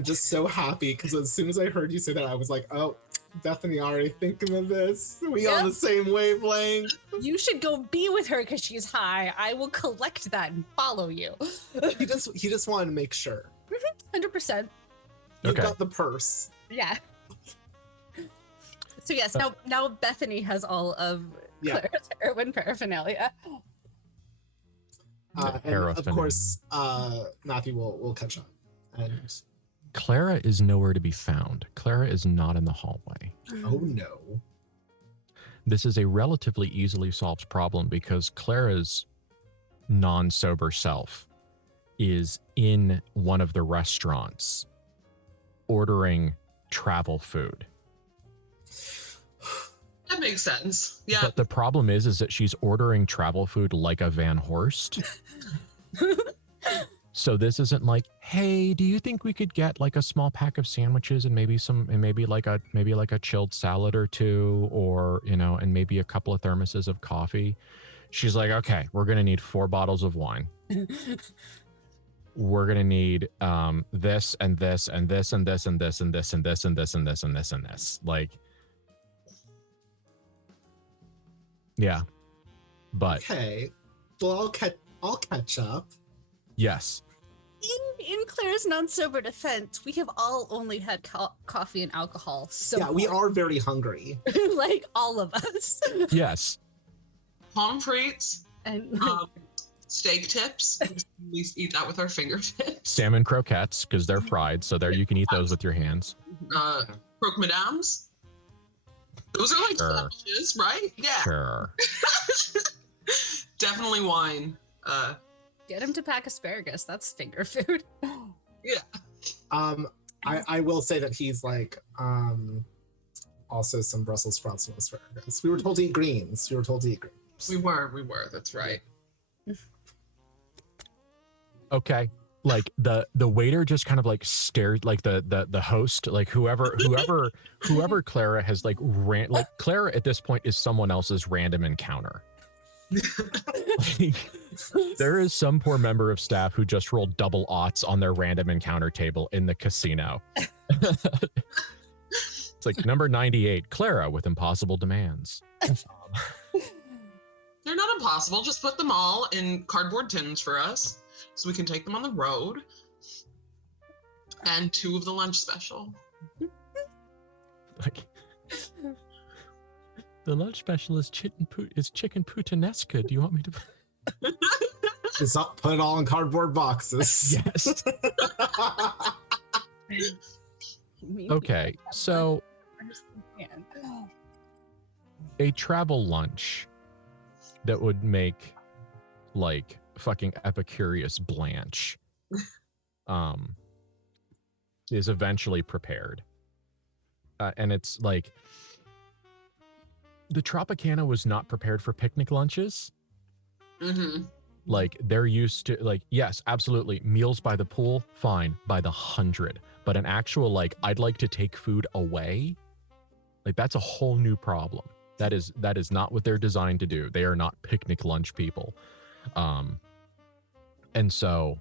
just so happy because as soon as I heard you say that, I was like, oh, Bethany already thinking of this. We on the same wavelength. You should go be with her because she's high. I will collect that and follow you. He just wanted to make sure. 100%. You've got the purse. Yeah. So yes, now Bethany has all of Yeah. Clara's heroin paraphernalia. And of course, Matthew will catch up. And Clara is nowhere to be found. Clara is not in the hallway. oh no. This is a relatively easily solved problem because Clara's non-sober self is in one of the restaurants ordering travel food. That makes sense. Yeah. But the problem is that she's ordering travel food like a Van Horst. So this isn't like, hey, do you think we could get like a small pack of sandwiches and maybe like a chilled salad or two, or and maybe a couple of thermoses of coffee? She's like, okay, we're gonna need 4 bottles of wine. We're gonna need this and this and this and this and this and this and this and this and this and this and this. Like, yeah, but Okay. Well, I'll catch up. yes. In Clara's non-sober defense, we have all only had coffee and alcohol. So Yeah, we are very hungry. like all of us. Yes. Palm frites, And steak tips. We eat that with our fingertips. Salmon croquettes, because they're fried, so there you can eat those with your hands. Croque madames. Those are like Sure. sandwiches, right? Yeah. Sure. Definitely wine. get him to pack asparagus. That's finger food. Yeah. I will say that he's like also some Brussels sprouts and asparagus. We were told to eat greens. We were. That's right. Okay. Like the waiter just kind of like stared, like the host, like whoever Clara has like Clara at this point is someone else's random encounter. There is some poor member of staff who just rolled double aughts on their random encounter table in the casino. It's like number 98, Clara with impossible demands. They're not impossible. Just put them all in cardboard tins for us so we can take them on the road. And 2 of the lunch special. Like, the lunch special is chicken puttanesca. Do you want me to? Just not put it all in cardboard boxes. Yes. Okay, so a travel lunch that would make like fucking Epicurious Blanche is eventually prepared. And it's like the Tropicana was not prepared for picnic lunches. Mm-hmm. Like they're used to, like, yes, absolutely, meals by the pool, fine, by the 100, but an actual like I'd like to take food away, like that's a whole new problem. That is not what they're designed to do. They are not picnic lunch people. And so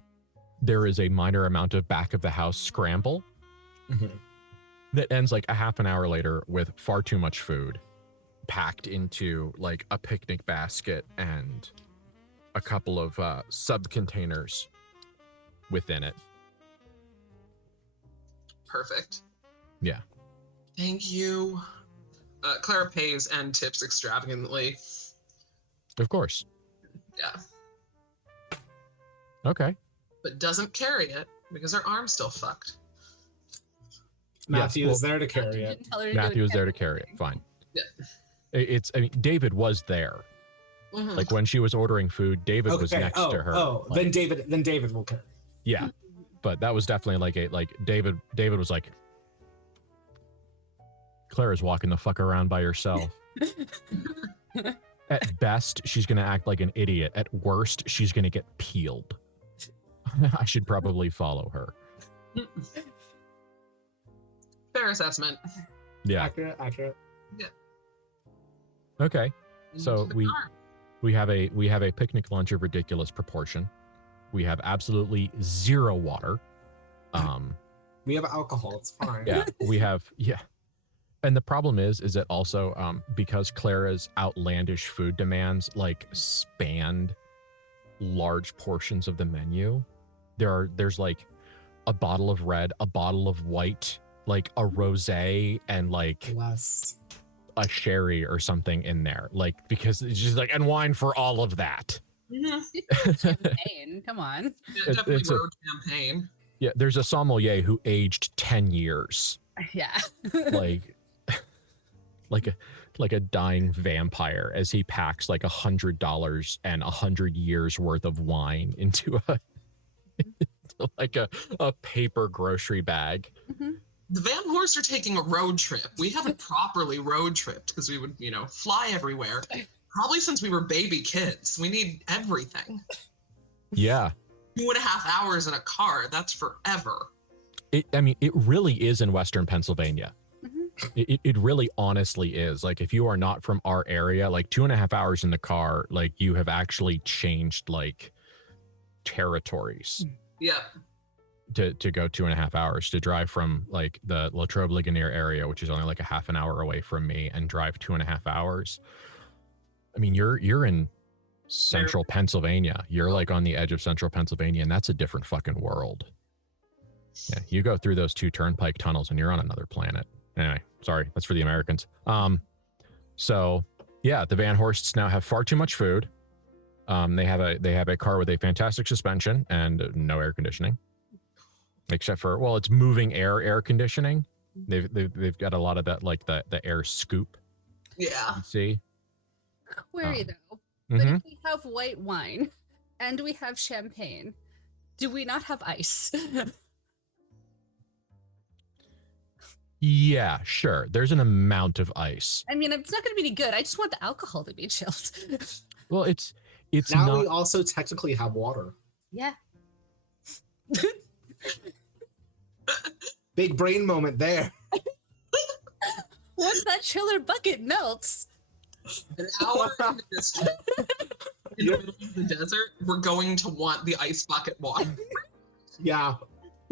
there is a minor amount of back of the house scramble that ends like a half an hour later with far too much food packed into like a picnic basket and a couple of sub-containers within it. Perfect. Yeah. Thank you. Clara pays and tips extravagantly. Of course. Yeah. Okay. But doesn't carry it because her arm's still fucked. Matthew Yes, is there to carry it. Matthew is there to carry it. Fine. Yeah. I mean, David was there. Mm-hmm. Like when she was ordering food, David was next to her. Oh, like, then David will carry it. yeah. But that was definitely like David was like, Clara's walking the fuck around by herself. At best, she's going to act like an idiot. At worst, she's going to get peeled. I should probably follow her. Fair assessment. Yeah. Accurate. Okay. So we have a picnic lunch of ridiculous proportion. We have absolutely zero water. We have alcohol. It's fine. Yeah. And the problem is that also because Clara's outlandish food demands like spanned large portions of the menu, there's like a bottle of red, a bottle of white, like a rosé, and like Less. a sherry or something in there, like, because it's just like, and wine for all of that. Champagne, come on. Yeah, definitely road champagne. Yeah, there's a sommelier who aged 10 years. Yeah. like a dying vampire as he packs like $100 and 100 years worth of wine into a paper grocery bag. Mm-hmm. The Van Horsts are taking a road trip. We haven't properly road tripped because we would, fly everywhere. Probably since we were baby kids. We need everything. Yeah. 2.5 hours in a car. That's forever. It really is in Western Pennsylvania. Mm-hmm. It really honestly is. Like, if you are not from our area, like 2.5 hours in the car, like you have actually changed like territories. Yeah. To go 2.5 hours to drive from like the Latrobe Ligonier area, which is only like a half an hour away from me, and drive 2.5 hours. I mean, you're in central Pennsylvania. You're like on the edge of central Pennsylvania, and that's a different fucking world. Yeah, you go through those 2 turnpike tunnels and you're on another planet. Anyway, sorry, that's for the Americans. So yeah, the Van Horsts now have far too much food. They have a car with a fantastic suspension and no air conditioning, except for, well, it's moving air conditioning. They've got a lot of that, like the air scoop. Yeah. See. Query though, Mm-hmm. but if we have white wine and we have champagne, do we not have ice? Yeah, sure. There's an amount of ice. I mean, it's not going to be any good. I just want the alcohol to be chilled. Well, it's now not. we also technically have water. Yeah. Big brain moment there. Once that chiller bucket melts. An hour into this trip, in the middle of the desert, we're going to want the ice bucket water. Yeah.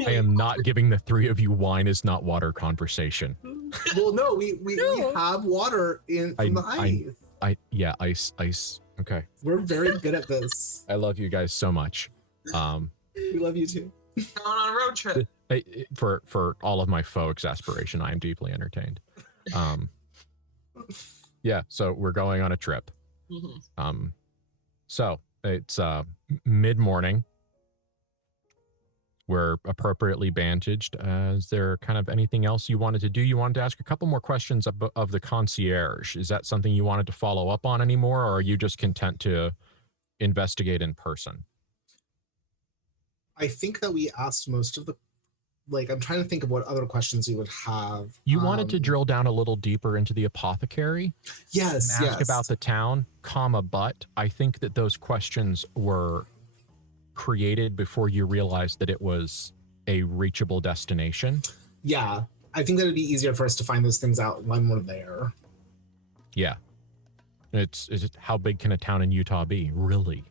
I am not giving the 3 of you wine is not water conversation. Well, no, we No. have water in from the ice. Ice. Okay. We're very good at this. I love you guys so much. We love you too. Going on a road trip. For all of my faux exasperation, I am deeply entertained. Yeah, so we're going on a trip. Mm-hmm. So it's mid-morning. We're appropriately bandaged. Is there kind of anything else you wanted to do? You wanted to ask a couple more questions of the concierge. Is that something you wanted to follow up on anymore, or are you just content to investigate in person? I think that we asked most of the, like, I'm trying to think of what other questions you would have. You wanted to drill down a little deeper into the apothecary? Yes, and ask about the town, but I think that those questions were created before you realized that it was a reachable destination. Yeah, I think that it'd be easier for us to find those things out when we're there. Yeah. Is it how big can a town in Utah be? Really?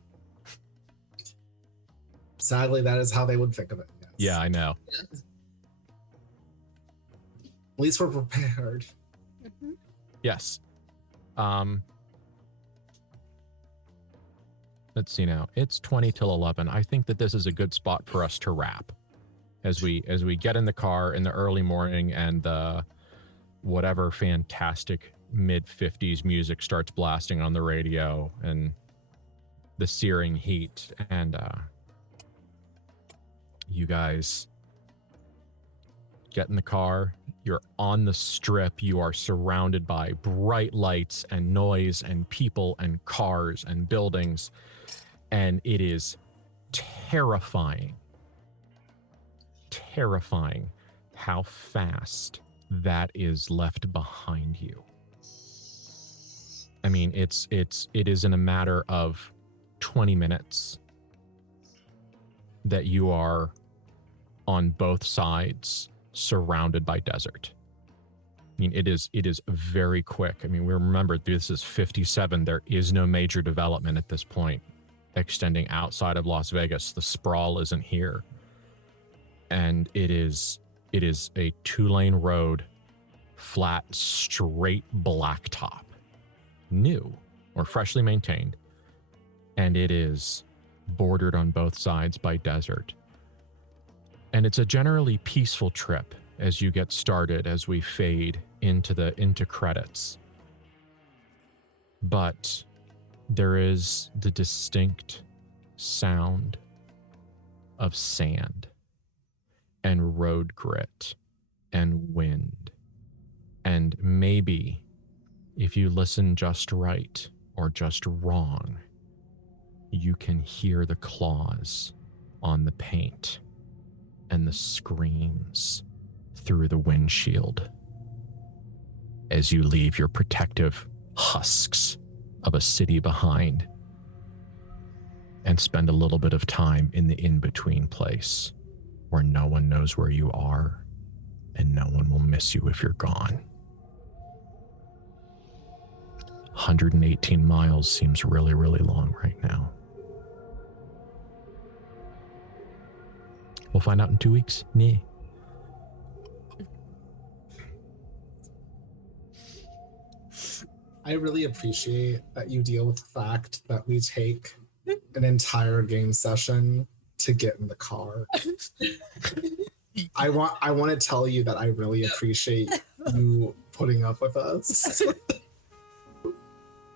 Sadly, that is how they would think of it. Yes. Yeah, I know. At least we're prepared. Mm-hmm. Yes. Let's see now. It's 20 till 11. I think that this is a good spot for us to wrap. As we get in the car in the early morning and the whatever fantastic mid-50s music starts blasting on the radio and the searing heat, and you guys get in the car. You're on the strip. You are surrounded by bright lights and noise and people and cars and buildings. And it is terrifying how fast that is left behind you. I mean, it is in a matter of 20 minutes that you are on both sides surrounded by desert. I mean, it is very quick. I mean, we remember this is 57. There is no major development at this point extending outside of Las Vegas. The sprawl isn't here. And it is a 2-lane road, flat, straight blacktop, new or freshly maintained. And it is bordered on both sides by desert. And it's a generally peaceful trip as you get started, as we fade into credits. but there is the distinct sound of sand and road grit and wind. And maybe if you listen just right or just wrong, you can hear the claws on the paint and the screams through the windshield as you leave your protective husks of a city behind and spend a little bit of time in the in-between place where no one knows where you are and no one will miss you if you're gone. 118 miles seems really, really long right now. We'll find out in 2 weeks. Yeah. I really appreciate that you deal with the fact that we take an entire game session to get in the car. I want to tell you that I really appreciate you putting up with us.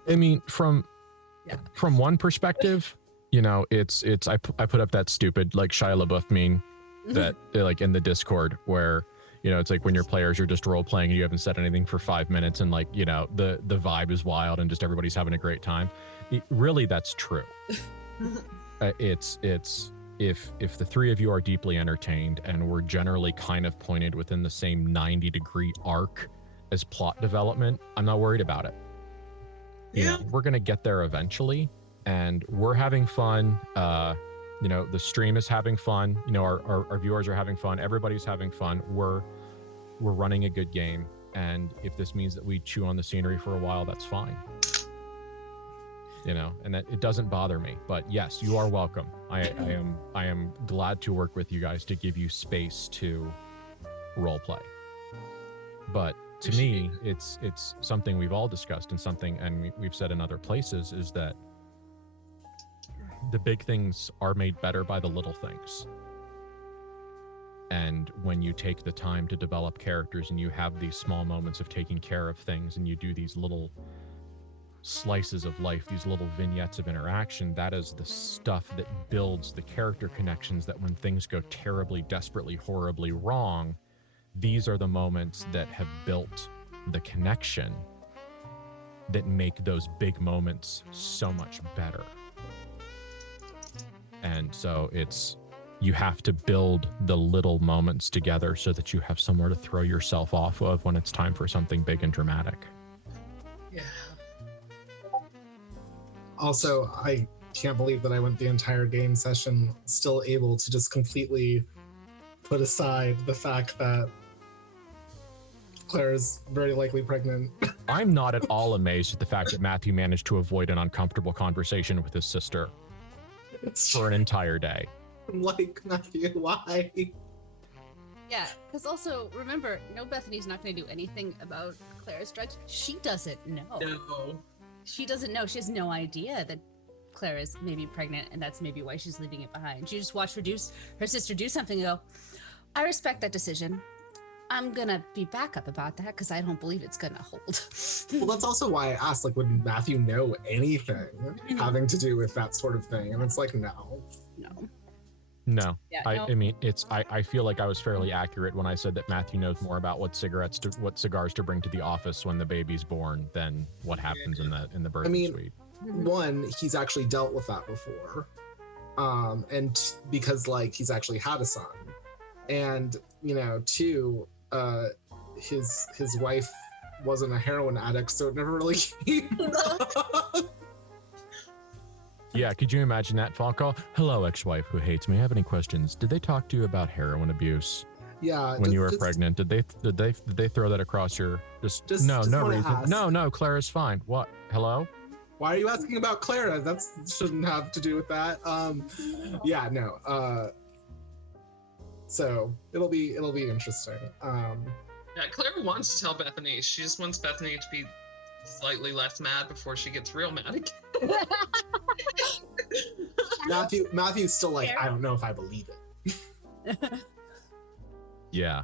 I mean, from one perspective, you know, it's I put up that stupid like Shia LaBeouf meme that like in the Discord where, you know, it's like when your players are just role playing and you haven't said anything for 5 minutes and like, you know, the vibe is wild and just everybody's having a great time. Really, that's true. It's if the three of you are deeply entertained and we're generally kind of pointed within the same 90-degree arc as plot development, I'm not worried about it. You know, we're gonna get there eventually, and we're having fun. You know, the stream is having fun. You know, our viewers are having fun. Everybody's having fun. We're running a good game, and if this means that we chew on the scenery for a while, that's fine. You know, and that it doesn't bother me. But yes, you are welcome. I am glad to work with you guys to give you space to role play. But to me, it's something we've all discussed and something, and we've said in other places, is that the big things are made better by the little things. And when you take the time to develop characters and you have these small moments of taking care of things and you do these little slices of life, these little vignettes of interaction, that is the stuff that builds the character connections that when things go terribly, desperately, horribly wrong, these are the moments that have built the connection that make those big moments so much better. And so you have to build the little moments together so that you have somewhere to throw yourself off of when it's time for something big and dramatic. Yeah. Also, I can't believe that I went the entire game session still able to just completely put aside the fact that Claire's very likely pregnant. I'm not at all amazed at the fact that Matthew managed to avoid an uncomfortable conversation with his sister for an entire day. I'm like, Matthew, why? Yeah, because also remember, no, Bethany's not going to do anything about Clara's drugs. She doesn't know. No. She doesn't know. She has no idea that Clara's maybe pregnant, and that's maybe why she's leaving it behind. She just watched her sister do something and go, I respect that decision. I'm going to be back up about that because I don't believe it's going to hold. Well, that's also why I asked, like, would Matthew know anything having to do with that sort of thing? And it's like, no. No. Yeah, I mean, I feel like I was fairly accurate when I said that Matthew knows more about what cigars to bring to the office when the baby's born than what happens in the birthing suite. One, he's actually dealt with that before. And because like he's actually had a son. And, you know, two, his wife wasn't a heroin addict, so it never really came up. Yeah, could you imagine that phone call? Hello, ex-wife who hates me. I have any questions? Did they talk to you about heroin abuse? Yeah. When you were pregnant, did they throw that across your no reason? Ask. No, Clara's fine. What? Hello? Why are you asking about Clara? That shouldn't have to do with that. Yeah, no. So it'll be interesting. Yeah, Clara wants to tell Bethany. She just wants Bethany to be slightly less mad before she gets real mad again. Matthew's still like, I don't know if I believe it. Yeah.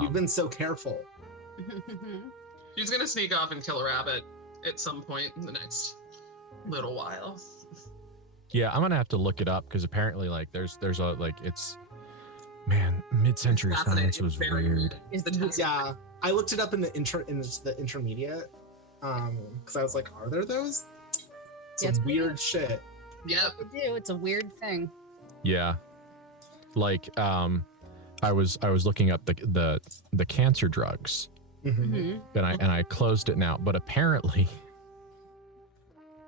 You've been so careful. She's gonna sneak off and kill a rabbit at some point in the next little while. Yeah, I'm gonna have to look it up because apparently, like, there's a like it's, man, mid-century It's fascinating. science was It's very weird. Is the test. Yeah, I looked it up in the intermediate, because I was like, are there those? Some it's weird shit. Yep. We do. It's a weird thing. Yeah, like I was looking up the cancer drugs, Mhm. and I closed it now, but apparently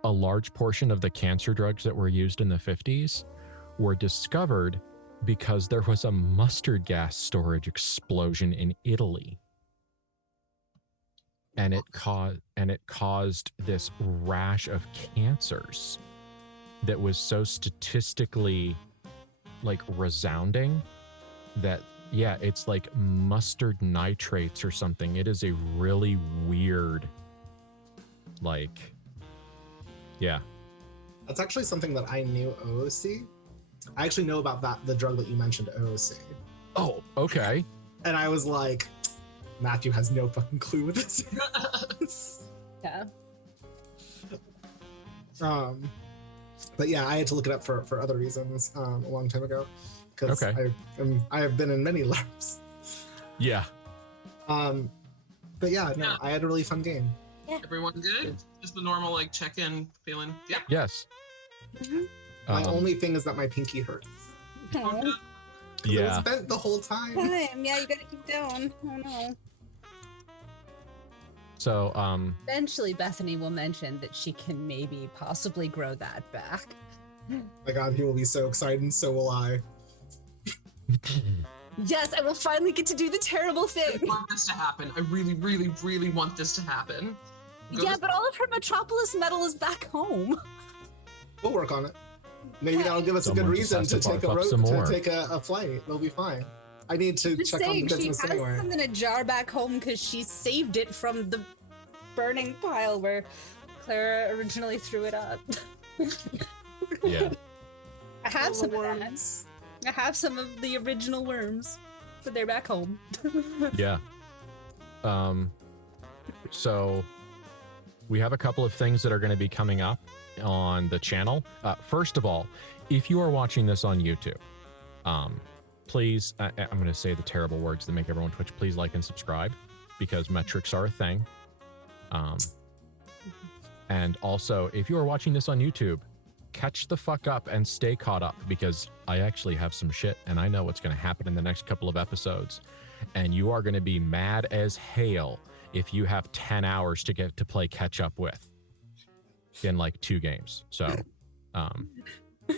a large portion of the cancer drugs that were used in the 50s were discovered because there was a mustard gas storage explosion in Italy. And it caused this rash of cancers that was so statistically like resounding that, yeah, it's like mustard nitrates or something. It is a really weird, like, yeah. That's actually something that I knew OOC. I actually know about the drug that you mentioned, OOC. Oh, okay. And I was like, Matthew has no fucking clue what this is. Yeah. But yeah, I had to look it up for other reasons a long time ago because Okay. I have been in many LARPs. Yeah. But yeah, no, Yeah. I had a really fun game. Everyone good? Just the normal like check-in feeling. Yeah. Yes. My only thing is that my pinky hurts. Oh, 'Cause it Yeah. was bent the whole time. time. Yeah, you gotta keep going. Oh no. So, Eventually, Bethany will mention that she can maybe possibly grow that back. My God, he will be so excited, and so will I. Yes, I will finally get to do the terrible I thing. want this to happen. I really, really, really want this to happen. Go Yeah, to- but all of her Metropolis metal is back home. We'll work on it. Maybe that'll give us a good Someone just reason has to to take a barf up some more. flight. It'll be fine. I need to Just check on the saying, she business has anyway. some in a jar back home because she saved it from the burning pile where Clara originally threw it up. yeah. I have All some the of that. worms. I have some of the original worms, but they're back home. Yeah. So we have a couple of things that are going to be coming up on the channel. First of all, if you are watching this on YouTube, please, I'm going to say the terrible words that make everyone twitch. Please like and subscribe because metrics are a thing. And also, if you are watching this on YouTube, catch the fuck up and stay caught up because I actually have some shit and I know what's going to happen in the next couple of episodes. And you are going to be mad as hail if you have 10 hours to get to play catch up with in like 2 games. So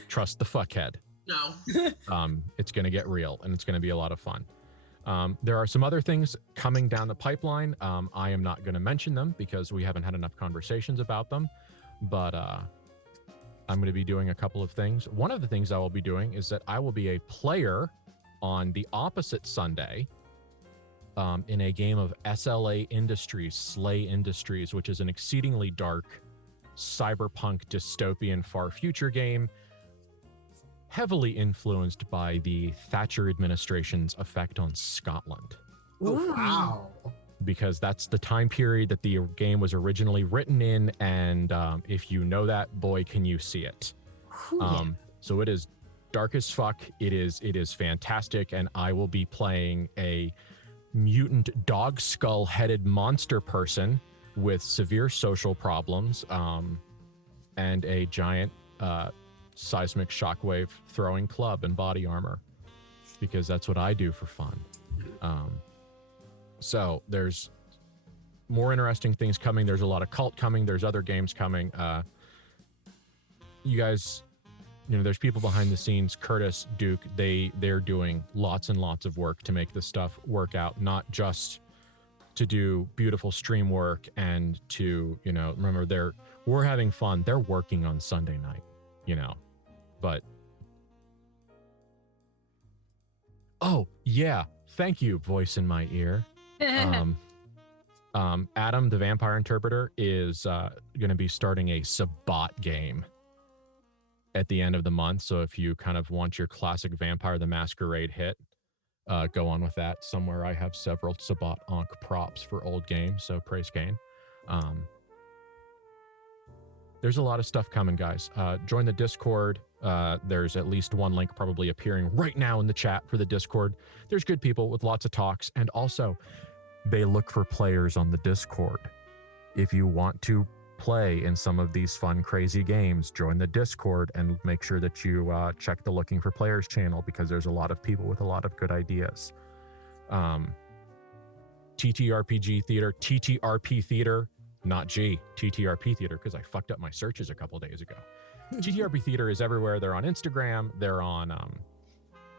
trust the fuckhead. No. It's going to get real and it's going to be a lot of fun. There are some other things coming down the pipeline. I am not going to mention them because we haven't had enough conversations about them, but I'm going to be doing a couple of things. One of the things I will be doing is that I will be a player on the opposite Sunday in a game of SLA Industries, Slay Industries, which is an exceedingly dark cyberpunk dystopian far future game heavily influenced by the Thatcher administration's effect on Scotland, Oh, wow. because that's the time period that the game was originally written in. And if you know that, boy, can you see it. So it is dark as fuck. It is fantastic. And I will be playing a mutant dog skull headed monster person with severe social problems and a giant seismic shockwave throwing club and body armor, because that's what I do for fun. So there's more interesting things coming. There's a lot of KULT coming. There's other games coming. You guys, there's people behind the scenes. Curtis, Duke, they're doing lots and lots of work to make this stuff work out, not just to do beautiful stream work and to, remember we're having fun. They're working on Sunday night, but oh yeah, thank you, voice in my ear. Adam, the vampire interpreter, is going to be starting a Sabbat game at the end of the month. So if you kind of want your classic Vampire the Masquerade hit, go on with that. Somewhere I have several Sabbat Ankh props for old games, so praise Kane. there's a lot of stuff coming, guys. Join the Discord. There's at least one link probably appearing right now in the chat for the Discord. There's good people with lots of talks, and also they look for players on the Discord. If you want to play in some of these fun, crazy games, join the Discord and make sure that you check the Looking for Players channel, because there's a lot of people with a lot of good ideas. TTRPG Theater, TTRP Theater, not G, TTRP Theater, because I fucked up my searches a couple days ago. TTRP Theater is everywhere. They're on Instagram, they're on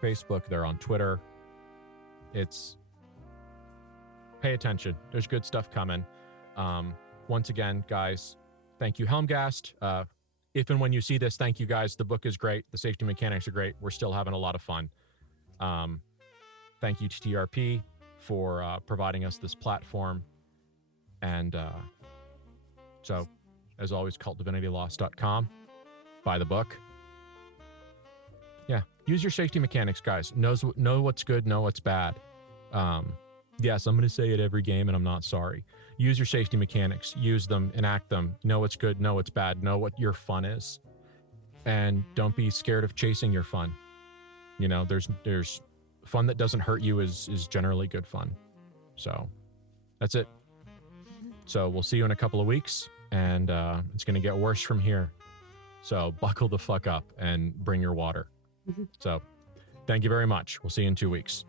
Facebook, they're on Twitter. Pay attention. There's good stuff coming. Once again, guys, thank you, Helmgast. If and when you see this, thank you, guys. The book is great. The safety mechanics are great. We're still having a lot of fun. Thank you, TTRP, for providing us this platform. And so, as always, cultdivinitylost.com. Buy the book. Yeah, use your safety mechanics, guys. Know what's good, know what's bad. Yes, I'm going to say it every game, and I'm not sorry. Use your safety mechanics. Use them, enact them. Know what's good, know what's bad. Know what your fun is. And don't be scared of chasing your fun. You know, there's fun that doesn't hurt you is generally good fun. So that's it. So we'll see you in a couple of weeks, and it's going to get worse from here. So buckle the fuck up and bring your water. So thank you very much. We'll see you in 2 weeks.